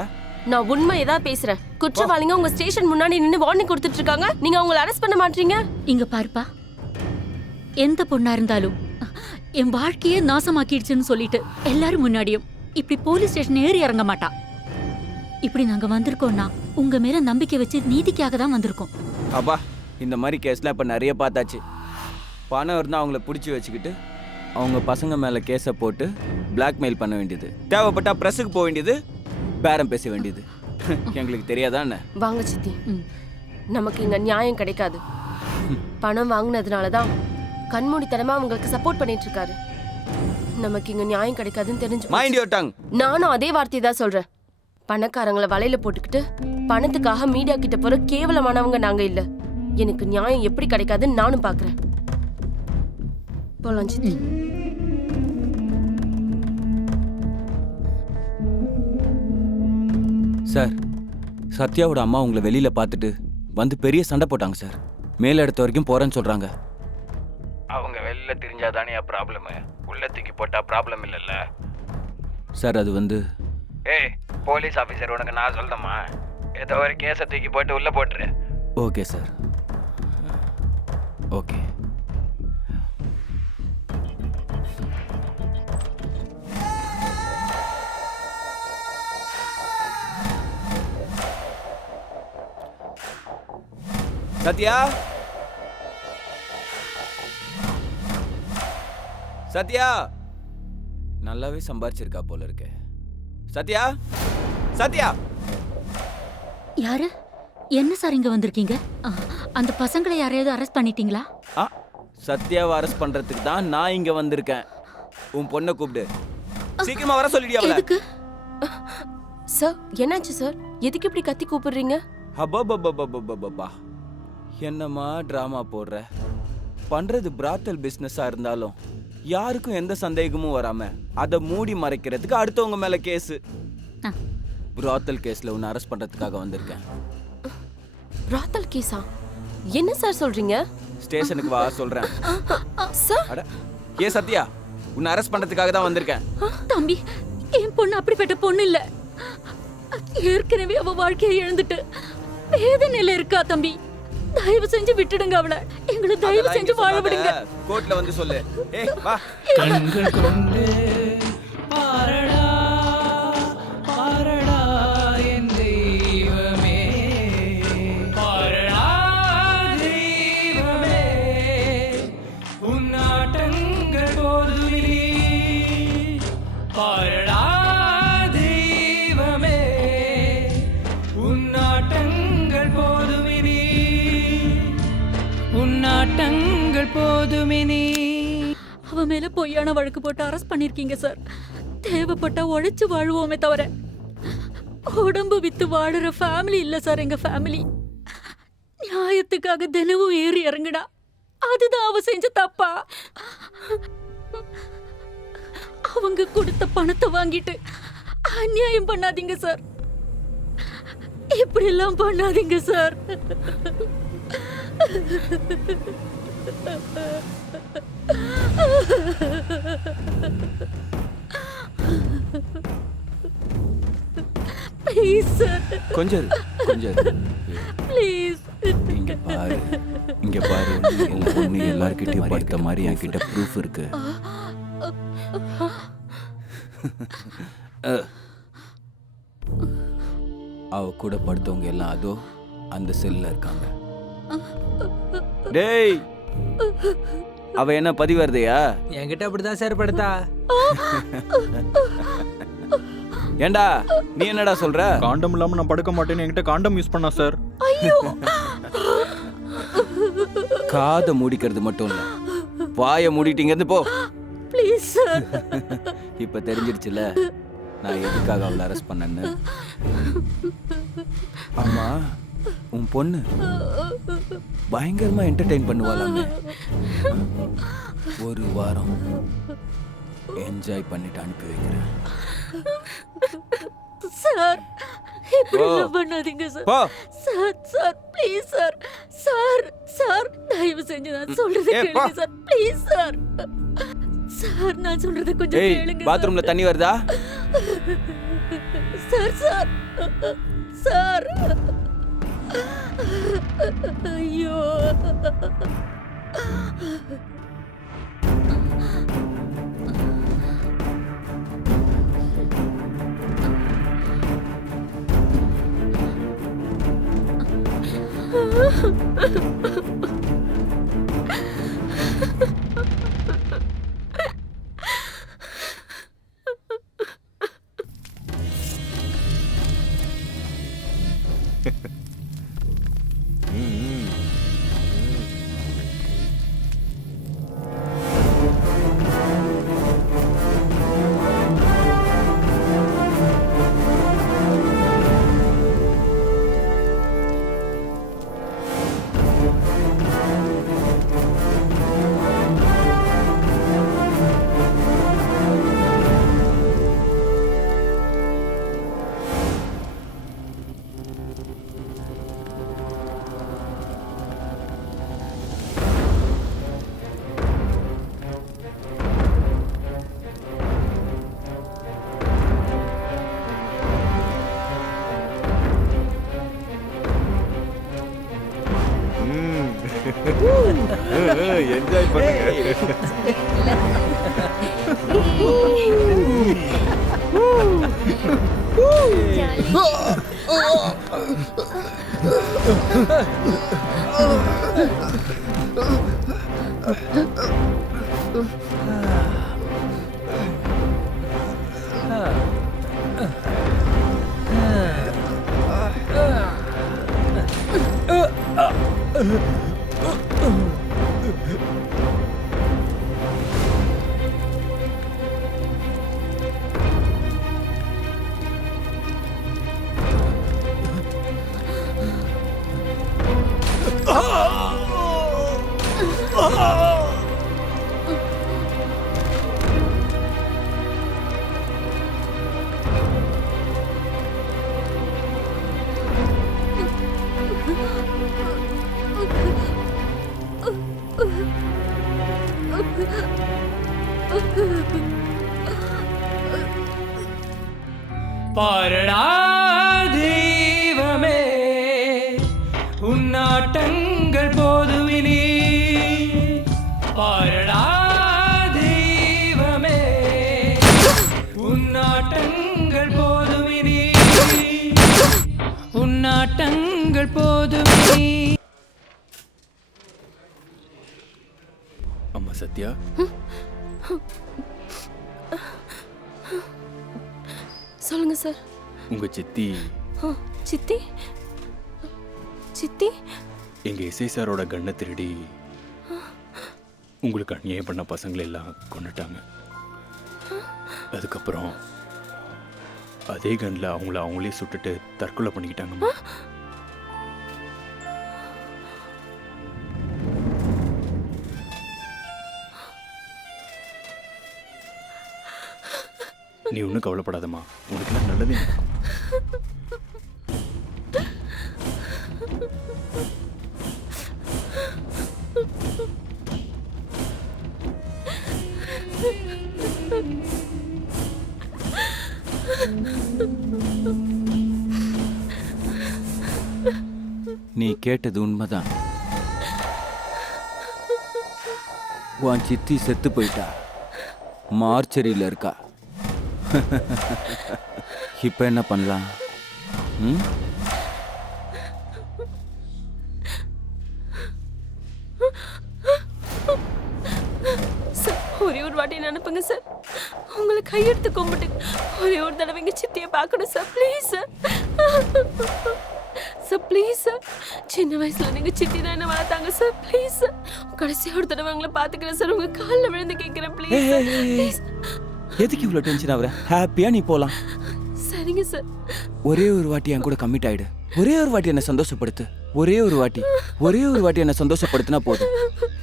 நான் உண்மை ஏதாவது பேசுறேன். குற்றவாளிங்க உங்க ஸ்டேஷன் முன்னாடி நின்னு வார்னிங் கொடுத்துட்டு இருக்காங்க. நீங்க அவங்களை அரெஸ்ட் பண்ண மாட்டீங்க. இங்க பாருப்பா, எந்த பொண்ணா இருந்தாலும் என் வாழ்க்கையே நாசமாக்கிடுச்சுன்னு சொல்லிட்டு எல்லாரும் முன்னாடியும் இப்படி போலீஸ் ஸ்டேஷன் ஏறி இறங்க மாட்டா. இப்படி நாங்க வந்திருக்கோம்னா உங்க மேல நம்பிக்கை வச்சு நீதிக்காக தான் வந்திருக்கோம். அப்பா, இந்த மாதிரி கேஸ்லாம் இப்ப நிறைய பார்த்தாச்சு. பணம் இருந்தா அவங்கள பிடிச்சி வச்சுக்கிட்டு அவங்க பசங்க மேல கேஸை போட்டு பிளாக்மெயில் பண்ண வேண்டியது. தேவைப்பட்டா பிரஸுக்கு போக வேண்டியது, பேரம் பேச வேண்டியது. எங்களுக்கு தெரியாதா என்ன? வாங்க சித்தி, நமக்கு இங்க நியாயம் கிடைக்காது. பணம் வாங்கினதுனாலதான் கண்மூடித்தனமா அவங்களுக்கு சப்போர்ட் பண்ணிட்டு இருக்காரு. நமக்கு இங்க நியாயம் கிடைக்காதுன்னு தெரிஞ்சு மைண்ட் யுவர் டங். நானும் அதே வார்த்தை தான் சொல்றேன். பணக்காரங்களை வலையில போட்டுக்கிட்டு பணத்துக்காக மீடியா கிட்ட போற கேவலமானவங்க நாங்க இல்ல. எனக்கு நியாயம் எப்படி கிடைக்காதுன்னு நானும் பாக்குறேன். போலாம் சித்தி. சார், சத்யாவோட அம்மா உங்களை வெளியில பார்த்துட்டு வந்து பெரிய சண்டை போட்டாங்க சார். மேல இடத்து வரைக்கும் போறேன்னு சொல்றாங்க. அவங்க வெளியில தெரிஞ்சாதானே ப்ராப்ளம். உள்ள தூக்கி போட்டா ப்ராப்ளம் இல்லைல்ல சார். அது வந்து ஏய், போலீஸ் ஆஃபீஸர் உனக்கு நான் சொல்லணுமா? ஏதோ ஒரு கேஸை தூக்கி போட்டு உள்ள போட்டுரு. Okay sir, okay. Sathya Sathya நல்லாவே சம்பாரிச்சிருக்கா போல இருக்கு. சத்யா சத்யா யாரு? என்ன சார் இங்க வந்திருக்கீங்க? அந்த பசங்களை யாரையாவது அரெஸ்ட் பண்ணிட்டீங்களா? சத்யாவை அரெஸ்ட் பண்றதுக்கு தான் நான் இங்க வந்திருக்கேன். உன் பொண்ணை கூப்பிடு, சீக்கிரமா வர சொல்லிடியா அவளை. எதுக்கு சார்? என்னாச்சு சார்? எதுக்கு இப்படி கத்தி கூப்பிடுறீங்க? அப்பா என்னம்மா டிராமா போடுற? பண்றது பிராத்தல் பிசினஸா இருந்தாலும் யாருக்கும் எந்த சந்தேகமும் வராம அதை மூடி மறைக்கிறதுக்கு அடுத்தவங்க மேல கேஸ். பிராத்தல் கேஸ்ல உன்னை அரெஸ்ட் பண்றதுக்காக வந்திருக்கேன். பிராத்தல் கேஸா? என்ன சார் சொல்றீங்க? ஸ்டேஷனுக்கு வா சொல்றேன். சார் அட ஏ சத்யா, உன்னை அரெஸ்ட் பண்றதுக்காக தான் வந்திருக்கேன். தம்பி, என் பொண்ணு அப்படிப்பட்ட பொண்ணு இல்ல. ஏற்கனவே அவ வாழ்க்கையை இழந்துட்டு வேதனையில இருக்கா தம்பி. தயவு செஞ்சு விட்டுடுங்க அவளை. எங்களை தயவு செஞ்சு வாழ விடுங்க. கோர்ட்ல வந்து சொல்லு. ஏய் வா. கண்கள் கொண்டு பாரடா பாரடா என் தெய்வமே, பாரடா தெய்வமே, உன்னாட்டங்கள் போதுமே, பாரடா தெய்வமே, உன்னாட்டங்கள் போதுமினி, உன்னாட்டங்கள் போதுமினி. அவ மேல பொய்யான வழக்கு போட்டு அரெஸ்ட் பண்ணிருக்கீங்க சார். தேவைப்பட்டா உழைச்சு வாழ்வோமே தவிர உடம்பு வித்து வாடுற ஃபேமிலி இல்ல சார் எங்க ஃபேமிலி. நியாயத்துக்காக தினமும் ஏறி இறங்குடா, அதுதான் அவ செஞ்ச தப்பா? அவங்க கொடுத்த பணத்தை வாங்கிட்டு அநியாயம் பண்ணாதீங்க சார். இப்படி எல்லாம் பண்ணாதீங்க சார். Please sir. கொஞ்சம் ப்ளீஸ். இங்க பாரு, இங்க பாரு. ஒண்ணு எல்லார்கிட்டயும் படித்த மாதிரி என்கிட்ட ப்ரூஃப் இருக்கு. அவ கூட படுத்தவங்க எல்லாம் அதோ அந்த செல்ல இருக்காங்க. டேய், அவ என்ன பதிவருதையா? என்கிட்ட அப்படிதான் சார் படுத்தா. ஏண்டா நீ என்னடா சொல்ற? காண்டம் இல்லாம நான் படுக்க மாட்டேன்னு என்கிட்ட காண்டம் யூஸ் பண்ணா சார். காதை மூடிக்கிறது மட்டும் இல்ல, வாயை மூடிட்டீங்க இருந்து போ. Please sir. இப்ப தெரிஞ்சிடுச்சுல நான் எதுக்காக அவளை அரெஸ்ட் பண்ணேன்னு. ஆமா, உன் பொண்ணு பயங்கரமா என்டர்டெயின் பண்ணுவாளாமே. ஒரு வாரம் என்ஜாய் பண்ணிட்டு அனுப்பி வைக்கிறேன். சார், இப்படி எல்லாம் பண்ணாதீங்க sir. Sir sir please sir. Sir sir தயவு செஞ்சு நான் சொல்றதை கேளுங்க சார். Please sir. சார் நான் சொல்றதை கொஞ்சம் கேளுங்க. பாத்ரூம்ல தண்ணி வருதா? Sir sir sir. ஐயோ, என்ஜாய் பண்ணுங்க. பாரடா தெய்வமே உன்னாட்டங்கள் போதுவினி பாரடா தெய்வமே உன்னாட்டங்கள் போதுவினி உன்னாட்டங்கள் போதுவினி. அம்மா சத்யா, சொல்லுங்க சார். உங்க சித்தி சித்தி சித்தி எங்க எஸ்ஐ சாரோட கண்ணை திருடி உங்களுக்கு அநியாயம் பண்ண பசங்களை எல்லாம் கொண்டுட்டாங்க. அதுக்கப்புறம் அதே கண்ணில் அவங்களே சுட்டுட்டு தற்கொலை பண்ணிக்கிட்டாங்கம்மா. நீ ஒன்றும் கவலைப்படாதம்மா, உனக்கு எல்லாம் நல்லதே நடக்கும். நீ கேட்டது உண்மைதான். உன் சித்தி செத்து போயிட்டா, மார்ச்சரியில் இருக்கா. இப்ப என்ன பண்ணலாம்? சார், ஒரே ஒரு வாட்டி அனுப்புங்க சார். உங்களை கையெடுத்து கும்பிட்டு ஒரே ஒரு தடவை எங்க சித்தியை பார்க்கணும் sir. Please sir. Sir please sir. சின்ன வயசுல நீங்க சித்தி தான் என்ன வளர்த்தாங்க சார். Please sir. கடைசி ஒரு தடவை உங்களை பார்த்துக்கிறேன் சார். உங்க காலில் விழுந்து கேட்கிறேன். ப்ளீஸ். எதுக்கு இவ்வளோ டென்ஷன் ஆகுற? ஹாப்பியா நீ போலாம். சரிங்க சார். ஒரே ஒரு வாட்டி என் கூட கமிட் ஆயிடு. ஒரே ஒரு வாட்டி என்ன சந்தோஷப்படுத்து. ஒரே ஒரு வாட்டி என்ன சந்தோஷப்படுத்தினா போதும்.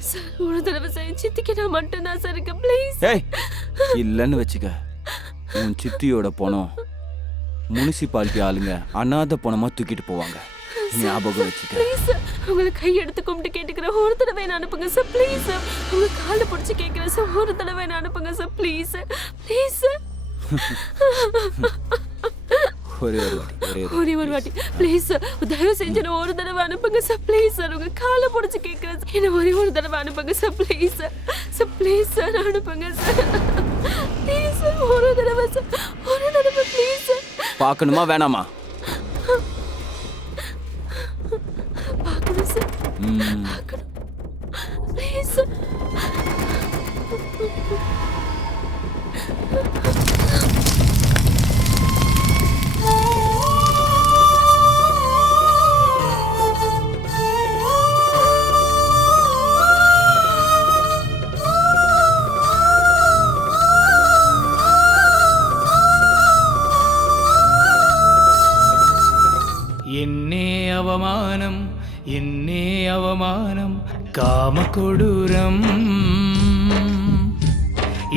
சார், ஒரு தடவை சார் சித்திக்கு நான் மட்டும் தான் சார் இருக்கேன். ப்ளீஸ். ஏய், இல்லைன்னு வச்சுக்க, உன் சித்தியோட பணம் முனிசிபாலிட்டி ஆளுங்க அனாதை பணமா தூக்கிட்டு போவாங்க. ஞாபகம் வச்சுக்க. ப்ளீஸ் சார், உங்களை கையெடுத்து கும்பிட்டு கேட்டுக்கிறேன். ஒரு தடவை என்ன அனுப்புங்க சார். Please sir. உங்க காலை பிடிச்சி கேட்கிறேன் சார். ஒரு தடவை என்ன அனுப்புங்க sir. Please sir. Please sir. ஒரே ஒரு வாட்டி ப்ளீஸ் சார். தயவு செஞ்சு ஒரு தடவை அனுப்புங்க சார். Please sir. உங்க காலை பிடிச்சி கேட்கிறேன் சார். என்ன ஒரே ஒரு தடவை அனுப்புங்க sir. Please sir. Sir please sir அனுப்புங்க சார். Please sir. ஒரு தடவை சார். ஒரு தடவை ப்ளீஸ் சார். பார்க்கணுமா வேணாமா? பார்க்கணும் சார். பார்க்கணும். Please sir. என்னே அவமானம் காமகொடூரம்.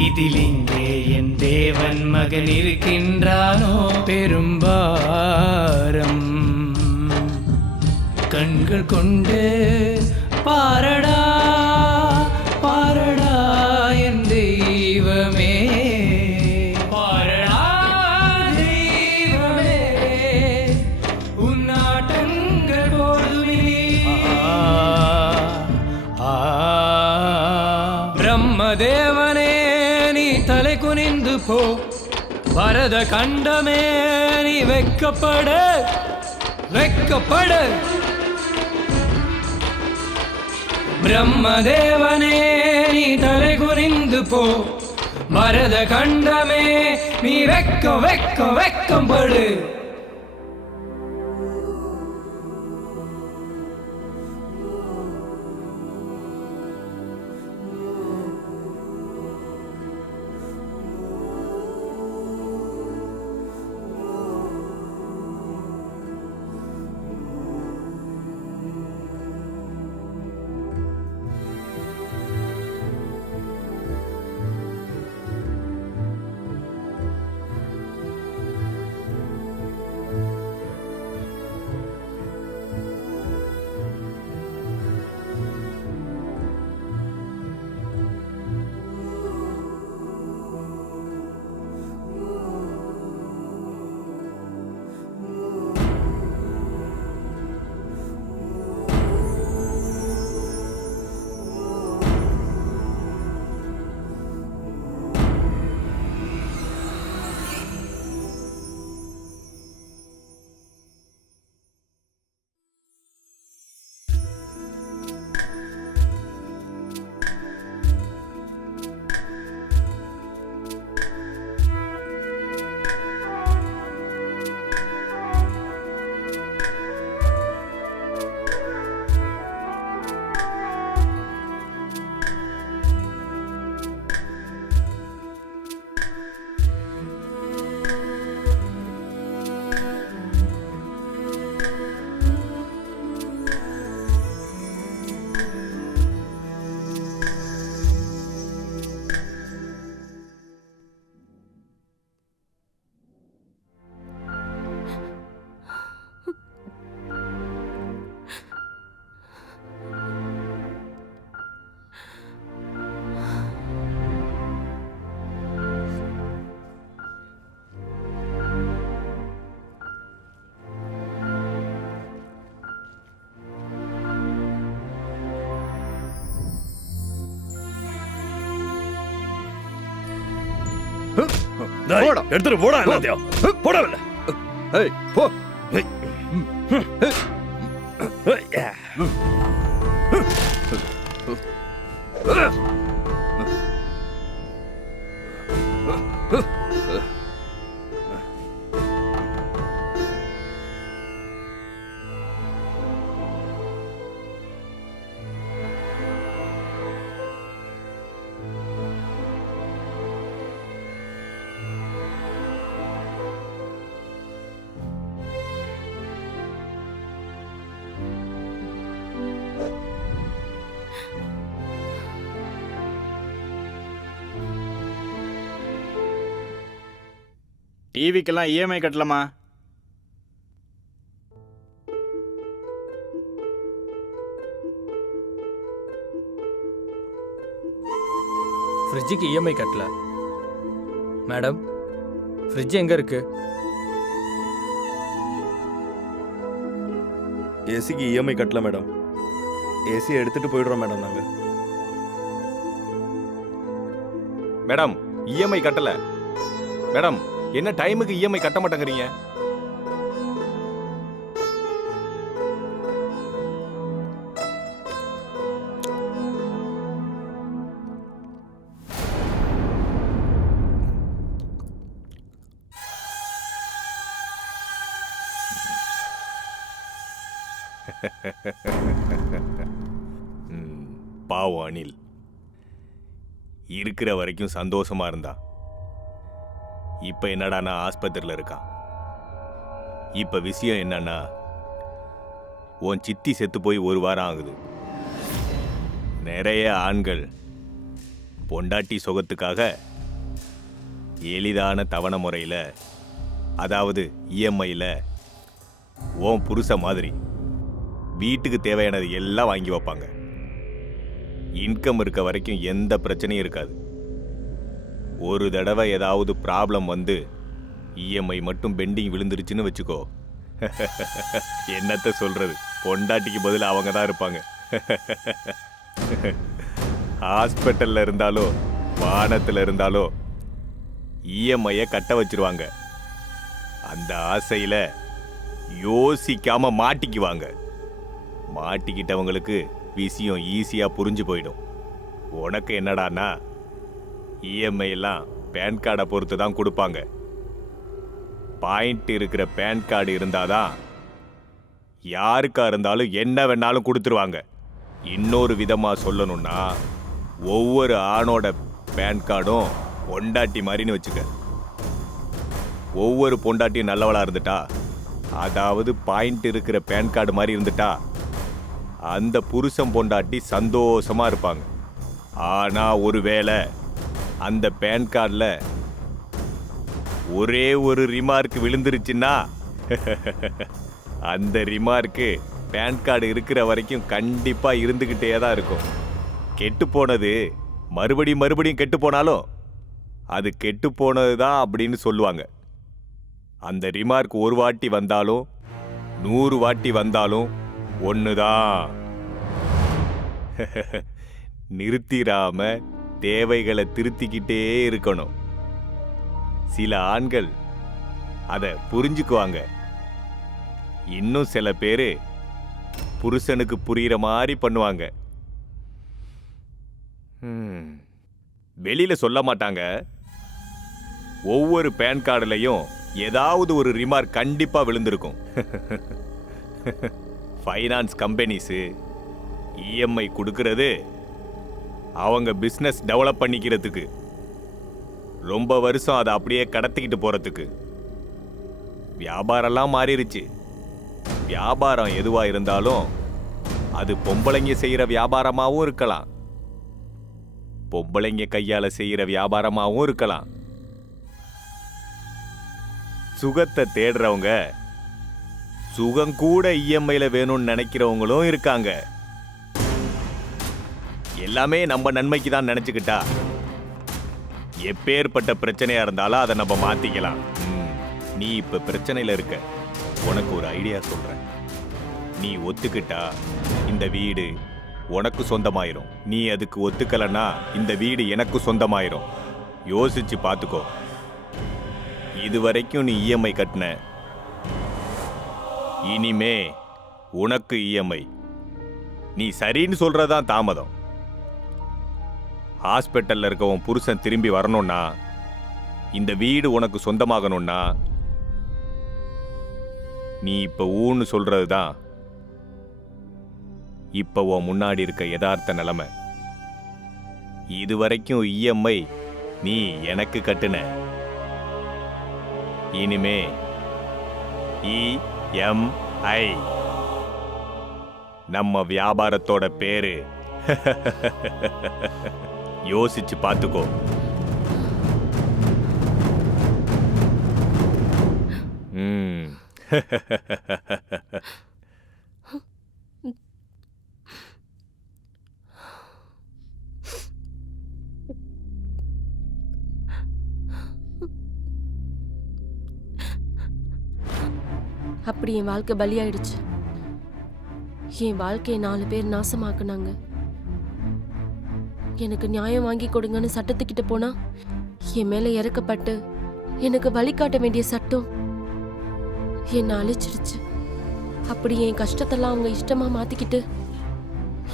இதில் இங்கே என் தேவன் மகன் இருக்கின்றானோ பெரும்பாரம். கண்கள் கொண்டு பாரடா பாரடா என் தெய்வமே. பாரடா தெய்வமே உன்னாட்டங்கள் போதுமே. பிரம்மதேவனே நீ தலை குனிந்து போ. பரத கண்டமே நீ வெக்கப்பட வெக்கப்பட. பிரம்மதேவனே நீ தலை குறிந்து போ, பரத கண்டமே நீ வெக்கம் வெக்கம் வெக்கம் படு. எடுத்துட்டு போடா எல்லாத்தையும் போடவில்லை. போ. டிவிக்கெல்லாம் இஎம்ஐ கட்டலாமா? ஃப்ரிட்ஜுக்கு இஎம்ஐ கட்டல மேடம். ஃப்ரிட்ஜ் எங்க இருக்கு? ஏசிக்கு இஎம்ஐ கட்டல மேடம். ஏசி எடுத்துட்டு போயிடுறோம் மேடம் நாங்க. மேடம் இஎம்ஐ கட்டல. மேடம் என்ன டைமுக்கு இஎம்ஐ கட்ட மாட்டேங்கிறீங்க? பாவம் அனில் இருக்கிற வரைக்கும் சந்தோஷமா இருந்தான். இப்ப என்னடா நான் ஆஸ்பத்திரியில் இருக்கான். இப்ப விஷயம் என்னன்னா உன் சித்தி செத்து போய் 1 வாரம் ஆகுது. நிறைய ஆண்கள் பொண்டாட்டி சுகத்துக்காக எளிதான தவணை முறையில், அதாவது இஎம்ஐயில் உன் புருஷ மாதிரி வீட்டுக்கு தேவையானது எல்லாம் வாங்கி வைப்பாங்க. இன்கம் இருக்க வரைக்கும் எந்த பிரச்சனையும் இருக்காது. ஒரு தடவை ஏதாவது ப்ராப்ளம் வந்து இஎம்ஐ மட்டும் பெண்டிங் விழுந்துருச்சுன்னு வச்சுக்கோ, என்னத்த சொல்றது, பொண்டாட்டிக்கு பதில் அவங்க தான் இருப்பாங்க. ஹாஸ்பிட்டல்ல இருந்தாலோ வானத்தில் இருந்தாலோ இஎம்ஐயை கட்ட வச்சிருவாங்க. அந்த ஆசையில் யோசிக்காம மாட்டிக்குவாங்க. மாட்டிக்கிட்டவங்களுக்கு விஷயம் ஈஸியாக புரிஞ்சு போயிடும். உனக்கு என்னடான்னா இஎம்ஐ எல்லாம் பேன் கார்டை பொறுத்து தான் கொடுப்பாங்க. பாயிண்ட் இருக்கிற பேன் கார்டு இருந்தாதான் யாருக்கா இருந்தாலும் என்ன வேணாலும் கொடுத்துருவாங்க. இன்னொரு விதமாக சொல்லணும்னா ஒவ்வொரு ஆணோட பேன் கார்டும் பொண்டாட்டி மாதிரின்னு வச்சுக்க. ஒவ்வொரு பொண்டாட்டியும் நல்லவளா இருந்துட்டா, அதாவது பாயிண்ட் இருக்கிற பேன் கார்டு மாதிரி இருந்துட்டா, அந்த புருஷன் பொண்டாட்டி சந்தோஷமா இருப்பாங்க. ஆனா ஒருவேளை அந்த பேன் கார்டில் ஒரே ஒரு ரிமார்க் விழுந்துருச்சுன்னா அந்த ரிமார்க்கு பேன் கார்டு இருக்கிற வரைக்கும் கண்டிப்பா இருந்துகிட்டே தான் இருக்கும். கெட்டு போனது மறுபடியும் கெட்டு போனாலும் அது கெட்டு போனது தான் அப்படின்னு சொல்லுவாங்க. அந்த ரிமார்க் ஒரு வாட்டி வந்தாலும் 100 வாட்டி வந்தாலும் ஒண்ணுதான். நிறுத்திராம தேவைகளை திருத்திக்கிட்டே இருக்கணும். சில ஆண்கள் அதை புரிஞ்சுக்குவாங்க. இன்னும் சில பேரு புருஷனுக்கு புரியுற மாதிரி பண்ணுவாங்க. வெளியில சொல்ல மாட்டாங்க. ஒவ்வொரு பேன் கார்டுலையும் ஏதாவது ஒரு ரிமார்க் கண்டிப்பா விழுந்திருக்கும். ஃபைனான்ஸ் கம்பெனிஸு இஎம்ஐ கொடுக்கறது அவங்க பிஸ்னஸ் டெவலப் பண்ணிக்கிறதுக்கு, ரொம்ப வருஷம் அதை அப்படியே கடத்திக்கிட்டு போறதுக்கு. வியாபாரம்லாம் மாறிடுச்சு. வியாபாரம் எதுவா இருந்தாலும் அது பொம்பளைங்க செய்யற வியாபாரமாகவும் இருக்கலாம், பொம்பளைங்க கையால செய்யற வியாபாரமாகவும் இருக்கலாம். சுகத்தை தேடுறவங்க சுகம் கூட இஎம்ஐல வேணும்னு நினைக்கிறவங்களும் இருக்காங்க. எல்லாமே நம்ம நன்மைக்கு தான் நினைச்சுக்கிட்டா எப்பேற்பட்ட பிரச்சனையா இருந்தாலும் அதை நம்ம மாத்திக்கலாம். நீ இப்ப பிரச்சனையில இருக்க. உனக்கு ஒரு ஐடியா சொல்றேன். நீ ஒத்துக்கிட்டா இந்த வீடு உனக்கு சொந்தமாயிரும். நீ அதுக்கு ஒத்துக்கலன்னா இந்த வீடு எனக்கு சொந்தமாயிரும். யோசிச்சு பார்த்துக்கோ. இதுவரைக்கும் நீ இஎம்ஐ கட்டின, இனிமே உனக்கு இஎம்ஐ. நீ சரின்னு சொல்றதான் தாமதம். ஹாஸ்பிட்டல்ல இருக்க உன் புருஷன் திரும்பி வரணும்னா, இந்த வீடு உனக்கு சொந்தமாகணும்னா, நீ இப்ப ஊன்னு சொல்றதுதான் இப்ப உன் முன்னாடி இருக்க யதார்த்த நிலைமை. இதுவரைக்கும் இஎம்ஐ நீ எனக்கு கட்டுன, இனிமே இஎம்ஐ நம்ம வியாபாரத்தோட பேரு. யோசிச்சு பார்த்துக்கோ. அப்படி என் வாழ்க்கை பலியாயிடுச்சு. என் வாழ்க்கையை 4 பேர் நாசமாக்குனாங்க. எனக்கு நியாயம் வாங்கி கொடுங்கன்னு சட்டத்துக்கிட்ட போனா என் மேல இறக்கப்பட்டு எனக்கு வழிகாட்ட வேண்டிய சட்டம் என்னை அழிச்சிருச்சு. அப்படி என் கஷ்டத்தெல்லாம் அவங்க இஷ்டமா மாத்திக்கிட்டு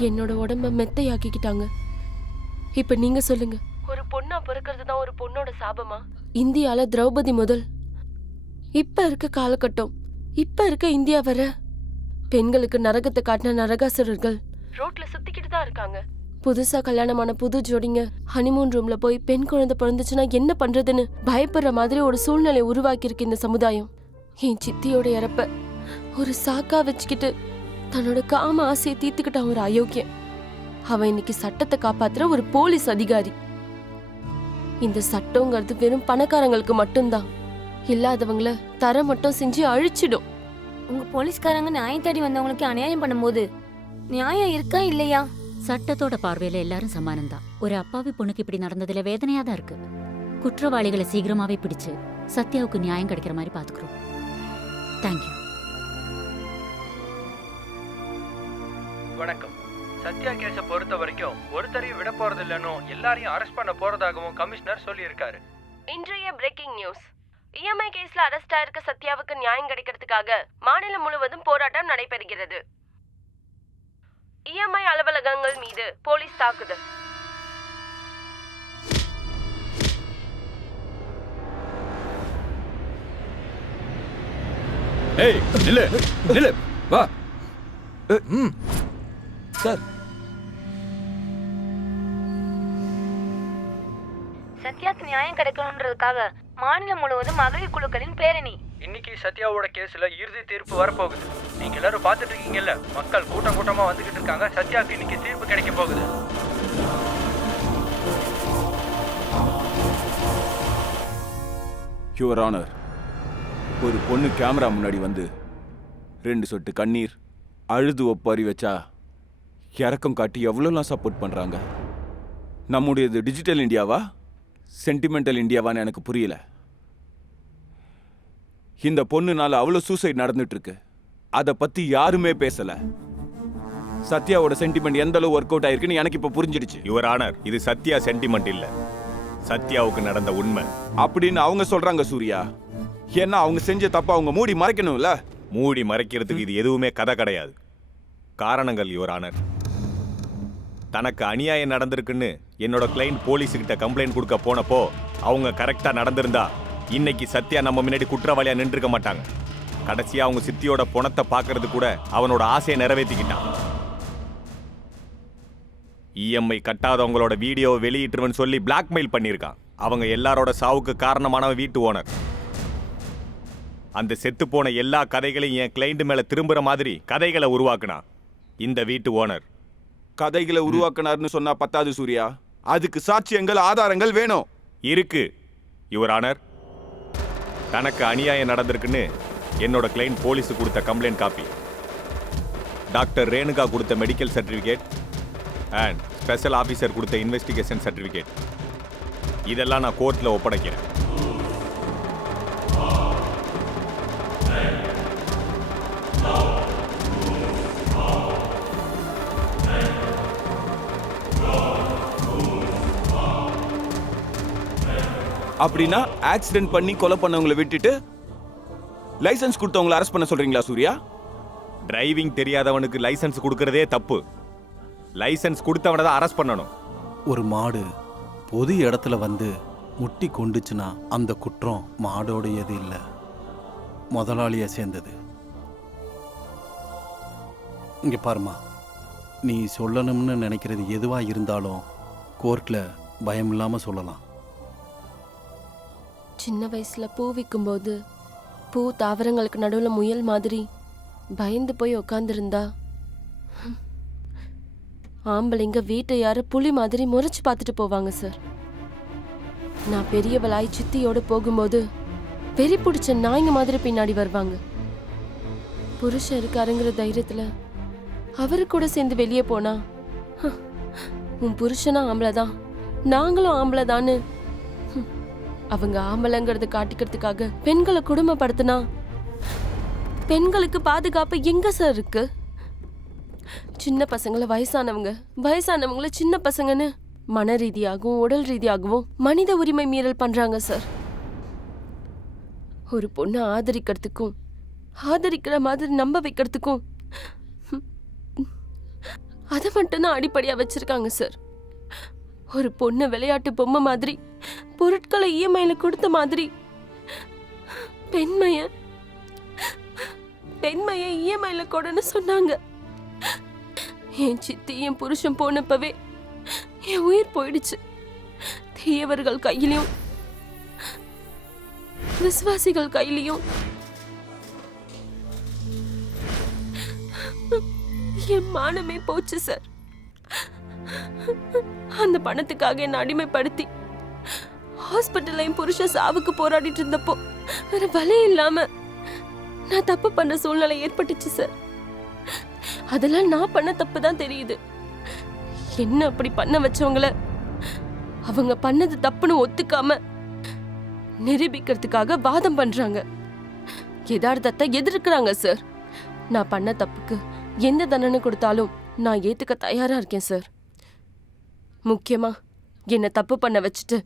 என்னோட உடம்ப மெத்தையாக்கிக்கிட்டாங்க. இப்ப நீங்க சொல்லுங்க, ஒரு பொண்ணா பிறக்கிறது தான் ஒரு பொண்ணோட சாபமா? இந்தியால திரௌபதி முதல் இப்ப இருக்க காலகட்டம், இப்ப இருக்க இந்தியா வர பெண்களுக்கு நரகத்தை காட்டின நரகாசுரர்கள் ரோட்ல சுத்திக்கிட்டு தான் இருக்காங்க. புதுசா கல்யாணமான புது ஜோடிங்க ஹனிமூன் ரூம்ல போய் பெண் குழந்தை பிறந்துச்சுன்னா என்ன பண்றதுன்னு பயப்படுற மாதிரி ஒரு சூழ்நிலை உருவாக்கி இருக்கு இந்த சமுதாயம். என் சித்தியோட இறப்ப ஒரு சாக்கா வச்சுக்கிட்டு தன்னோட காம ஆசையை தீர்த்துக்கிட்டான் ஒரு அயோக்கியம். அவன் இன்னைக்கு சட்டத்தை காப்பாத்துற ஒரு போலீஸ் அதிகாரி. இந்த சட்டங்கிறது வெறும் பணக்காரங்களுக்கு மட்டும்தான், இல்லாதவங்கள தர மட்டும் செஞ்சு அழிச்சிடும். உங்க போலீஸ்காரங்க நியாயம் தேடி வந்தவங்களுக்கு அநியாயம் பண்ணும்போது நியாயம் இருக்கா இல்லையா? சட்டத்தோட பார்வையில எல்லாரும் சமானம்தான். ஒரு அப்பாவி பொண்ணுக்கு இப்படி நடந்ததுல வேதனையா தான் இருக்கு. குற்றவாளிகளை சீக்கிரமாவே பிடிச்சு சத்யாவுக்கு நியாயம் கிடைக்கிற மாதிரி பாத்துக்கிறோம். தேங்க்யூ. வணக்கம். சத்யா கேஸை பொறுத்த வரைக்கும் ஒருத்தரையும் விட போறது இல்லைன்னு எல்லாரையும் அரெஸ்ட் பண்ண போறதாகவும் கமிஷனர் சொல்லியிருக்காரு. இன்றைய பிரேக்கிங் நியூஸ். இஎம்ஐ கேஸ்ல அரெஸ்ட் ஆயிருக்க சத்யாவுக்கு நியாயம் கிடைக்கிறதுக்காக மாநிலம் முழுவதும் போராட்டம் நடைபெறுகிறது. இஎம்ஐ அலுவலகம் மீது போலீஸ் தாக்குதல். ஏய் நில்லு நில்லு வா. சார் சத்யாக்கு நியாயம் கிடைக்கணுன்றதுக்காக மாநிலம் முழுவதும் மகளிர் குழுக்களின் பேரணி. இன்னைக்கு சத்யாவோட கேஸ்ல இறுதி தீர்ப்பு வரப்போகுது. நீங்க எல்லாரும் பார்த்துட்டு இருக்கீங்கல்ல, மக்கள் கூட்டம் கூட்டமா வந்துகிட்டு இருக்காங்க. சத்யாக்கு இன்னைக்கு தீர்ப்பு கிடைக்க போகுது. யுவர் ஆனர், ஒரு பொண்ணு கேமரா முன்னாடி வந்து 2 சொட்டு கண்ணீர் அழுது ஒப்பாரி வச்சா இறக்கம் காட்டி எவ்வளோலாம் சப்போர்ட் பண்ணுறாங்க. நம்முடையது டிஜிட்டல் இந்தியாவா சென்டிமெண்டல் இந்தியாவான்னு எனக்கு புரியல. இந்த பொண்ணுனால அவ்வளோ சூசைட் நடந்துட்டு இருக்கு, அதை பற்றி யாருமே பேசலை. சத்யாவோட சென்டிமெண்ட் எந்த அளவு ஒர்க் அவுட் ஆயிருக்குன்னு எனக்கு இப்போ புரிஞ்சிடுச்சு. யுவர் ஆனர், இது சத்யா சென்டிமெண்ட் இல்லை, சத்யாவுக்கு நடந்த உண்மை அப்படின்னு அவங்க சொல்றாங்க சூர்யா. ஏன்னா அவங்க செஞ்ச தப்ப அவங்க மூடி மறைக்கணும்ல. மூடி மறைக்கிறதுக்கு இது எதுவுமே கதை கிடையாது, காரணங்கள் யுவர் ஆனர். தனக்கு அநியாயம் நடந்திருக்குன்னு என்னோட கிளைண்ட் போலீஸுக்கிட்ட கம்ப்ளைண்ட் கொடுக்க போனப்போ அவங்க கரெக்டா நடந்திருந்தா இன்னைக்கு சத்யா நம்ம முன்னாடி குற்றவாளியா நின்றுக்க மாட்டாங்க. கடைசியா அவங்க சித்தியோட பணத்தை பார்க்கறது கூட அவனோட ஆசையை நிறைவேற்றிக்கிட்டான். இஎம்ஐ கட்டாதவங்களோட வீடியோவை வெளியிட்டுருவன்னு சொல்லி பிளாக்மெயில் பண்ணியிருக்கான். அவங்க எல்லாரோட சாவுக்கு காரணமானவன் வீட்டு ஓனர். அந்த செத்து போன எல்லா கதைகளையும் என் கிளைண்ட் மேல திரும்புற மாதிரி கதைகளை உருவாக்குனான் இந்த வீட்டு ஓனர். கதைகளை உருவாக்கினார்னு சொன்னா பத்தாது சூர்யா, அதுக்கு சாட்சியங்கள் ஆதாரங்கள் வேணும். இருக்கு யுவர் ஆனர். தனக்கு அநியாயம் நடந்திருக்குன்னு என்னோட கிளைண்ட் போலீஸுக்கு கொடுத்த கம்ப்ளைண்ட் காப்பி, டாக்டர் ரேணுகா கொடுத்த medical certificate and special officer கொடுத்த இன்வெஸ்டிகேஷன் சர்டிஃபிகேட், இதெல்லாம் நான் கோர்ட்டில் ஒப்படைக்கிறேன். அப்படின்னா ஆக்சிடென்ட் பண்ணி கொலை பண்ணவங்களை விட்டுட்டு லைசன்ஸ் கொடுத்தவங்களை அரெஸ்ட் பண்ண சொல்றீங்களா சூர்யா? டிரைவிங் தெரியாதவனுக்கு லைசன்ஸ் கொடுக்கறதே தப்பு. லைசன்ஸ் கொடுத்தவனை தான் அரெஸ்ட் பண்ணணும். ஒரு மாடு பொது இடத்துல வந்து முட்டி கொண்டுச்சுன்னா அந்த குற்றம் மாடோடையது இல்லை, முதலாளியை சேர்ந்தது. இங்கே பாருமா, நீ சொல்லணும்னு நினைக்கிறது எதுவாக இருந்தாலும் கோர்ட்டில் பயம் இல்லாமல் சொல்லலாம். சின்ன வயசுல பூ விற்கும்போது பூ தாவரங்களுக்கு நடுவில் முயல் மாதிரி பயந்து போய் உக்காந்துருந்தா ஆம்பளைங்க வீட்டை யார புலி மாதிரி முறைச்சு பார்த்துட்டு போவாங்க சார். நான் பெரியவளாய் சித்தியோடு போகும்போது வெறி பிடிச்ச நாய்ங்க மாதிரி பின்னாடி வருவாங்க. புருஷன் இருக்காருங்கிற தைரியத்துல அவரு கூட சேர்ந்து வெளியே போனா உன் புருஷனா ஆம்பளைதான், நாங்களும் ஆம்பளைதான்னு அவங்க ஆம்பளைங்கிறத காட்டிக்கிறதுக்காக பெண்களை குடும்பப்படுத்தினா பெண்களுக்கு பாதுகாப்பு எங்க சார் இருக்கு? சின்ன பசங்களை வயசானவங்க, வயசானவங்கள சின்ன பசங்கன்னு மன ரீதியாகவும் உடல் ரீதியாகவும் மனித உரிமை மீறல் பண்றாங்க சார். ஒரு பொண்ணை ஆதரிக்கிறதுக்கும் ஆதரிக்கிற மாதிரி நம்ப வைக்கிறதுக்கும் அதை மட்டும்தான் அடிப்படையா வச்சிருக்காங்க சார். ஒரு பொண்ணு விளையாட்டு பொம்மை மாதிரி பொருட்களை இஎம்ஐல கொடுத்த மாதிரி பெண்மைய இஎம்ஐல கொடுன்னு சொன்னாங்க. என் சித்தி என் புருஷன் போனப்பவே என் உயிர் போயிடுச்சு. தீயவர்கள் கையிலையும் விசுவாசிகள் கையிலையும் என் மானமே போச்சு சார். அந்த பணத்துக்காக என்ன அடிமைப்படுத்தி ஹாஸ்பிட்டல்லையும் புருஷன் சாவுக்கு போராடிட்டு இருந்தப்போ வேற வழி இல்லாம நான் தப்பு பண்ண சூழ்நிலை ஏற்பட்டுச்சு சார். அதெல்லாம் நான் பண்ண தப்பு தான் தெரியுது. என்ன அப்படி பண்ண வச்சவங்கள அவங்க பண்ணது தப்புன்னு ஒத்துக்காம நிரூபிக்கிறதுக்காக வாதம் பண்றாங்க, யதார்த்தத்தை எதிர்க்கிறாங்க சார். நான் பண்ண தப்புக்கு எந்த தண்டனை கொடுத்தாலும் நான் ஏத்துக்க தயாரா இருக்கேன் சார். முக்கியமா என்ன தப்பு பண்ண வச்சுட்டு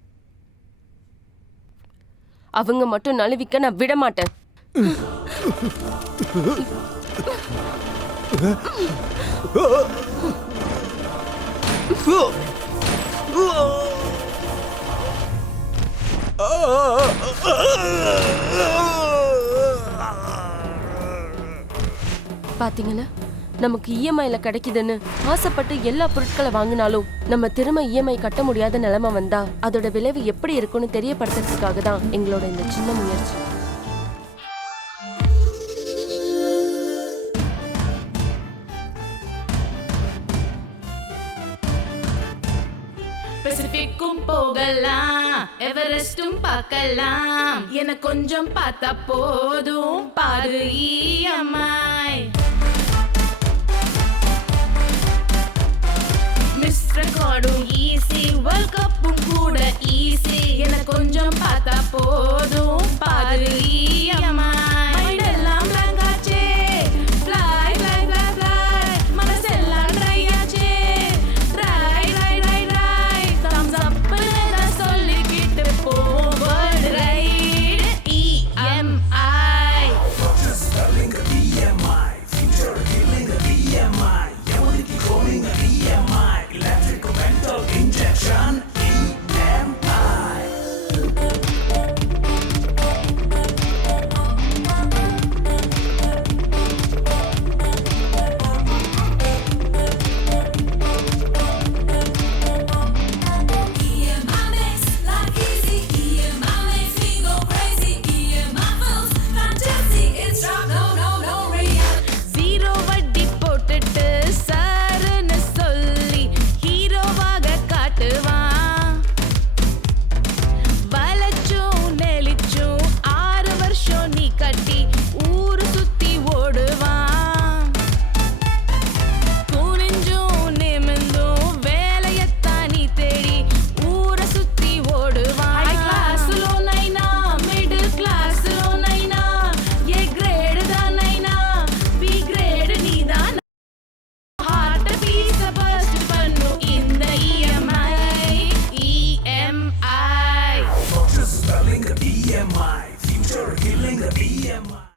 அவங்க மட்டும் நழுவிக்க நான் விட மாட்டேன். பாத்தீங்களா, நமக்கு இஎம்ஐல கிடைக்குதுன்னு ஆசைப்பட்டு எல்லா பொருட்களை வாங்கினாலும் நம்ம திரும்ப இஎம்ஐ கட்ட முடியாத நிலைமை வந்தா அதோட விளைவு எப்படி இருக்கும்னு தெரியப்படுத்துறதுக்காக தான் எங்களோட இந்த சின்ன முயற்சி. பெசிபிக்கும் போகலாம், எவரெஸ்டும் பார்க்கலாம், என கொஞ்சம் பார்த்தா போதும் பாரு இஎம்ஐ. மிஸ்டர் கார்டும் ஈஸி, வேர்ல்ட் கப்பும் கூட ஈஸி, என கொஞ்சம் பார்த்தா போதும் பாரு இஎம்ஐ. மைண்டெல்லாம் blank ஆச்சே, fly fly fly fly, மனசெல்லாம் dry ஆச்சே, dry dry dry dry, thumbs up ன்னு சொல்லிக்கிட்டு forward ride EMI. Doctors spelling EMI, future healing EMI, எவனுக்கு calling EMI, electrical mental injection EMI. Zero வட்டி போட்டுட்டு சாருன்னு சொல்லி ஹீரோவாக காட்டுவான். வளைச்சும் நெளிச்சும் 6 வருஷம் நீ கட்டி ஊரு சுத்தி ஓடுவான். குனிஞ்சும் நிமிந்தும் வேலையத்தான் நீ தேடி ஊரை சுத்தி ஓடுவான். ஹை கிளாஸ்லோ நைனா, மிடில் கிளாஸ்லோ நைனா, ஏ கிரேடு தான் நைனா, பி கிரேடு நீ தான். ஹார்ட் பீஸ பஸ்ட் பண்ணும் இந்த EMI. Doctors spelling EMI, future healing EMI.